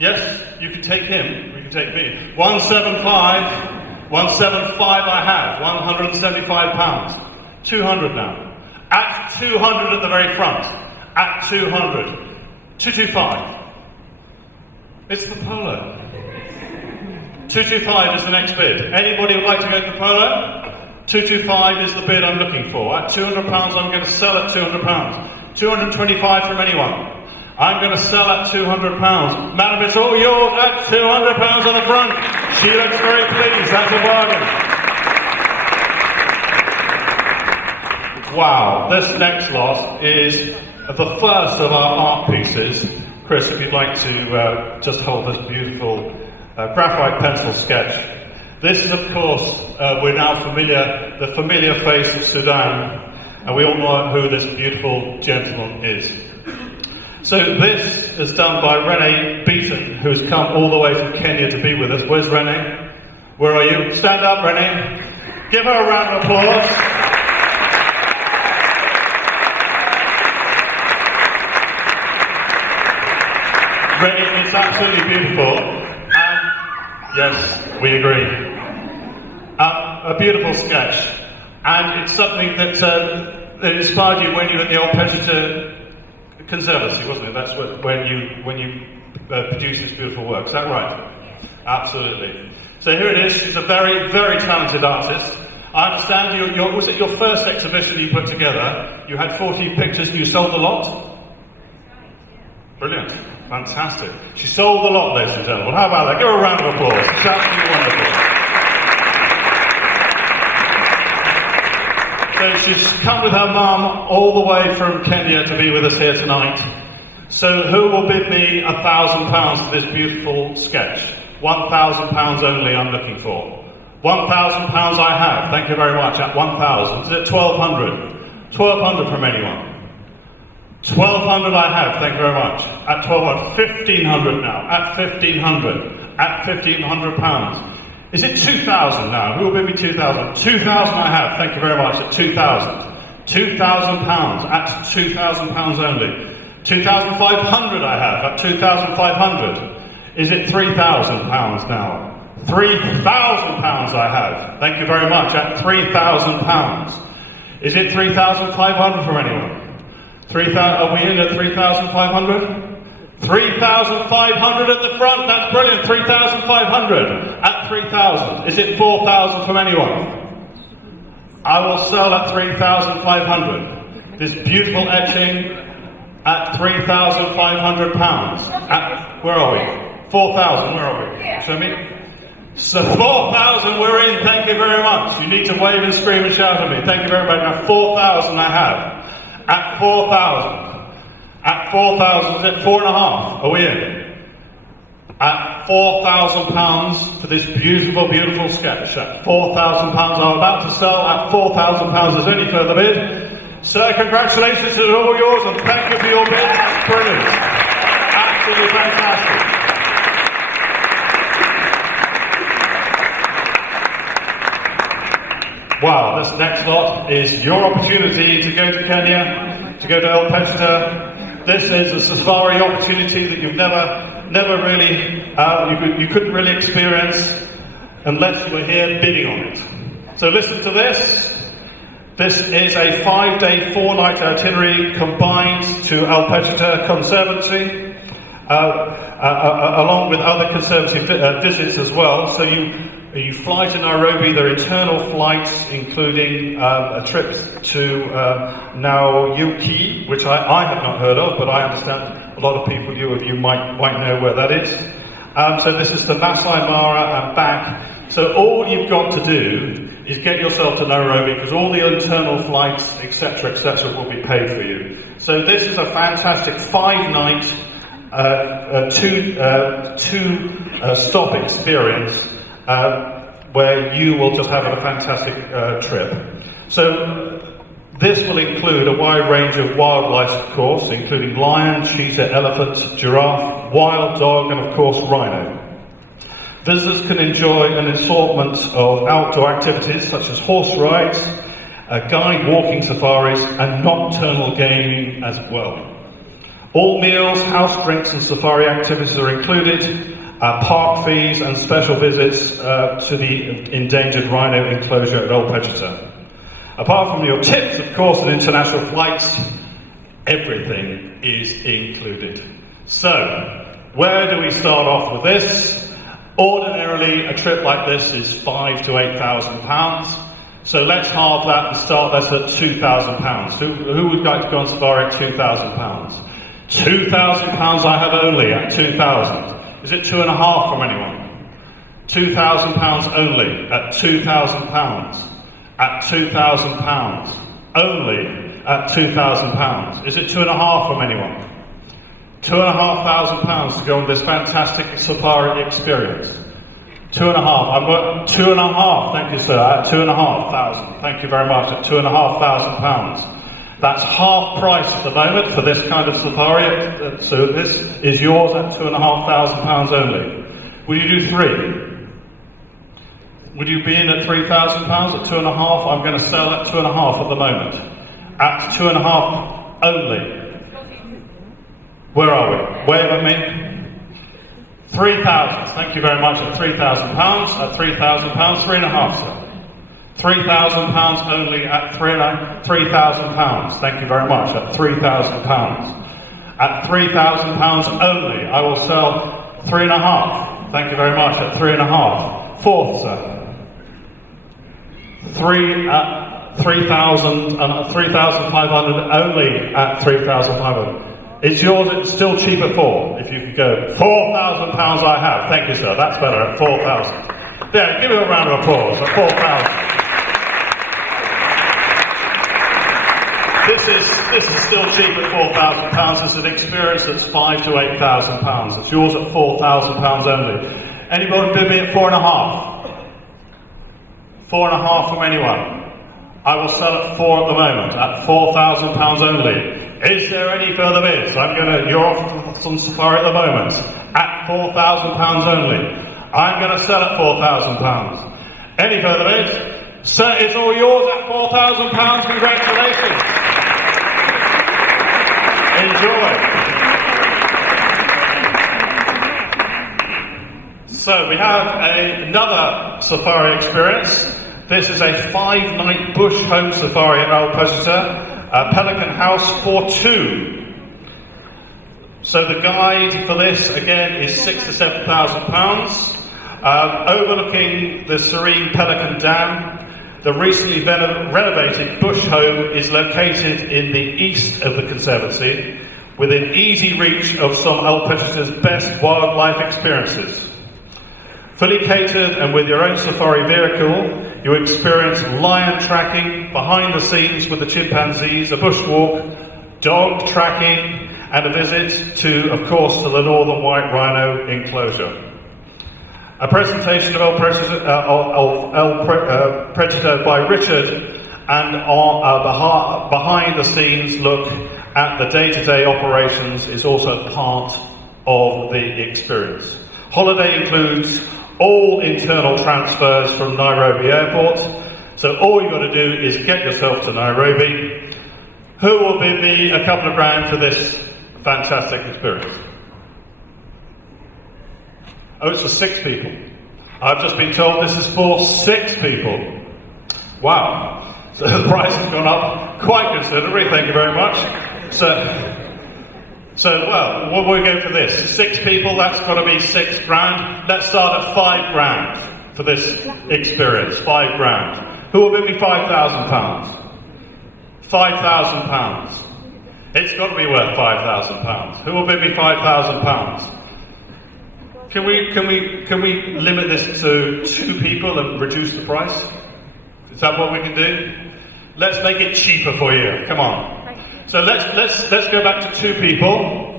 Yes, you can take him, you can take me. 175, 175 I have, £175. 200 now. At 200 at the very front. At 200. 225. It's the polo. 225 is the next bid. Anybody would like to go to the polo? 225 is the bid I'm looking for. At £200, I'm going to sell at £200. 225 from anyone. I'm going to sell at £200. Madam, it's all yours at £200 on the front. She looks very pleased. That's a bargain. Wow. This next lot is the first of our art pieces. Chris, if you'd like to just hold this beautiful graphite pencil sketch. This is, of course, we're now the familiar face of Sudan, and we all know who this beautiful gentleman is. So this is done by Rene Beaton, who's come all the way from Kenya to be with us. Where's Rene? Where are you? Stand up, Rene. Give her a round of applause. Rene, it's absolutely beautiful. And yes, we agree. A beautiful sketch, and it's something that inspired you when you were at the old Pejeta Conservancy, wasn't it? That's when you produced this beautiful work. Is that right? Absolutely. So here it is. She's a very, very talented artist. I understand was it your first exhibition you put together? You had 40 pictures and you sold a lot? Brilliant. Fantastic. She sold a lot, ladies and gentlemen. How about that? Give her a round of applause. It's absolutely wonderful. So she's come with her mum all the way from Kenya to be with us here tonight. So who will bid me £1,000 for this beautiful sketch? £1,000 only I'm looking for. £1,000 I have. Thank you very much. At 1,000. Is it 1,200? 1,200 from anyone. 1,200 I have. Thank you very much. At 1,200. 1,500 now. At 1,500. At £1,500. Is it 2,000 now? Who will bid me 2,000? 2,000 I have. Thank you very much. At 2,000. £2,000. At £2,000 only. 2,500 I have. At 2,500. Is it £3,000 now? £3,000 I have. Thank you very much. At £3,000. Is it 3,500 from anyone? Are we in at 3,500? 3,500 at the front. That's brilliant. 3,500 at 3,000. Is it 4,000 from anyone? I will sell at 3,500. This beautiful etching at £3,500. Where are we? 4,000. Where are we? Show me. So 4,000, we're in. Thank you very much. You need to wave and scream and shout at me. Thank you very much. Now 4,000 I have. At 4,000. At 4,000, is it 4.5? Are we in? At £4,000 for this beautiful, beautiful sketch. At £4,000, I'm about to sell at £4,000. Is there any further bid? Sir, congratulations, it's all yours, and thank you for your bid. That's brilliant. Absolutely fantastic. Wow, this next lot is your opportunity to go to Kenya, to go to El Pejeta. This is a safari opportunity that you've never really, you couldn't really experience unless you were here bidding on it. So listen to this. This is a 5-day, 4-night itinerary combined to El Pejeta Conservancy, along with other conservancy visits as well. So you fly to Nairobi. There are internal flights, including a trip to Nanyuki, which I have not heard of, but I understand a lot of people, you might know where that is. So this is to Masai Mara and back. So all you've got to do is get yourself to Nairobi, because all the internal flights, etc., will be paid for you. So this is a fantastic 5-night, two-stop experience where you will just have a fantastic trip. So this will include a wide range of wildlife, of course, including lion, cheetah, elephant, giraffe, wild dog, and of course rhino. Visitors can enjoy an assortment of outdoor activities such as horse rides, guide walking safaris, and nocturnal gaming as well. All meals, house drinks, and safari activities are included, park fees and special visits to the endangered rhino enclosure at El Pejeta. Apart from your tips, of course, and international flights, everything is included. So, where do we start off with this? Ordinarily, a trip like this is £5,000 to £8,000. So let's halve that and start this at £2,000. Who would like to go on safari at £2,000? £2,000 I have only at 2,000. Is it 2.5 from anyone? £2,000 only at £2,000. At £2,000 only at £2,000. Is it 2.5 from anyone? £2,500 to go on this fantastic safari experience. 2.5. I'm working 2.5. Thank you, sir. At 2,500. Thank you very much. At £2,500. That's half price at the moment for this kind of safari. So this is yours at £2,500 only. Will you do 3? Would you be in at £3,000 at 2.5? I'm going to sell at 2.5 at the moment. At 2.5 only. Where are we? Wave at me. 3,000. Thank you very much. At £3,000. At £3,000. 3.5, sir. £3,000 only at £3,000. Thank you very much. At £3,000. At £3,000 only, I will sell 3.5. Thank you very much. At 3.5. Fourth, sir. 3,000 and 3,500 only at 3,500. It's yours. It's still cheap at 4. If you could go, £4,000 I have. Thank you, sir. That's better at 4,000. There, give it a round of applause at 4,000. This is still cheap at £4,000. It's an experience that's £5,000 to £8,000. It's yours at £4,000 only. Anybody bid me at 4.5? 4.5 from anyone. I will sell at 4 at the moment, at £4,000 only. Is there any further bids? You're off on safari at the moment, at £4,000 only. I'm going to sell at £4,000. Any further bids? Sir, it's all yours at £4,000. Congratulations. Enjoy. So we have another safari experience. This is a 5-night bush home safari at El Pejeta, Pelican House for 2. So the guide for this again is £6,000 to £7,000. Overlooking the serene Pelican Dam, the recently renovated bush home is located in the east of the Conservancy, within easy reach of some El Pejeta's best wildlife experiences. Fully catered and with your own safari vehicle, you experience lion tracking, behind the scenes with the chimpanzees, a bushwalk, dog tracking, and a visit to, of course, to the northern white rhino enclosure. A presentation of El Pejeta by Richard, and a behind-the-scenes look at the day-to-day operations is also part of the experience. Holiday includes all internal transfers from Nairobi Airport So all you've got to do is get yourself to Nairobi. Who will bid me a couple of grand for this fantastic experience? Oh, it's for 6 people. I've just been told this is for 6 people. Wow. So the price has gone up quite considerably, thank you very much. Well, what will we go for this? 6 people, that's got to be 6 grand. Let's start at 5 grand for this experience, 5 grand. Who will bid me £5,000? £5,000. It's got to be worth £5,000. Who will bid me £5,000? Can we limit this to 2 people and reduce the price? Is that what we can do? Let's make it cheaper for you. Come on. So let's go back to 2 people,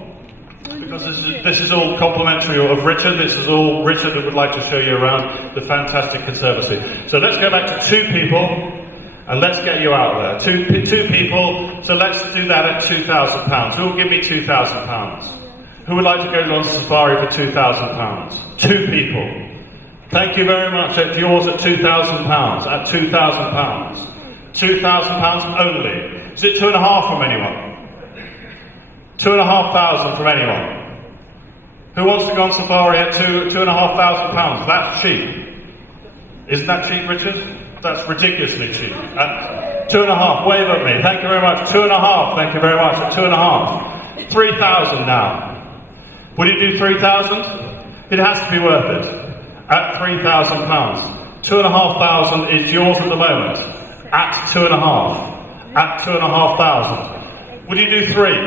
because this is all complimentary of Richard. This is all Richard that would like to show you around the fantastic conservancy. So let's go back to 2 people. And let's get you out there. Two people, so let's do that at £2,000. Who will give me £2,000? Who would like to go on safari for £2,000? 2 people. Thank you very much. It's yours at £2,000. At £2,000. £2,000 only. Is it 2.5 from anyone? 2,500 from anyone? Who wants to go on safari at £2,500? That's cheap. Isn't that cheap, Richard? That's ridiculously cheap. At 2.5, wave at me. Thank you very much. 2.5, thank you very much. At 2.5. 3,000 now. Would you do 3,000? It has to be worth it. At £3,000. 2,500 is yours at the moment. At 2.5. At 2,500. Would you do 3?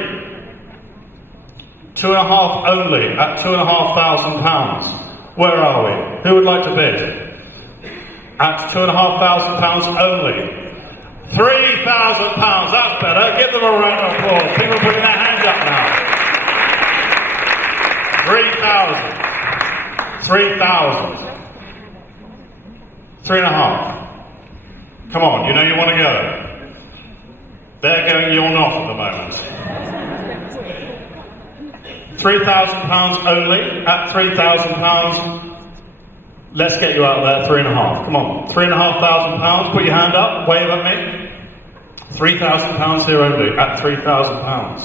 2.5 only. At £2,500. Where are we? Who would like to bid? At £2,500 only. £3,000, that's better. Give them a round of applause. People putting their hands up now. 3,000. 3,000. 3.5. Come on, you know you want to go. They're going, you're not at the moment. £3,000 only. At £3,000. Let's get you out there, 3.5. Come on, £3,500. Put your hand up, wave at me. £3,000 here only, at £3,000.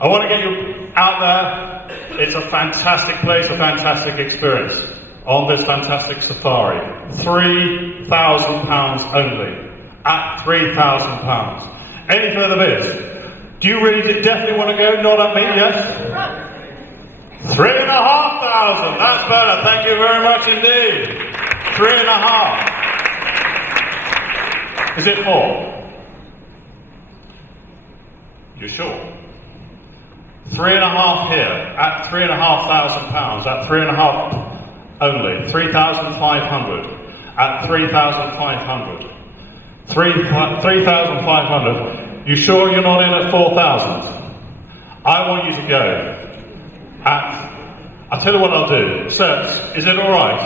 I want to get you out there. It's a fantastic place, a fantastic experience on this fantastic safari. £3,000 only, at £3,000. Any further bids? Do you really definitely want to go? Nod at me, yes? 3,500. That's better. Thank you very much indeed. 3.5. Is it 4? You sure? 3.5 here at £3,500. At 3.5 only. 3,500. At 3,500. 3,500. You sure you're not in at 4,000? I want you to go. I'll tell you what I'll do. Sir, is it alright?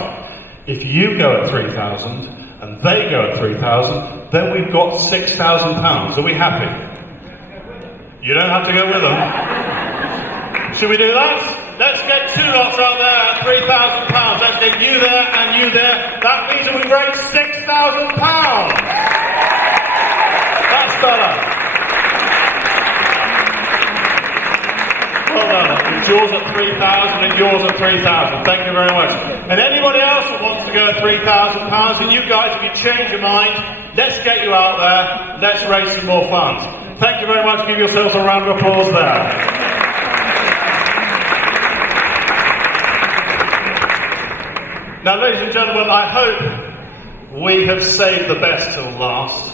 If you go at 3,000 and they go at 3,000, then we've got £6,000. Are we happy? You don't have to go with them. Should we do that? Let's get 2 lots out there at £3,000. Let's get you there and you there. That means that we've raised £6,000. That's better. Well done. It's yours at 3,000 and yours at 3,000. Thank you very much. And anybody else that wants to go at £3,000, and you guys, if you change your mind, let's get you out there. Let's raise some more funds. Thank you very much. Give yourselves a round of applause there. Now, ladies and gentlemen, I hope we have saved the best till last.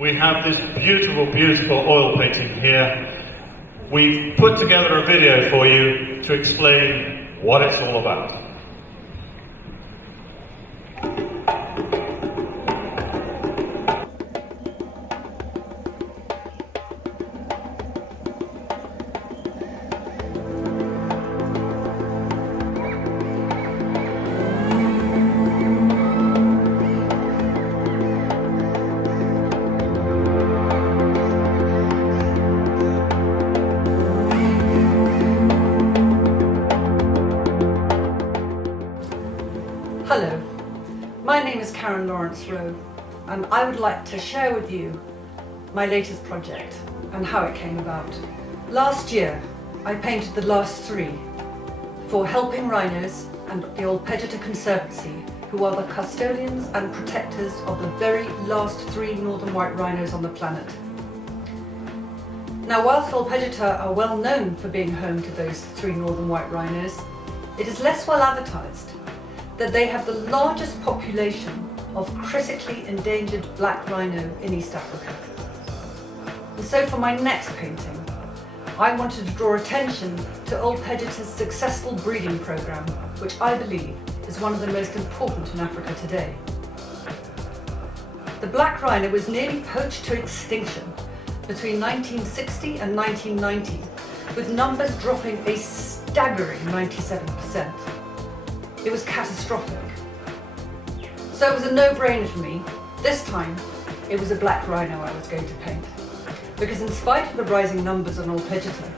We have this beautiful, beautiful oil painting here. We've put together a video for you to explain what it's all about. Hello, my name is Karen Lawrence Rowe. and I would like to share with you my latest project and how it came about. Last year, I painted the last three for Helping Rhinos and the Old Pejeta Conservancy, who are the custodians and protectors of the very last three northern white rhinos on the planet. Now, whilst Old Pejeta are well known for being home to those three northern white rhinos, it is less well advertised that they have the largest population of critically endangered black rhino in East Africa. And so for my next painting, I wanted to draw attention to Old Pejeta's successful breeding program, which I believe is one of the most important in Africa today. The black rhino was nearly poached to extinction between 1960 and 1990, with numbers dropping a staggering 97%. It was catastrophic. So it was a no-brainer for me. This time, it was a black rhino I was going to paint. Because in spite of the rising numbers on Old Pejeta,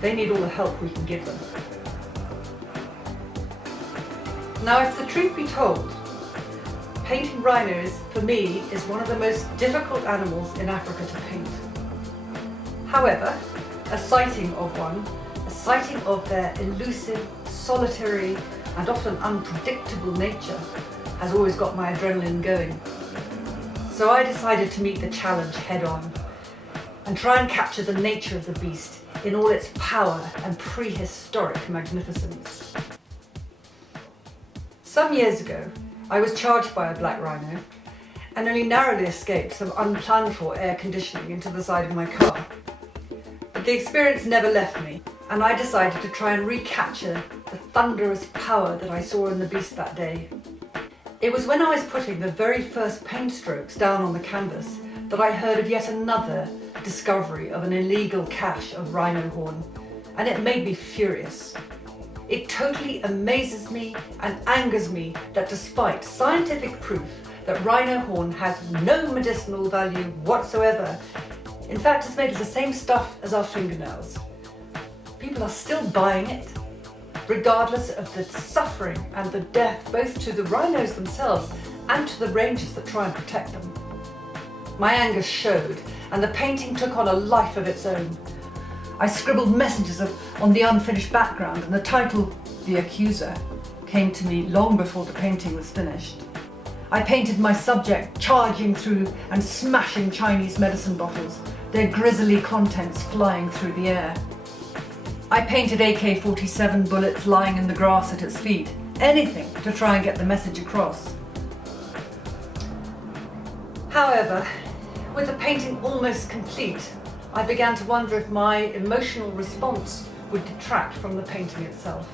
they need all the help we can give them. Now, if the truth be told, painting rhinos, for me, is one of the most difficult animals in Africa to paint. However, a sighting of one, a sighting of their elusive, solitary, and often unpredictable nature has always got my adrenaline going. So I decided to meet the challenge head on and try and capture the nature of the beast in all its power and prehistoric magnificence. Some years ago, I was charged by a black rhino and only narrowly escaped some unplanned for air conditioning into the side of my car. But the experience never left me, and I decided to try and recapture the thunderous power that I saw in the beast that day. It was when I was putting the very first paint strokes down on the canvas that I heard of yet another discovery of an illegal cache of rhino horn, and it made me furious. It totally amazes me and angers me that despite scientific proof that rhino horn has no medicinal value whatsoever, in fact it's made of the same stuff as our fingernails, people are still buying it, regardless of the suffering and the death both to the rhinos themselves and to the rangers that try and protect them. My anger showed, and the painting took on a life of its own. I scribbled messages on the unfinished background, and the title, The Accuser, came to me long before the painting was finished. I painted my subject charging through and smashing Chinese medicine bottles, their grisly contents flying through the air. I painted AK-47 bullets lying in the grass at its feet, anything to try and get the message across. However, with the painting almost complete, I began to wonder if my emotional response would detract from the painting itself.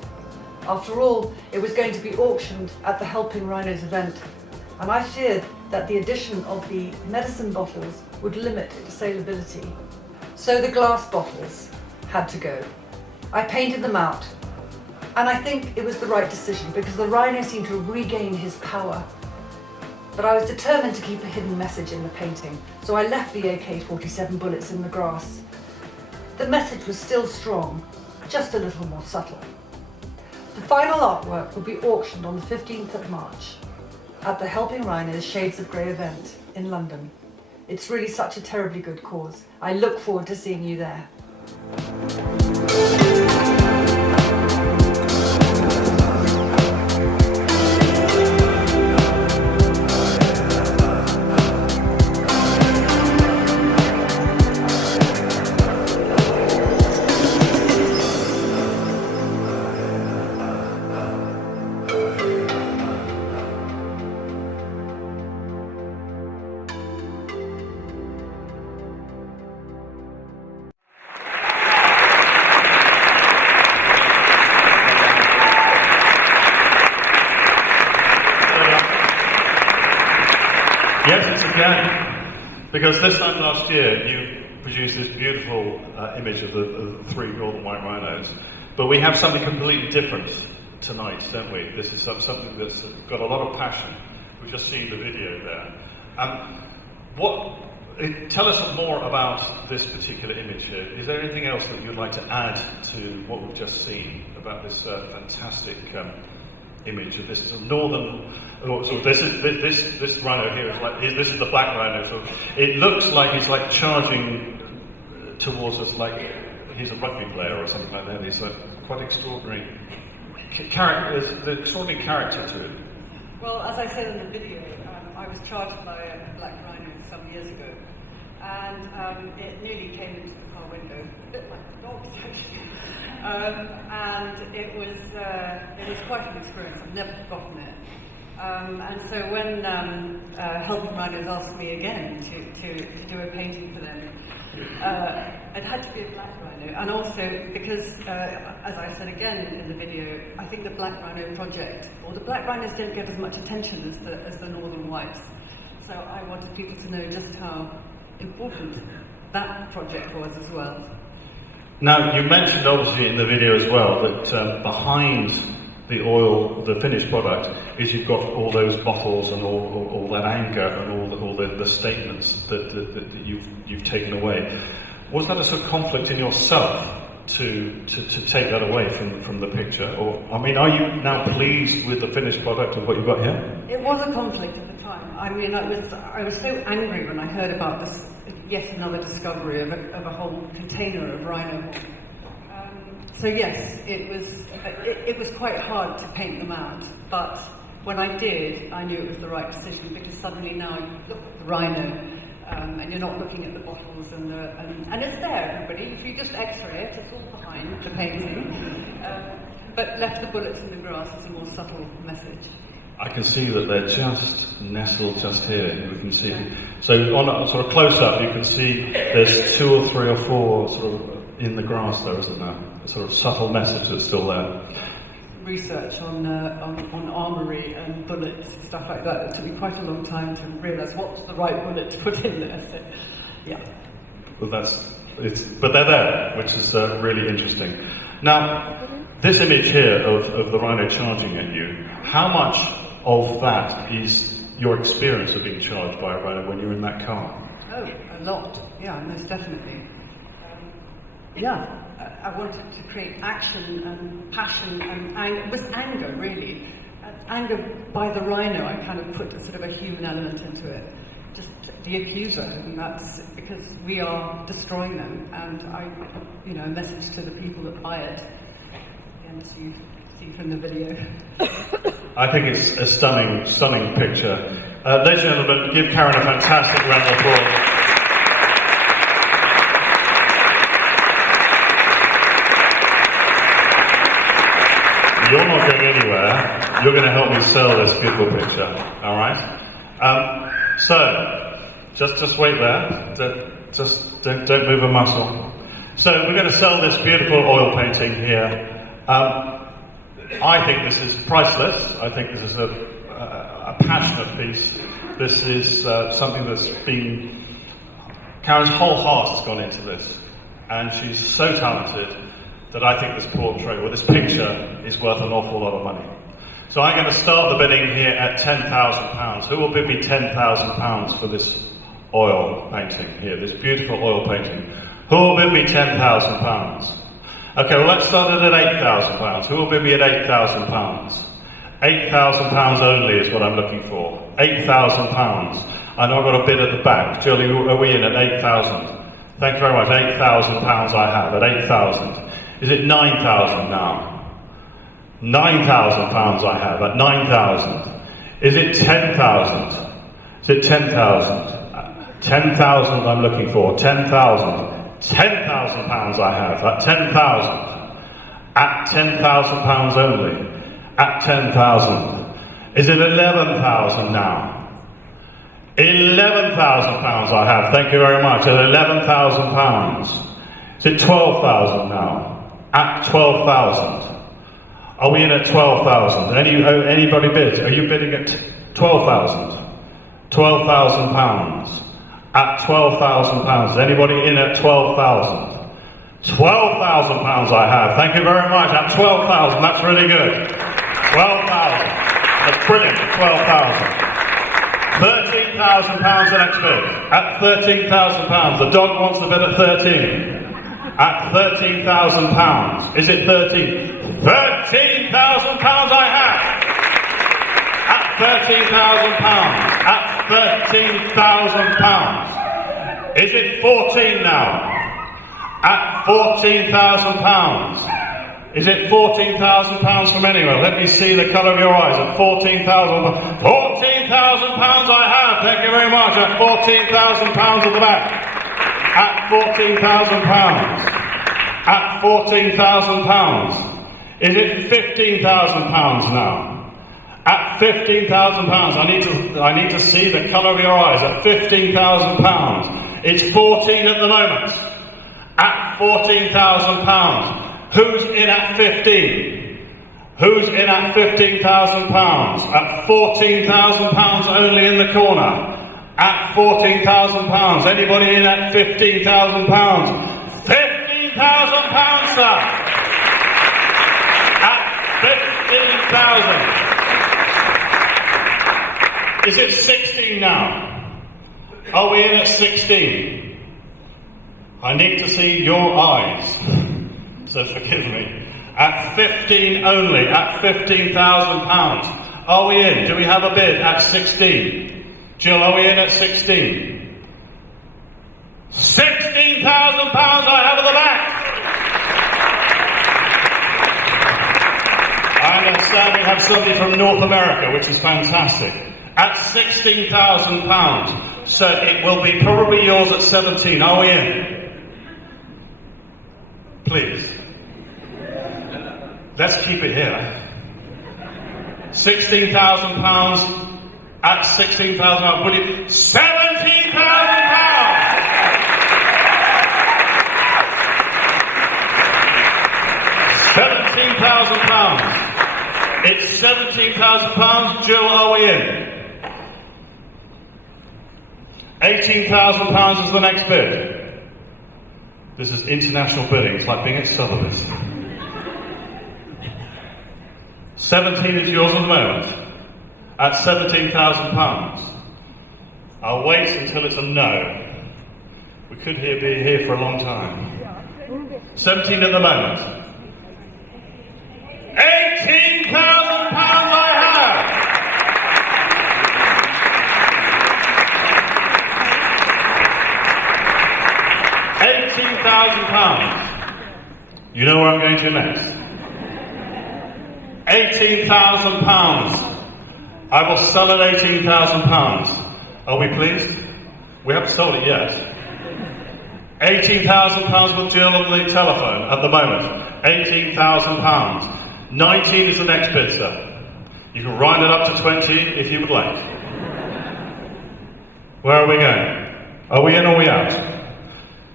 After all, it was going to be auctioned at the Helping Rhinos event, and I feared that the addition of the medicine bottles would limit its saleability. So the glass bottles had to go. I painted them out, and I think it was the right decision because the rhino seemed to regain his power. But I was determined to keep a hidden message in the painting, so I left the AK-47 bullets in the grass. The message was still strong, just a little more subtle. The final artwork will be auctioned on the 15th of March at the Helping Rhinos Shades of Grey event in London. It's really such a terribly good cause. I look forward to seeing you there. Yes, it's again. Because this time last year, you produced this beautiful image of the three northern white rhinos. But we have something completely different tonight, don't we? This is something that's got a lot of passion. We've just seen the video there. Tell us more about this particular image here. Is there anything else that you'd like to add to what we've just seen about this fantastic image of this northern. So this rhino here is like this is the black rhino. So it looks like he's like charging towards us like he's a rugby player or something like that. He's like quite extraordinary character. There's extraordinary character to it. Well, as I said in the video, I was charged by a black rhino some years ago, and it nearly came into the car window, a bit like the dogs actually. And it was quite an experience. I've never forgotten it. And so when Helping Rhinos asked me again to do a painting for them, it had to be a black rhino, and also because, as I said again in the video, I think the Black Rhino project, or the black rhinos don't get as much attention as the northern whites. So I wanted people to know just how important that project was as well. Now, you mentioned obviously in the video as well that behind the oil, the finished product, is you've got all those bottles and all that anger and all the statements that you've taken away. Was that a sort of conflict in yourself to take that away from the picture? Or, I mean, are you now pleased with the finished product of what you've got here? It was a conflict at the time. I mean, I was so angry when I heard about this, yet another discovery of a whole container of rhino. So yes, it was quite hard to paint them out, but when I did, I knew it was the right decision, because suddenly now you look at the rhino, and you're not looking at the bottles and it's there, everybody. If you just X-ray it, it's all behind the painting. But left the bullets in the grass is a more subtle message. I can see that they're just nestled just here. We can see. So on a sort of close-up, you can see there's 2 or 3 or 4 sort of in the grass there, isn't there? A sort of subtle message that's still there. Research on armoury and bullets, stuff like that. It took me quite a long time to realise what's the right bullet to put in there. So, yeah. Well, but they're there, which is really interesting. Now, this image here of the rhino charging at you, how much of that is your experience of being charged by a rhino when you're in that car? Oh, a lot. Yeah, most definitely. Yeah. I wanted to create action and passion and anger. It was anger, really. Anger by the rhino. I kind of put a sort of a human element into it. Just the accuser, and that's because we are destroying them. And a message to the people that buy it. And as you see from the video. I think it's a stunning picture. Ladies and gentlemen, give Karen a fantastic round of applause. You're not going anywhere. You're going to help me sell this beautiful picture. All right. So, just wait there. Just don't move a muscle. So we're going to sell this beautiful oil painting here. I think this is priceless. I think this is a passionate piece. This is something that's been. Karen's whole heart has gone into this, and she's so talented that I think this portrait, or this picture, is worth an awful lot of money. So I'm going to start the bidding here at £10,000. Who will bid me £10,000 for this oil painting here, this beautiful oil painting? Who will bid me £10,000? Okay, well, let's start it at £8,000. Who will bid me at £8,000? £8,000 only is what I'm looking for. £8,000. I know I've got a bid at the back. Julie, are we in at 8,000? Thank you very much. £8,000 I have at 8,000. Is it 9,000 now? £9,000 I have at 9,000. Is it 10,000? Is it 10,000? 10,000 I'm looking for. 10,000. £10,000 I have at 10,000. At £10,000 only. At 10,000. Is it 11,000 now? £11,000 I have. Thank you very much. At £11,000. Is it 12,000 now? At 12,000. Are we in at 12,000? Anybody bid? Are you bidding at 12,000? £12,000. At £12,000. Is anybody in at 12,000? £12,000 I have. Thank you very much. At 12,000. That's really good. 12,000. That's brilliant. 12,000. £13,000 the next bid. At £13,000. The dog wants to bid at 13. At £13,000. Is it 13? £13,000 I have! £13,000. At £13,000. Is it 14 now? At £14,000. Is it £14,000 from anywhere? Let me see the colour of your eyes. At £14,000. £14,000 I have. Thank you very much. At £14,000 at the back. At £14,000. At £14,000. Is it £15,000 now? At £15,000. I need to see the colour of your eyes. At £15,000. It's 14 at the moment. At £14,000. Who's in at 15? Who's in at £15,000? At £14,000 only in the corner. At £14,000. Anybody in at £15,000? £15,000, sir. At 15,000. Is it 16 now? Are we in at 16? I need to see your eyes. So forgive me. At 15 only, at £15,000. Are we in? Do we have a bid at 16? Jill, are we in at 16? £16,000 I have at the back. I understand we have somebody from North America, which is fantastic. At £16,000. So it will be probably yours at 17. Are we in? Please. Let's keep it here. £16,000 at £16,000. Would it? £17,000. £17,000. It's £17,000. Jill, are we in? £18,000 is the next bid. This is international bidding. It's like being at Sotheby's. 17 is yours at the moment. At £17,000. I'll wait until it's a no. We could be here for a long time. 17 at the moment. £18,000 I have. £18,000. You know where I'm going to next? £18,000. I will sell at £18,000. Are we pleased? We haven't sold it yet. £18,000 with Jill on the telephone at the moment. £18,000. 19 is the next bid, sir. You can round it up to 20 if you would like. Where are we going? Are we in or are we out?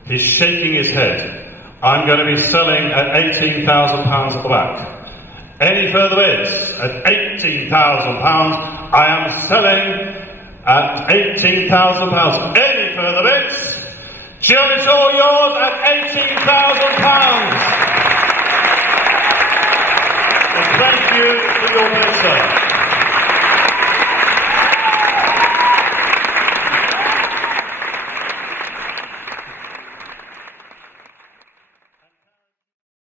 He's shaking his head. I'm going to be selling at £18,000 at the back. Any further bids? At £18,000, I am selling at £18,000. Any further bids? Jill, it's all yours at £18,000. Thank you for your bid, sir.